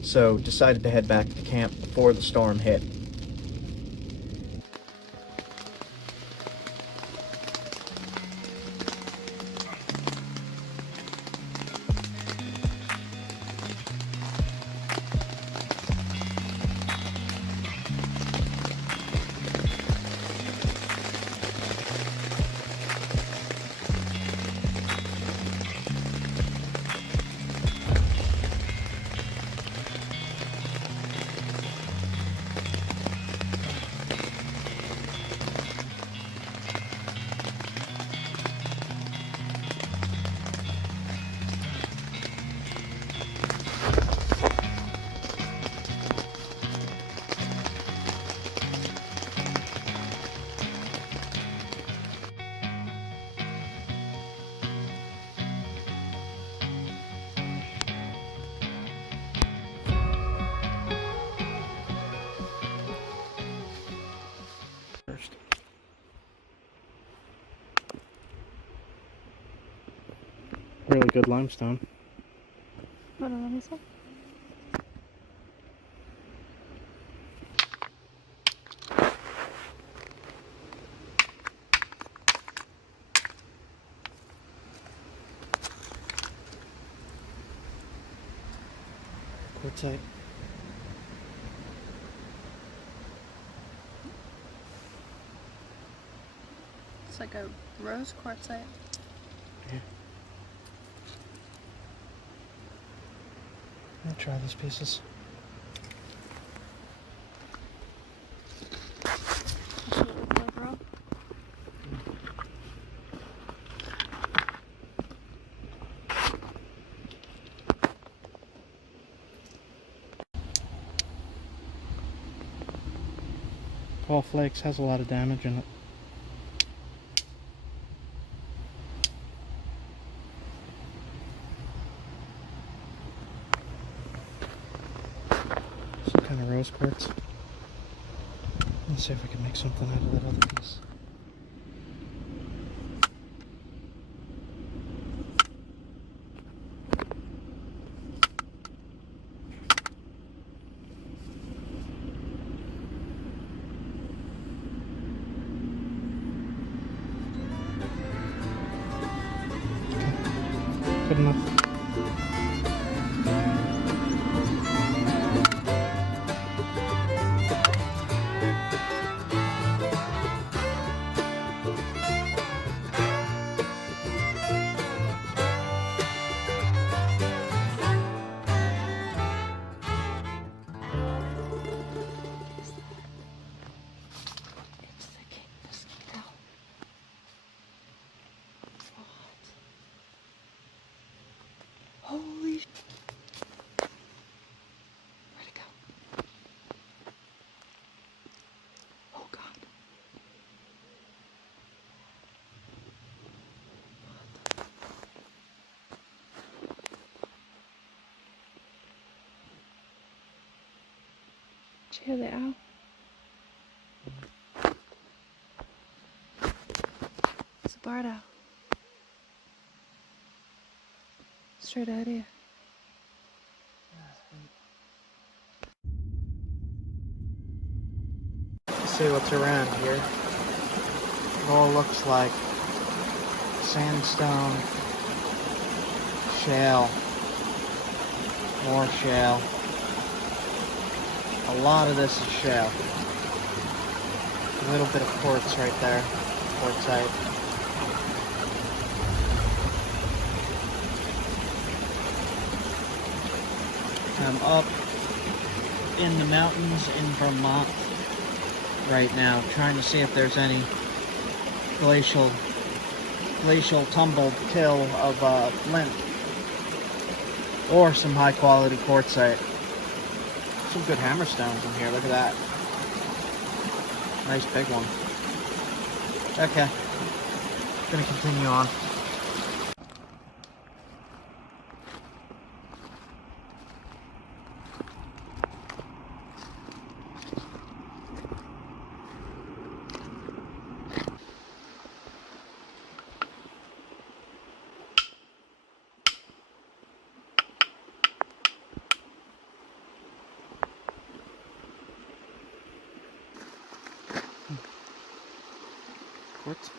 so decided to head back to camp before the storm hit. Really good limestone. Hold on, let me see. Quartzite. It's like a rose quartzite. Yeah. I'll try these pieces. I'll see what it looks like raw. Tall Flakes has a lot of damage in it. Some kind of rose quartz. Let's see if we can make something out of that other piece. Good enough. It's the king mosquito. Holy sh**. Where'd it go? Oh god. Did you hear the owl? It's a barred owl. Straight out here. Let's see what's around here. It all looks like sandstone, shale, more shale. A lot of this is shale. A little bit of quartz right there, quartzite. I'm up in the mountains in Vermont right now, trying to see if there's any glacial tumbled till of flint or some high quality quartzite. Some good hammerstones in here. Look at that. Nice big one. Okay. Gonna continue on. Quartz.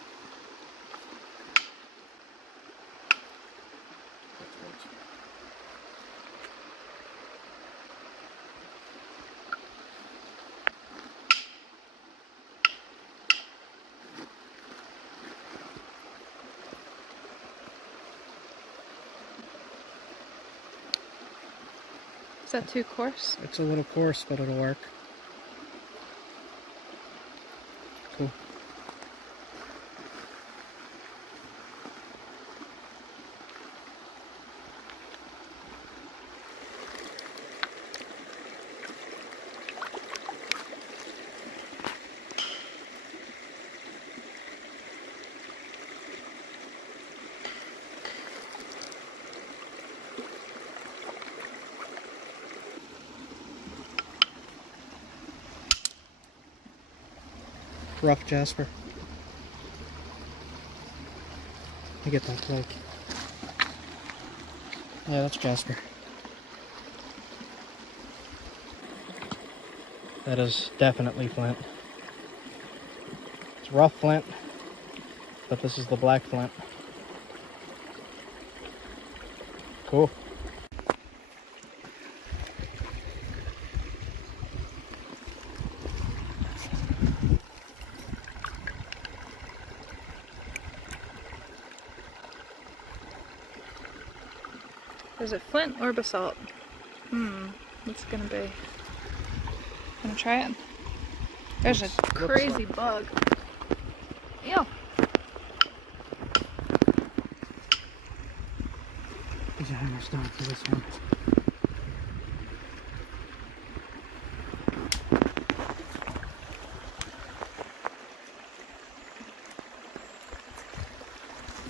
Is that too coarse? It's a little coarse, but it'll work. Cool. Rough jasper. I get that cloak. Yeah, that's jasper. That is definitely flint. It's rough flint, but this is the black flint. Cool. Is it flint or basalt? What's it gonna be? Gonna try it? There's a crazy bug. Ew. There's a hammerstone for this one.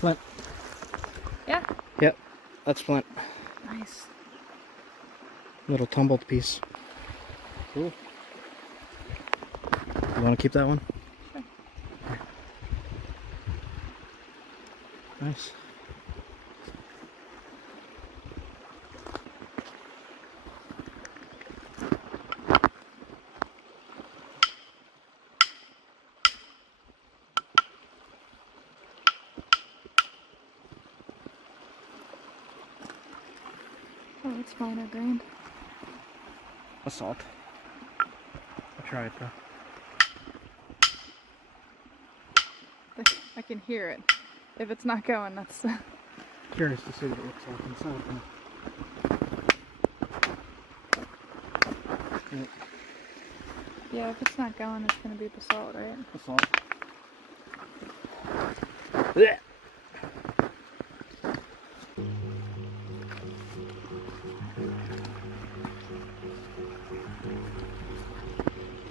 Flint. Yeah? Yep, that's flint. Nice. Little tumbled piece. Cool. You want to keep that one? Sure. Nice. Oh, it's finer grained. Basalt. I'll try it though. I can hear it. If it's not going, that's... Curious to see what it looks like inside. Great. Yeah, if it's not going, it's gonna be basalt, right? Basalt. Blech.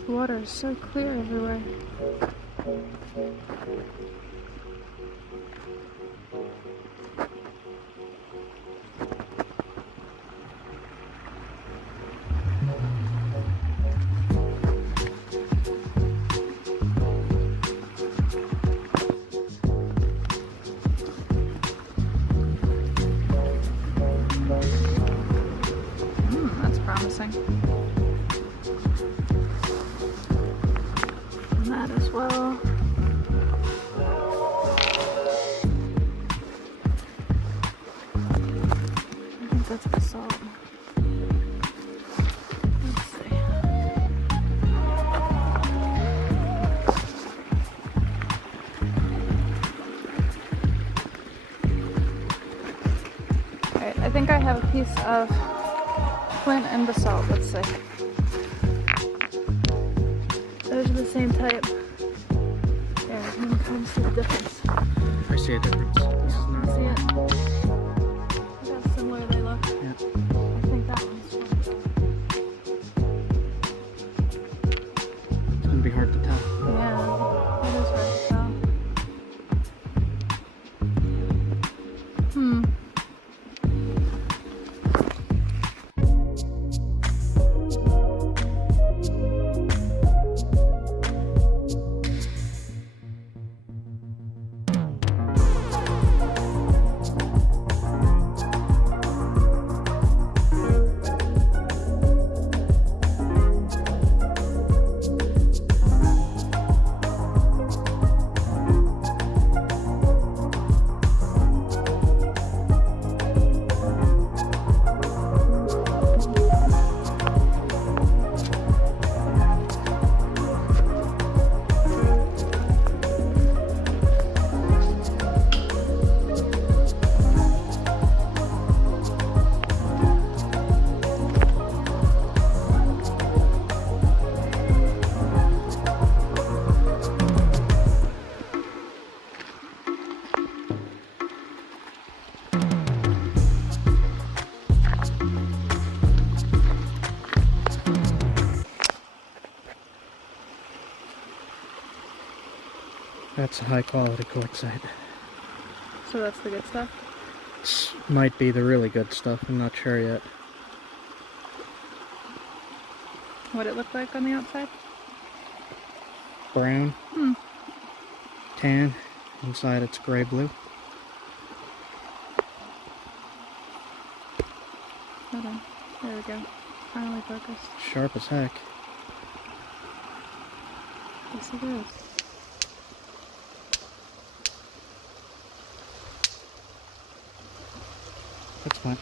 The water is so clear everywhere. That's promising. And that as well. I think that's basalt. Let's see. Alright, I think I have a piece of flint and basalt, let's see. Those are the same type. Yeah, you can kind of see the difference. I see a difference. This is not. See it? Look how similar they look. Yeah. I think that one's fun. It's gonna be hard to tell. Yeah, it is hard to tell. That's a high quality quartzite. So that's the good stuff? This might be the really good stuff, I'm not sure yet. What it look like on the outside? Brown, tan, inside it's gray-blue. Hold on. There we go. Finally focused. Sharp as heck. Yes, it is. That's one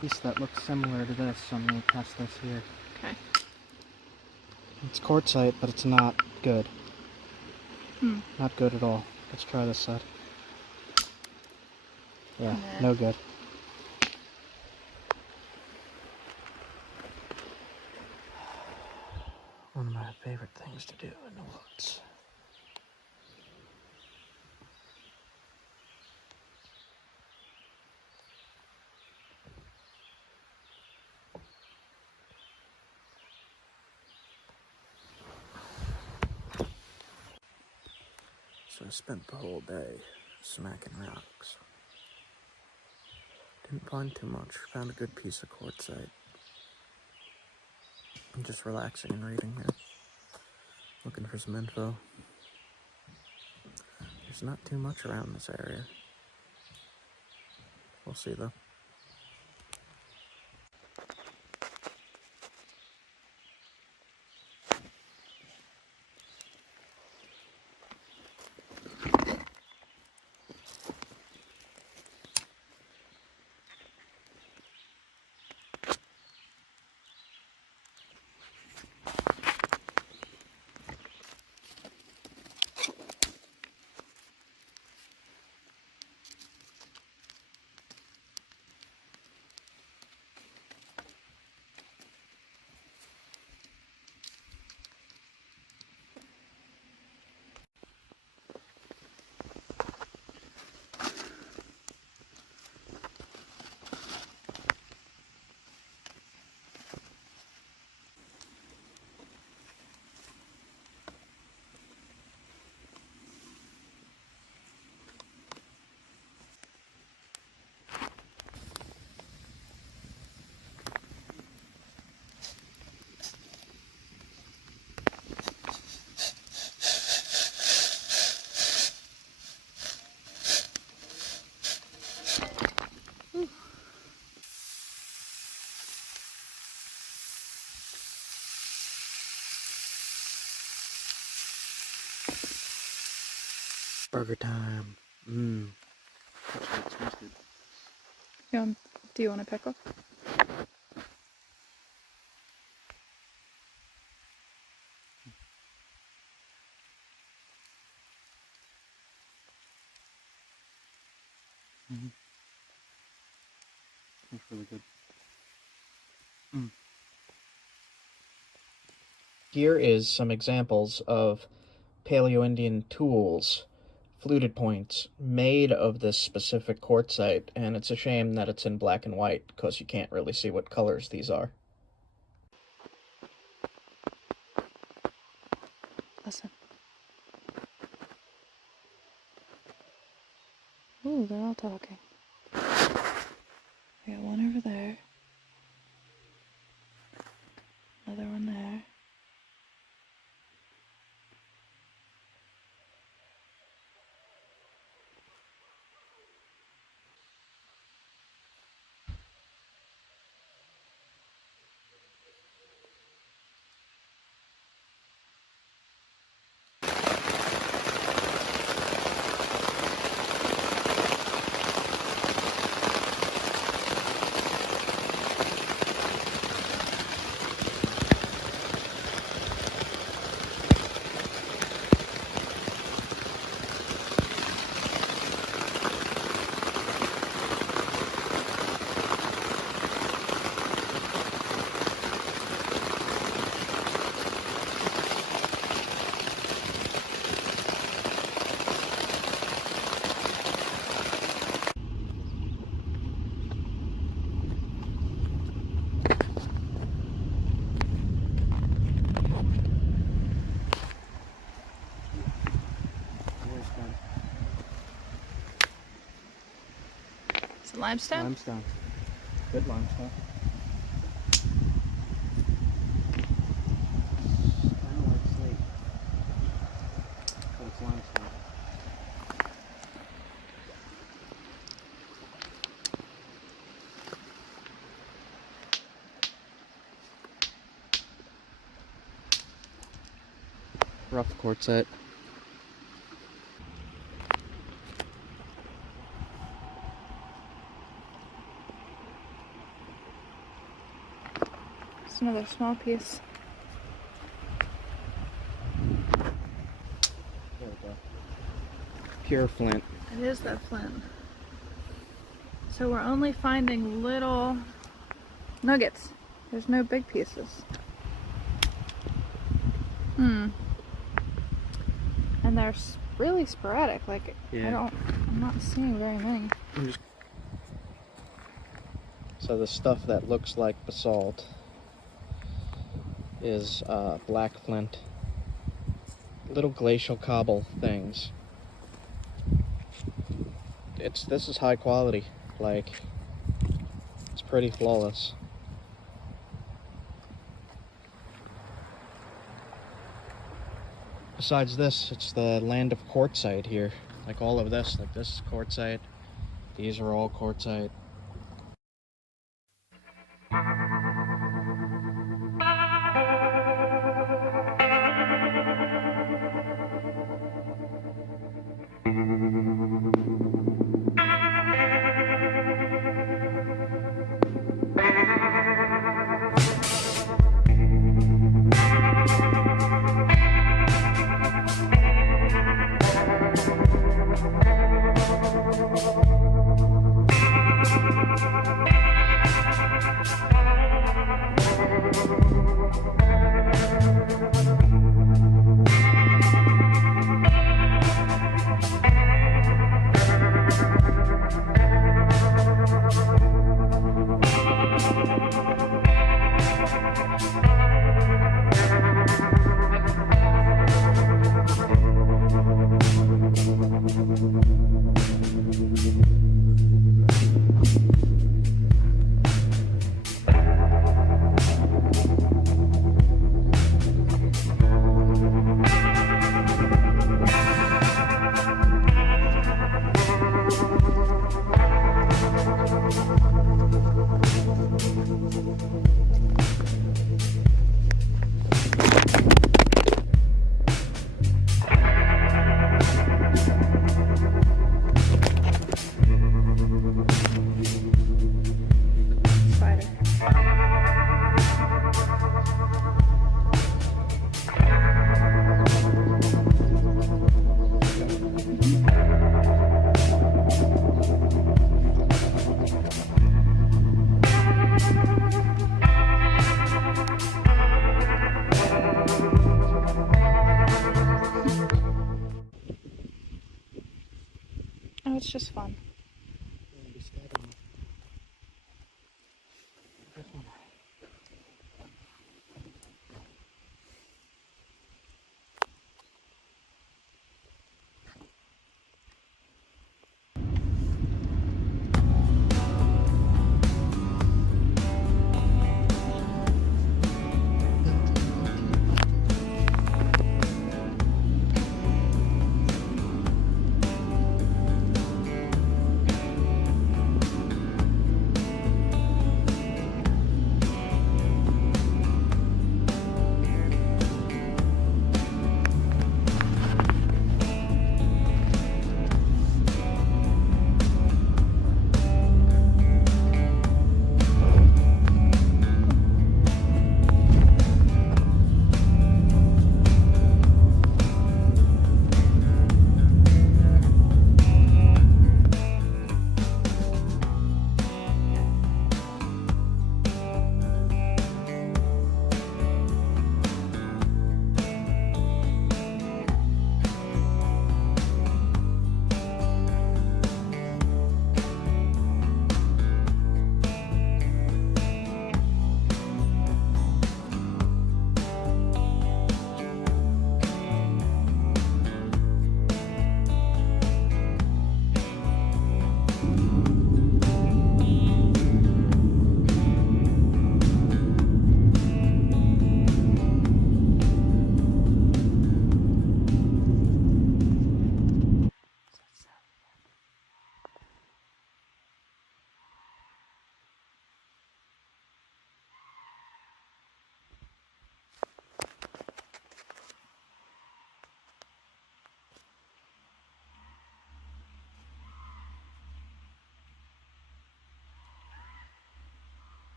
piece that looks similar to this, so I'm going to test this here. Okay. It's quartzite, but it's not good. Hmm. Not good at all. Let's try this side. Yeah, Nah. no good. One of my favorite things to do in the woods. So I spent the whole day smacking rocks. Didn't find too much. Found a good piece of quartzite. I'm just relaxing and reading here. Looking for some info. There's not too much around this area. We'll see though. Burger time. Mmm. Do you want a pickle? That's really good. Here is some examples of Paleo-Indian tools, fluted points, made of this specific quartzite, and it's a shame that it's in black and white, because you can't really see what colors these are. Listen. Ooh, they're all talking. I got one over there. Another one there. Is it limestone? Limestone. Good limestone. Kind of like slate, but it's limestone. Rough quartzite. Just another small piece. There we go. Pure flint. It is that flint. So we're only finding little nuggets. There's no big pieces. And they're really sporadic. Like, Yeah. I'm not seeing very many. So the stuff that looks like basalt is black flint. Little glacial cobble things. This is high quality. Like, it's pretty flawless. Besides this, it's the land of quartzite here. Like all of this, like this is quartzite. These are all quartzite. Oh, it's just fun.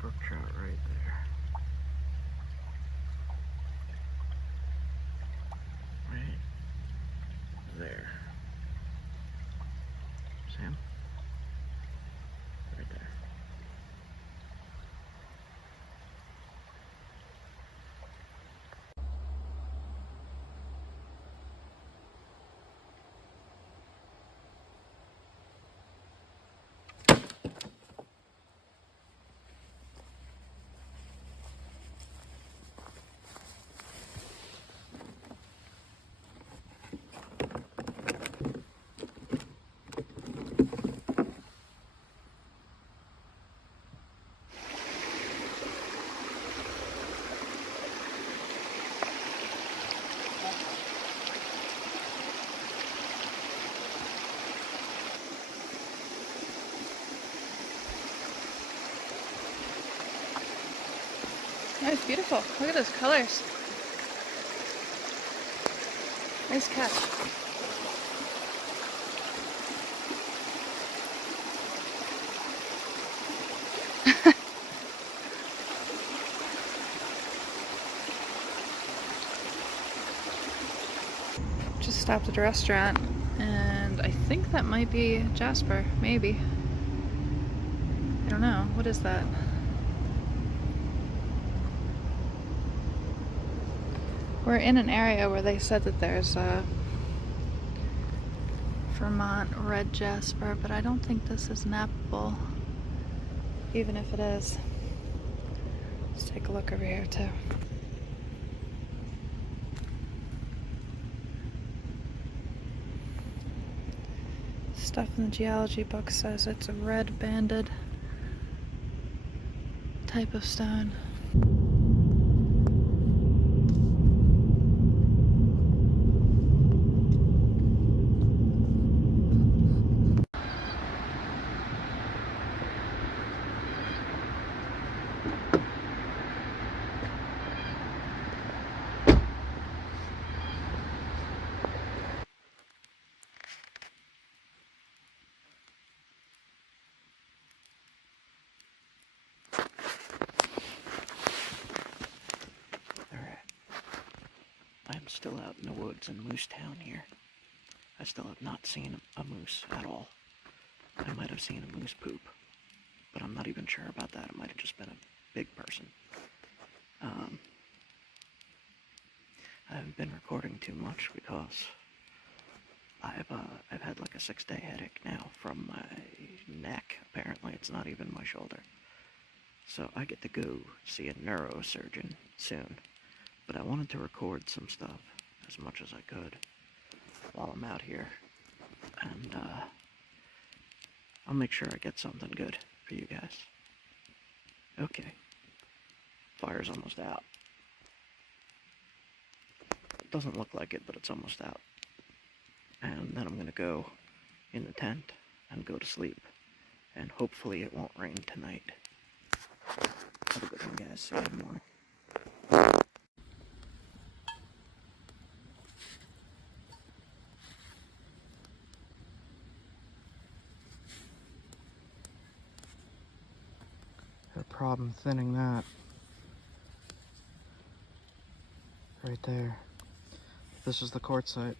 Brook trout right there. Right there. Sam? Right there. Oh, it's beautiful. Look at those colors. Nice catch. Just stopped at a restaurant, and I think that might be Jasper. Maybe. I don't know. What is that? We're in an area where they said that there's a Vermont red jasper, but I don't think this is nappable, even if it is. Let's take a look over here too. Stuff in the geology book says it's a red banded type of stone. I'm still out in the woods in Moose Town here. I still have not seen a moose at all. I might have seen a moose poop, but I'm not even sure about that. It might have just been a big person. I haven't been recording too much because I've had like a 6-day headache now from my neck. Apparently it's not even my shoulder. So I get to go see a neurosurgeon soon. But I wanted to record some stuff as much as I could while I'm out here. And I'll make sure I get something good for you guys. Okay. Fire's almost out. It doesn't look like it, but it's almost out. And then I'm gonna go in the tent and go to sleep. And hopefully it won't rain tonight. Have a good one, guys. See you in the morning. Had a problem thinning that. Right there. This is the quartzite.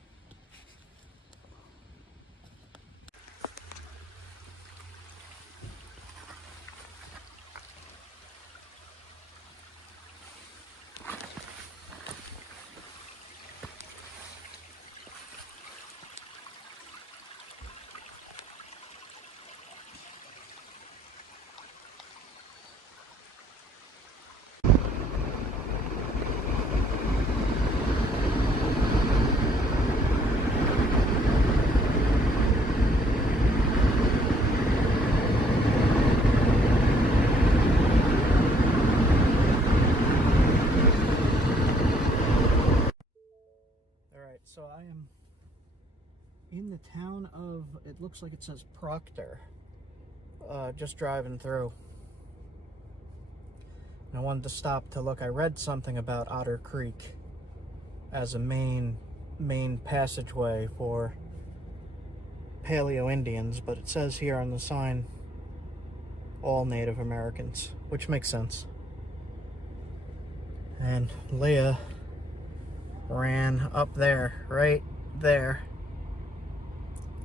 So I am in the town of, it looks like it says Proctor, just driving through. And I wanted to stop to look. I read something about Otter Creek as a main passageway for Paleo Indians, but it says here on the sign, all Native Americans, which makes sense. And Leah ran up there, right there.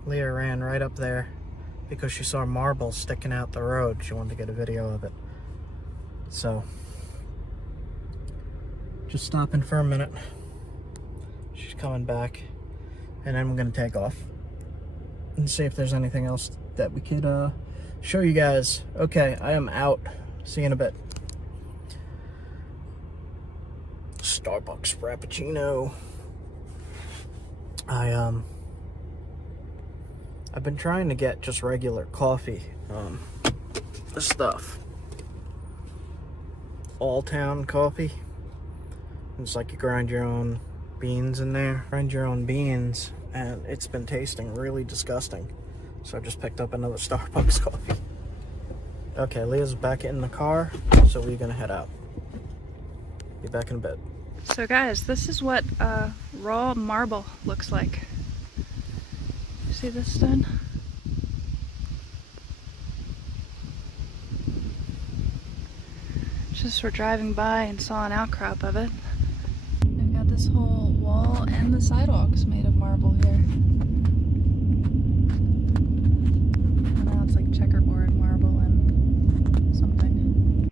Leah ran right up there because she saw marble sticking out the road. She wanted to get a video of it. So, just stopping for a minute. She's coming back. And then I'm going to take off and see if there's anything else that we could show you guys. Okay, I am out. See you in a bit. Starbucks Frappuccino. I've been trying to get just regular coffee. This stuff. All Town coffee. It's like you grind your own beans in there. Grind your own beans, and it's been tasting really disgusting. So I just picked up another Starbucks coffee. Okay, Leah's back in the car, so we're gonna head out. Be back in a bit. So guys, this is what raw marble looks like. See this stone? Just we're driving by and saw an outcrop of it. We've got this whole wall and the sidewalks made of marble here. And now it's like checkerboard marble and something.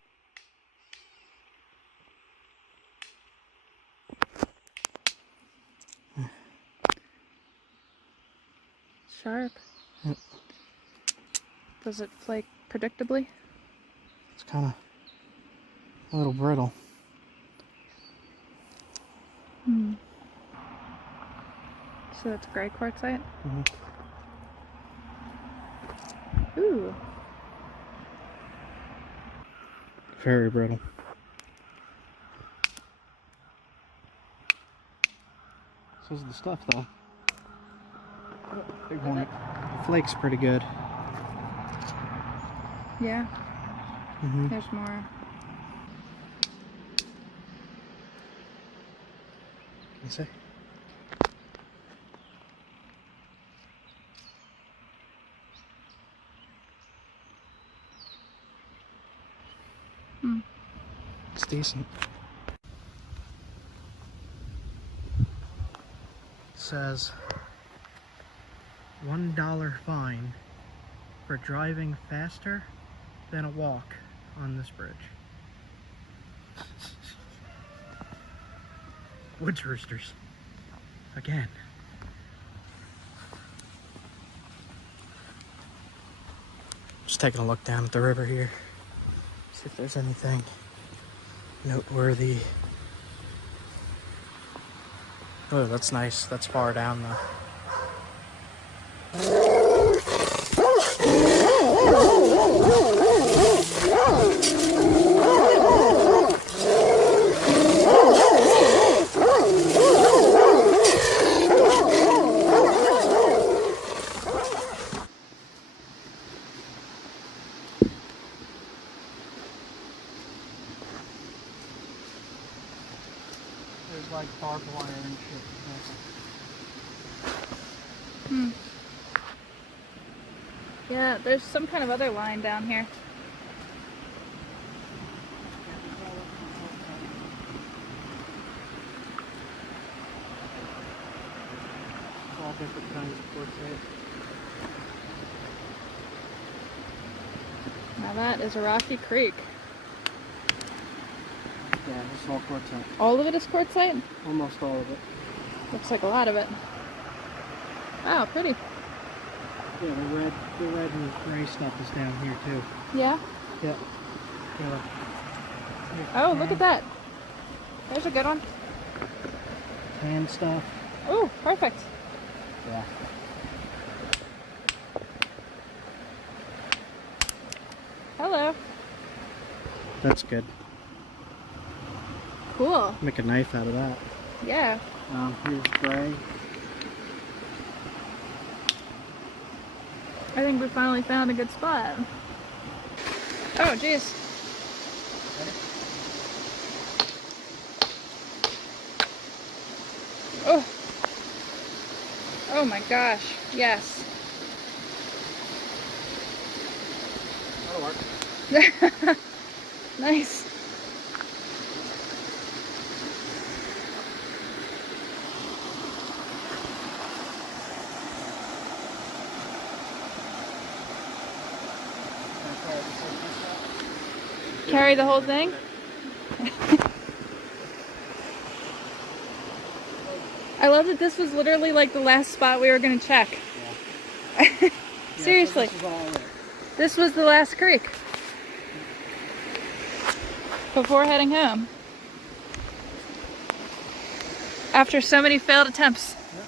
Sharp. Yep. Does it flake predictably? It's kind of a little brittle. Hmm. So it's gray quartzite? Mm-hmm. Ooh. Very brittle. This is the stuff, though. Big one. The flake's pretty good. Yeah. Mm-hmm. There's more. Can you see? Hmm. It's decent. It says $1 fine for driving faster than a walk on this bridge. woods roosters. Again. Just taking a look down at the river here. See if there's anything noteworthy. Oh, that's nice. That's far down though. There's like barbed wire and shit. Yeah, there's some kind of other line down here. All different kinds of quartzite. Now that is a rocky creek. Yeah, this is all quartzite. All of it is quartzite? Almost all of it. Looks like a lot of it. Wow, pretty. Yeah, the red and gray stuff is down here too. Yeah? Yep. Yeah. Oh, look at that. There's a good one. Tan stuff. Oh, perfect. Yeah. Hello. That's good. Cool. Make a knife out of that. Yeah. Here's gray. I think we finally found a good spot. Oh, jeez. Oh. Oh my gosh. Yes. That'll work. Nice. Carry the whole thing? I love that this was literally like the last spot we were going to check. Yeah. Seriously. So this is all it. This was the last creek. Before heading home. After so many failed attempts. Yep.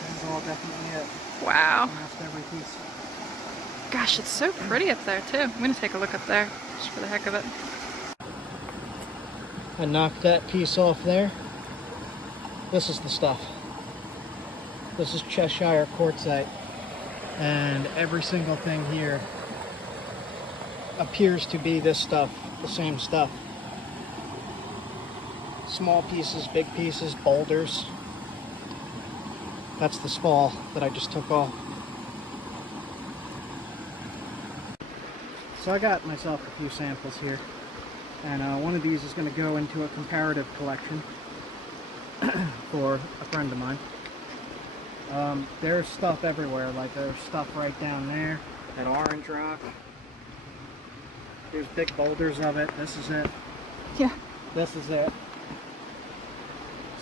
This is all definitely it. Wow. Almost every piece. Gosh, it's so pretty up there too. I'm gonna take a look up there, just for the heck of it. I knocked that piece off there. This is the stuff. This is Cheshire quartzite. And every single thing here appears to be this stuff, the same stuff. Small pieces, big pieces, boulders. That's the spall that I just took off. So I got myself a few samples here, and one of these is going to go into a comparative collection for a friend of mine. There's stuff everywhere, like there's stuff right down there, that orange rock. There's big boulders of it. This is it. Yeah. This is it.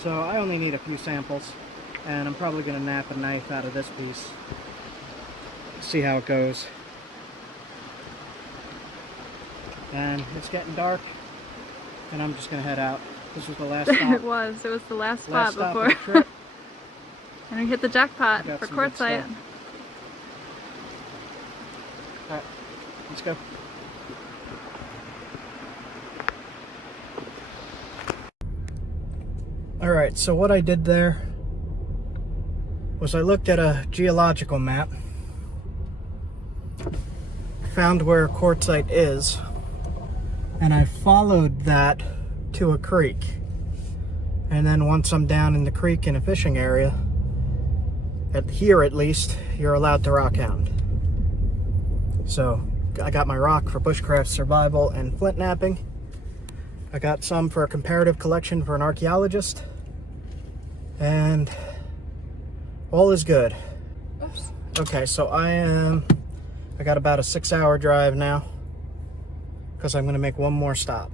So I only need a few samples, and I'm probably going to nap a knife out of this piece. See how it goes. And it's getting dark, and I'm just gonna head out. This was the last stop. It was the last spot stop before. of the trip. And we hit the jackpot Got for some good quartzite. stuff. Alright, let's go. Alright, so what I did there was I looked at a geological map, found where quartzite is, and I followed that to a creek. And then once I'm down in the creek in a fishing area, here at least, you're allowed to rock hound. So I got my rock for bushcraft survival and flint napping. I got some for a comparative collection for an archaeologist. And all is good. Oops. Okay, so I got about a 6-hour drive now, because I'm going to make one more stop.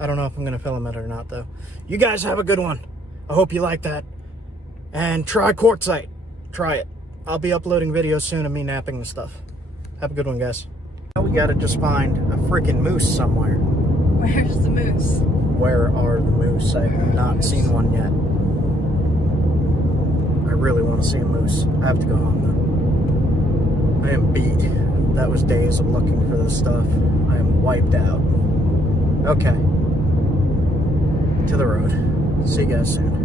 I don't know if I'm going to film it or not, though. You guys have a good one. I hope you like that. And try quartzite. Try it. I'll be uploading videos soon of me napping and stuff. Have a good one, guys. Now we gotta just find a freaking moose somewhere. Where's the moose? Where are the moose? I have not seen one yet. I really want to see a moose. I have to go home, though. I am beat. That was days of looking for this stuff. I am wiped out. Okay. To the road. See you guys soon.